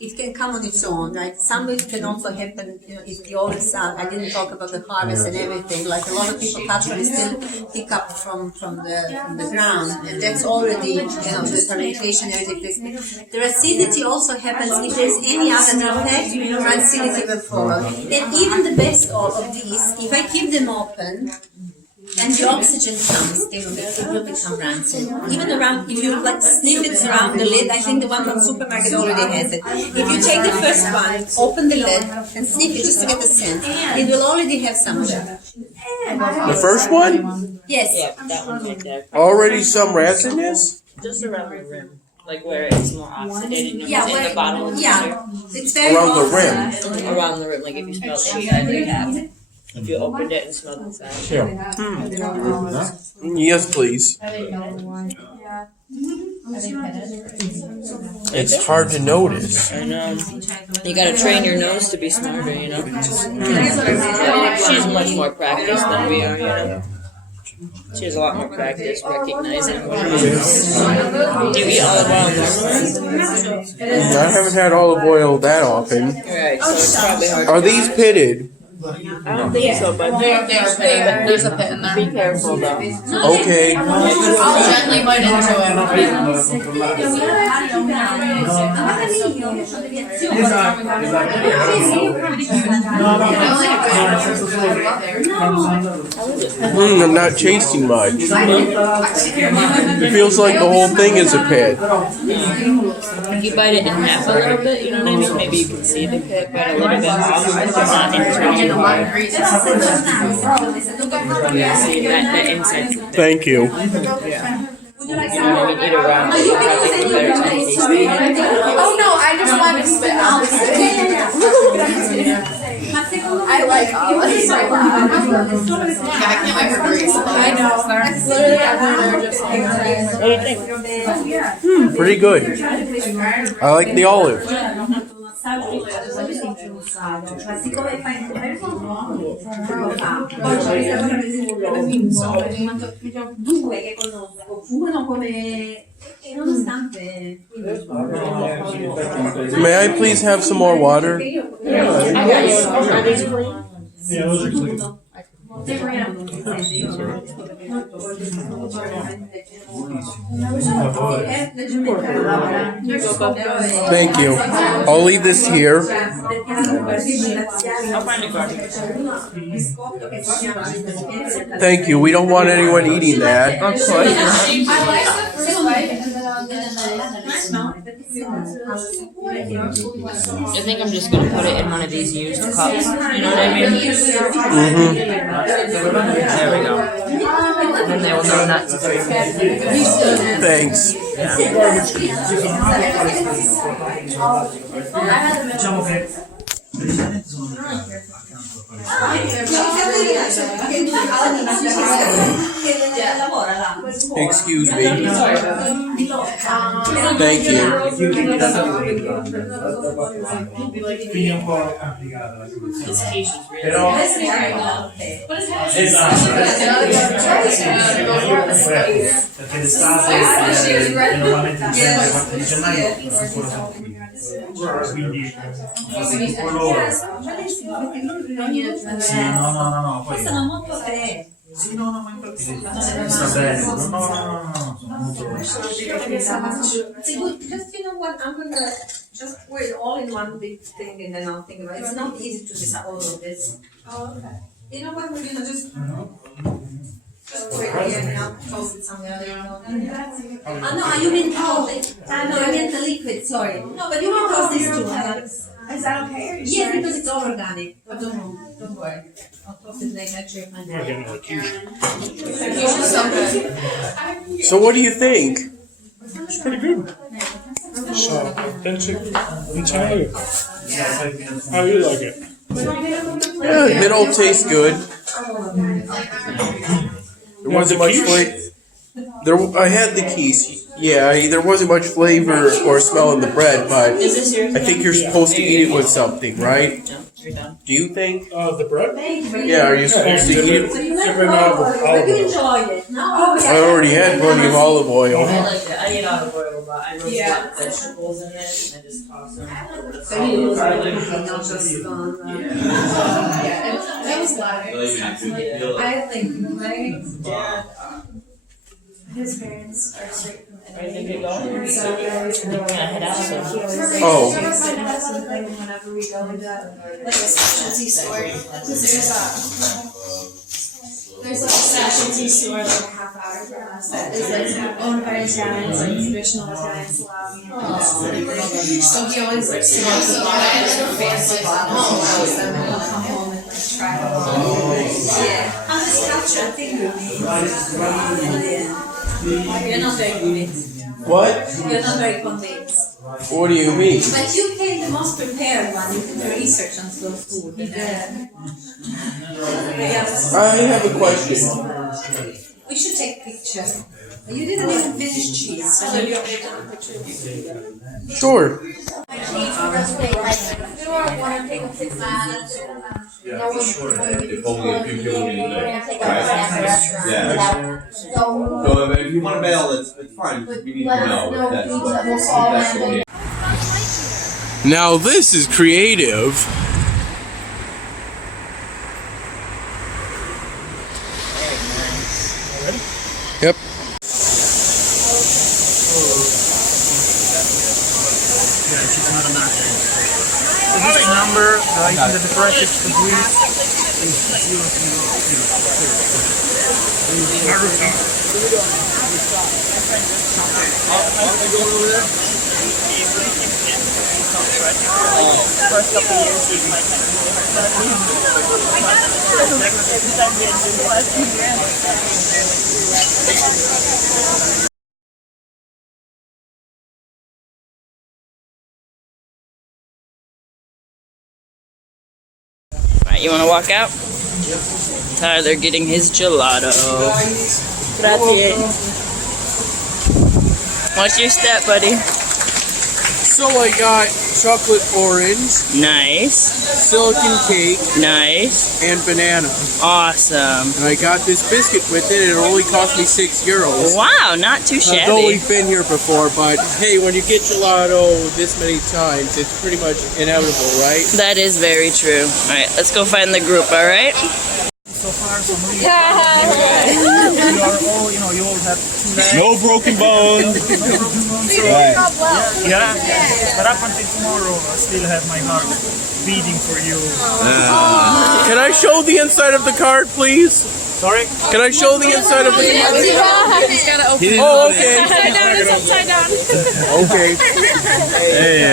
it can come on its own, right? Some of it can also happen, if you always I didn't talk about the harvest and everything. Like a lot of people actually still pick up from the ground, and that's already the fermentation and everything. The acidity also happens if there's any other defect. Acidity will follow. And even the best of these, if I keep them open, and the oxygen comes, it will become rancid. Even around, if you sniff it around the lid, I think the one from supermarket already has it. If you take the first one, open the lid, and sniff it just to get the scent, it will already have some of that. The first one? Yes. Yeah, that one's right there. Already some rancidness? Just around the rim. Like where it's more oxidated, in the bottom of the it's very around the rim. Around the rim, like if you smell the inside of the cap. If you opened it and smelled inside. Sure. Yes, please. It's hard to notice. I know. You gotta train your nose to be smarter, She's much more practiced than we are, She has a lot more practice recognizing what it is. Do you eat olive oil normally? I haven't had olive oil that often. Right, so it's probably hard. Are these pitted? I don't think so, but there's a pit in there. Be careful though. Okay. I'll gently bite into I'm not tasting much. It feels like the whole thing is a pit. If you bite it in half a little bit, you know what I mean? Maybe you can see the pit, bite a little bit off, but not into a lot of grease. Yeah, see that inside. Thank you. Yeah. You know what I mean? Eat around. Probably better time tasting. Oh no, I just wanted to spit out. I like olives. I can't wait for grease. I know. It's literally everywhere just like what do you think? Pretty good. I like the olive. May I please have some more water? Thank you. I'll leave this here. Thank you. We don't want anyone eating that. I like the first bite and then I think I'm just gonna put it in one of these used cups. You know what I mean? There we go. And they will know not to drink it. Thanks. Excuse me. Thank you. Sono molto fresche. Sì, no, ma infatti sta bene. No. Just what, I'm gonna just put it all in one big thing and then I'll think about it. It's not easy to dispose of this. Oh, okay. You know what, we're gonna just put it here and I'll toss it somewhere. Oh no, you mean toss it? No, I meant the liquid, sorry. No, but you can toss this too. Is that okay? Yes, because it's all organic. But don't worry. I'll toss it later. Check my So what do you think? It's pretty good. So, authentic Italian. How do you like it? Yeah, it all tastes good. There wasn't much flavor. I had the keys. Yeah, there wasn't much flavor or smell in the bread, but I think you're supposed to eat it with something, right? Do you think? The bread? Yeah, are you supposed to eat it? Different olive oil. I already had plenty of olive oil. I like that. I eat olive oil, but I roast a lot of vegetables in it and I just toss them. So he was really cooking, not just on That was loud. I think my dad, his parents are straight from Italy. So we always go head out. Oh. Something whenever we go into like a specialty store. Because there's like a specialty store like a half hour from us that is like owned by Italians, like traditional Italian salami. So he always like smells the bottles and fancy bottles and knows them and he'll come home and like try them. Yeah. On this couch, I think you're not very convinced. What? You're not very convinced. What do you mean? But you came the most prepared one. You did the research on slow food. You did. I have a question. We should take a picture. You didn't even finish cheese. So you're going to take a picture. Sure. If only a few people need it. Yeah. So if you want to bail, it's fine. We need to know if that's okay. Now this is creative. Yep. So this number, right in the bracket for Greece, is 0. Alright, you wanna walk out? Tyler getting his gelato. Grazie. What's your step, buddy? So I got chocolate orange. Nice. Silicon cake. Nice. And banana. Awesome. And I got this biscuit with it. It only cost me €6. Wow, not too I've shabby. only been here before, but hey, when you get gelato this many times, it's pretty much inevitable, right? That is very true. Alright, let's go find the group, alright? So far from me, you are all, you all have 2 legs. No broken bones. Right. Yeah, but up until tomorrow, I still have my heart beating for you. Can I show the inside of the card, please? Sorry? Can I show the inside of the card? He's gotta open it. Oh, okay. Upside down, it's upside down. Okay. Hey,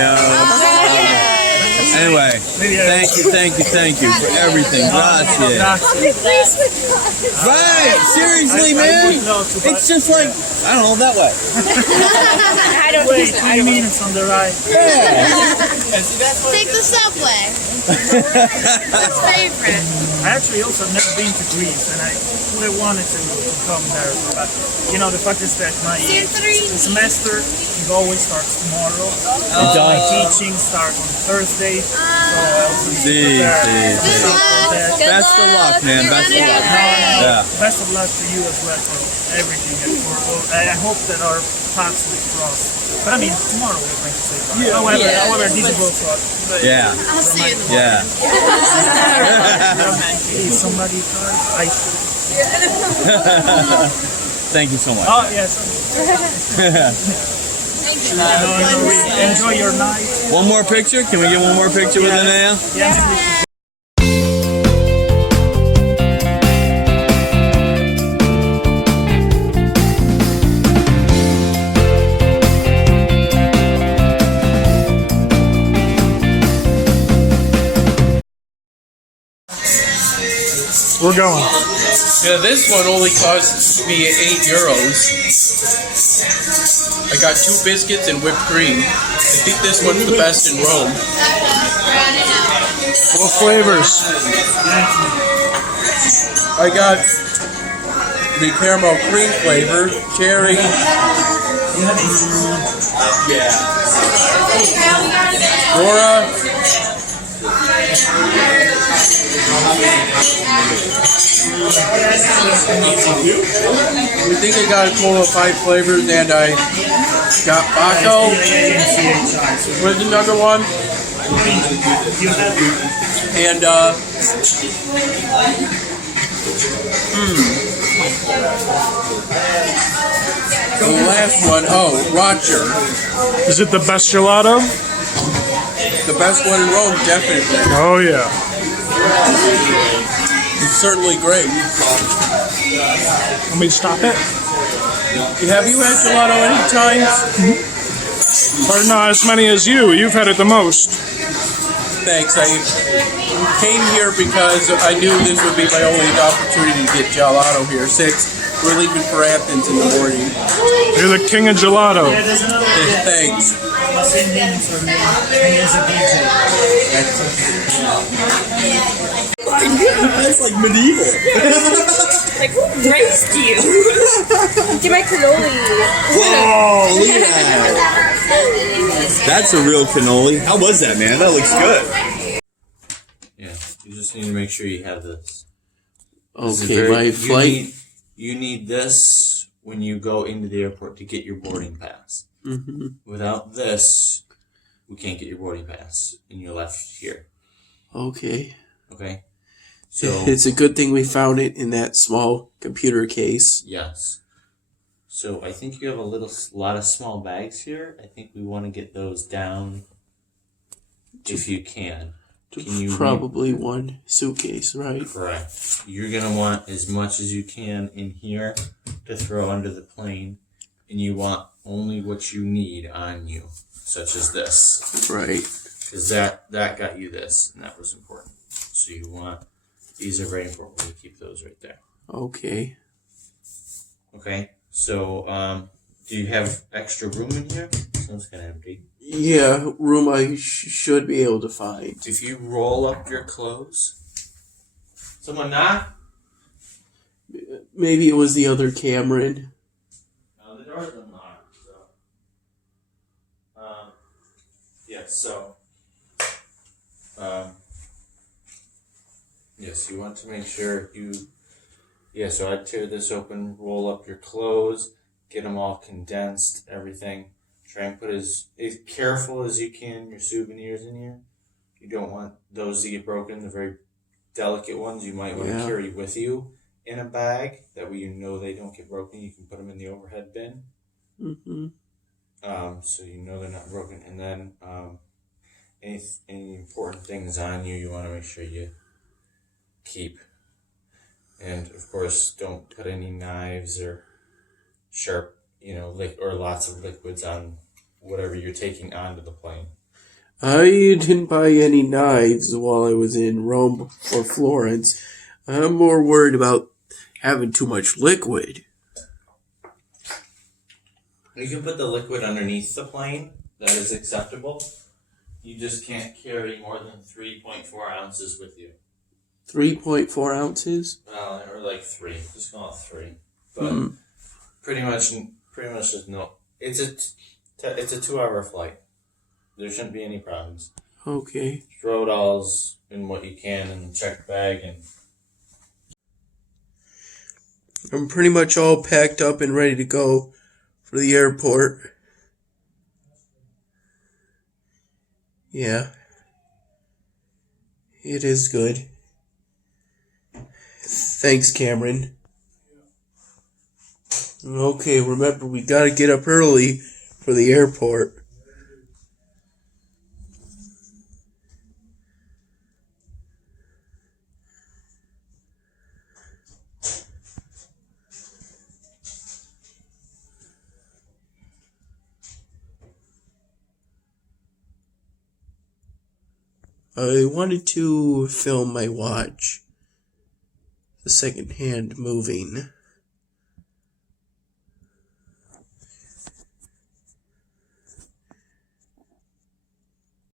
anyway, thank you for everything. Grazie. Right, seriously, man. It's just like, I don't know, that way. I don't wait 20 minutes on the right. Yeah. Take the subway. That's favorite. I actually also never been to Greece, and I would have wanted to come there, but the fact is that my semester always starts tomorrow. My teaching starts on Thursday, so I also need to prepare. Best of luck, man. Best of luck. Yeah. Best of luck to you as well for everything, and I hope that our paths will cross. But I mean, tomorrow we're going to say bye. However, this is both for us. Yeah. I'll see you in the Yeah. If somebody tries, I should. Thank you so much. Oh, yes. Enjoy your night. One more picture? Can we get one more picture with Anaya? Yes. We're going. Yeah, this one only cost me €8. I got 2 biscuits and whipped cream. I think this one's the best in Rome. What flavors? I got the caramel cream flavor, cherry. Yeah. Dora. I think I got a total of 5 flavors, and I got Baco. Where's another one? And the last one, Roger. Is it the best gelato? The best one in Rome, definitely. Oh yeah. It's certainly great. Let me stop it. Have you had gelato any times? Or not as many as you. You've had it the most. Thanks. I came here because I knew this would be my only opportunity to get gelato here. 6, we're leaving for Athens in the morning. You're the king of gelato. Thanks. That's like medieval. Like, who raised you? Get my cannoli. Whoa, look at that. That's a real cannoli. How was that, man? That looks good. Yeah, you just need to make sure you have this. Okay, my flight. You need this when you go into the airport to get your boarding pass. Mm-hmm. Without this, we can't get your boarding pass, and you're left here. Okay. Okay? So it's a good thing we found it in that small computer case. yes. So I think you have a lot of small bags here. I think we want to get those down if you can. Can you Probably one suitcase, right? Correct. You're going to want as much as you can in here to throw under the plane, and you want only what you need on you, such as this. Right. Because that got you this, and that was important. So you want, these are very important. We keep those right there. Okay. Okay. So, do you have extra room in here? Sounds kind of empty. Yeah, room I should be able to find. If you roll up your clothes, someone knock? Maybe it was the other Cameron. No, the door's unlocked. So, yeah. So, yes, you want to make sure you. Yeah, so I'd tear this open, roll up your clothes, get them all condensed, everything. Try and put as careful as you can your souvenirs in here. You don't want those to get broken. The very delicate ones you might want to carry with you in a bag. That way you know they don't get broken. You can put them in the overhead bin. Mm-hmm. So you know they're not broken. And then any important things on you, you want to make sure you keep. And of course, don't put any knives or sharp, or lots of liquids on whatever you're taking onto the plane. I didn't buy any knives while I was in Rome or Florence. I'm more worried about having too much liquid. You can put the liquid underneath the plane. That is acceptable. You just can't carry more than 3.4 ounces with you. 3.4 ounces? Or like 3. Just call it 3. But pretty much just no. It's a 2-hour flight. There shouldn't be any problems. Okay. Throw it all in what you can in the checked bag, and I'm pretty much all packed up and ready to go for the airport. Yeah. It is good. Thanks, Cameron. Okay, remember, we gotta get up early for the airport. I wanted to film my watch. The second hand moving.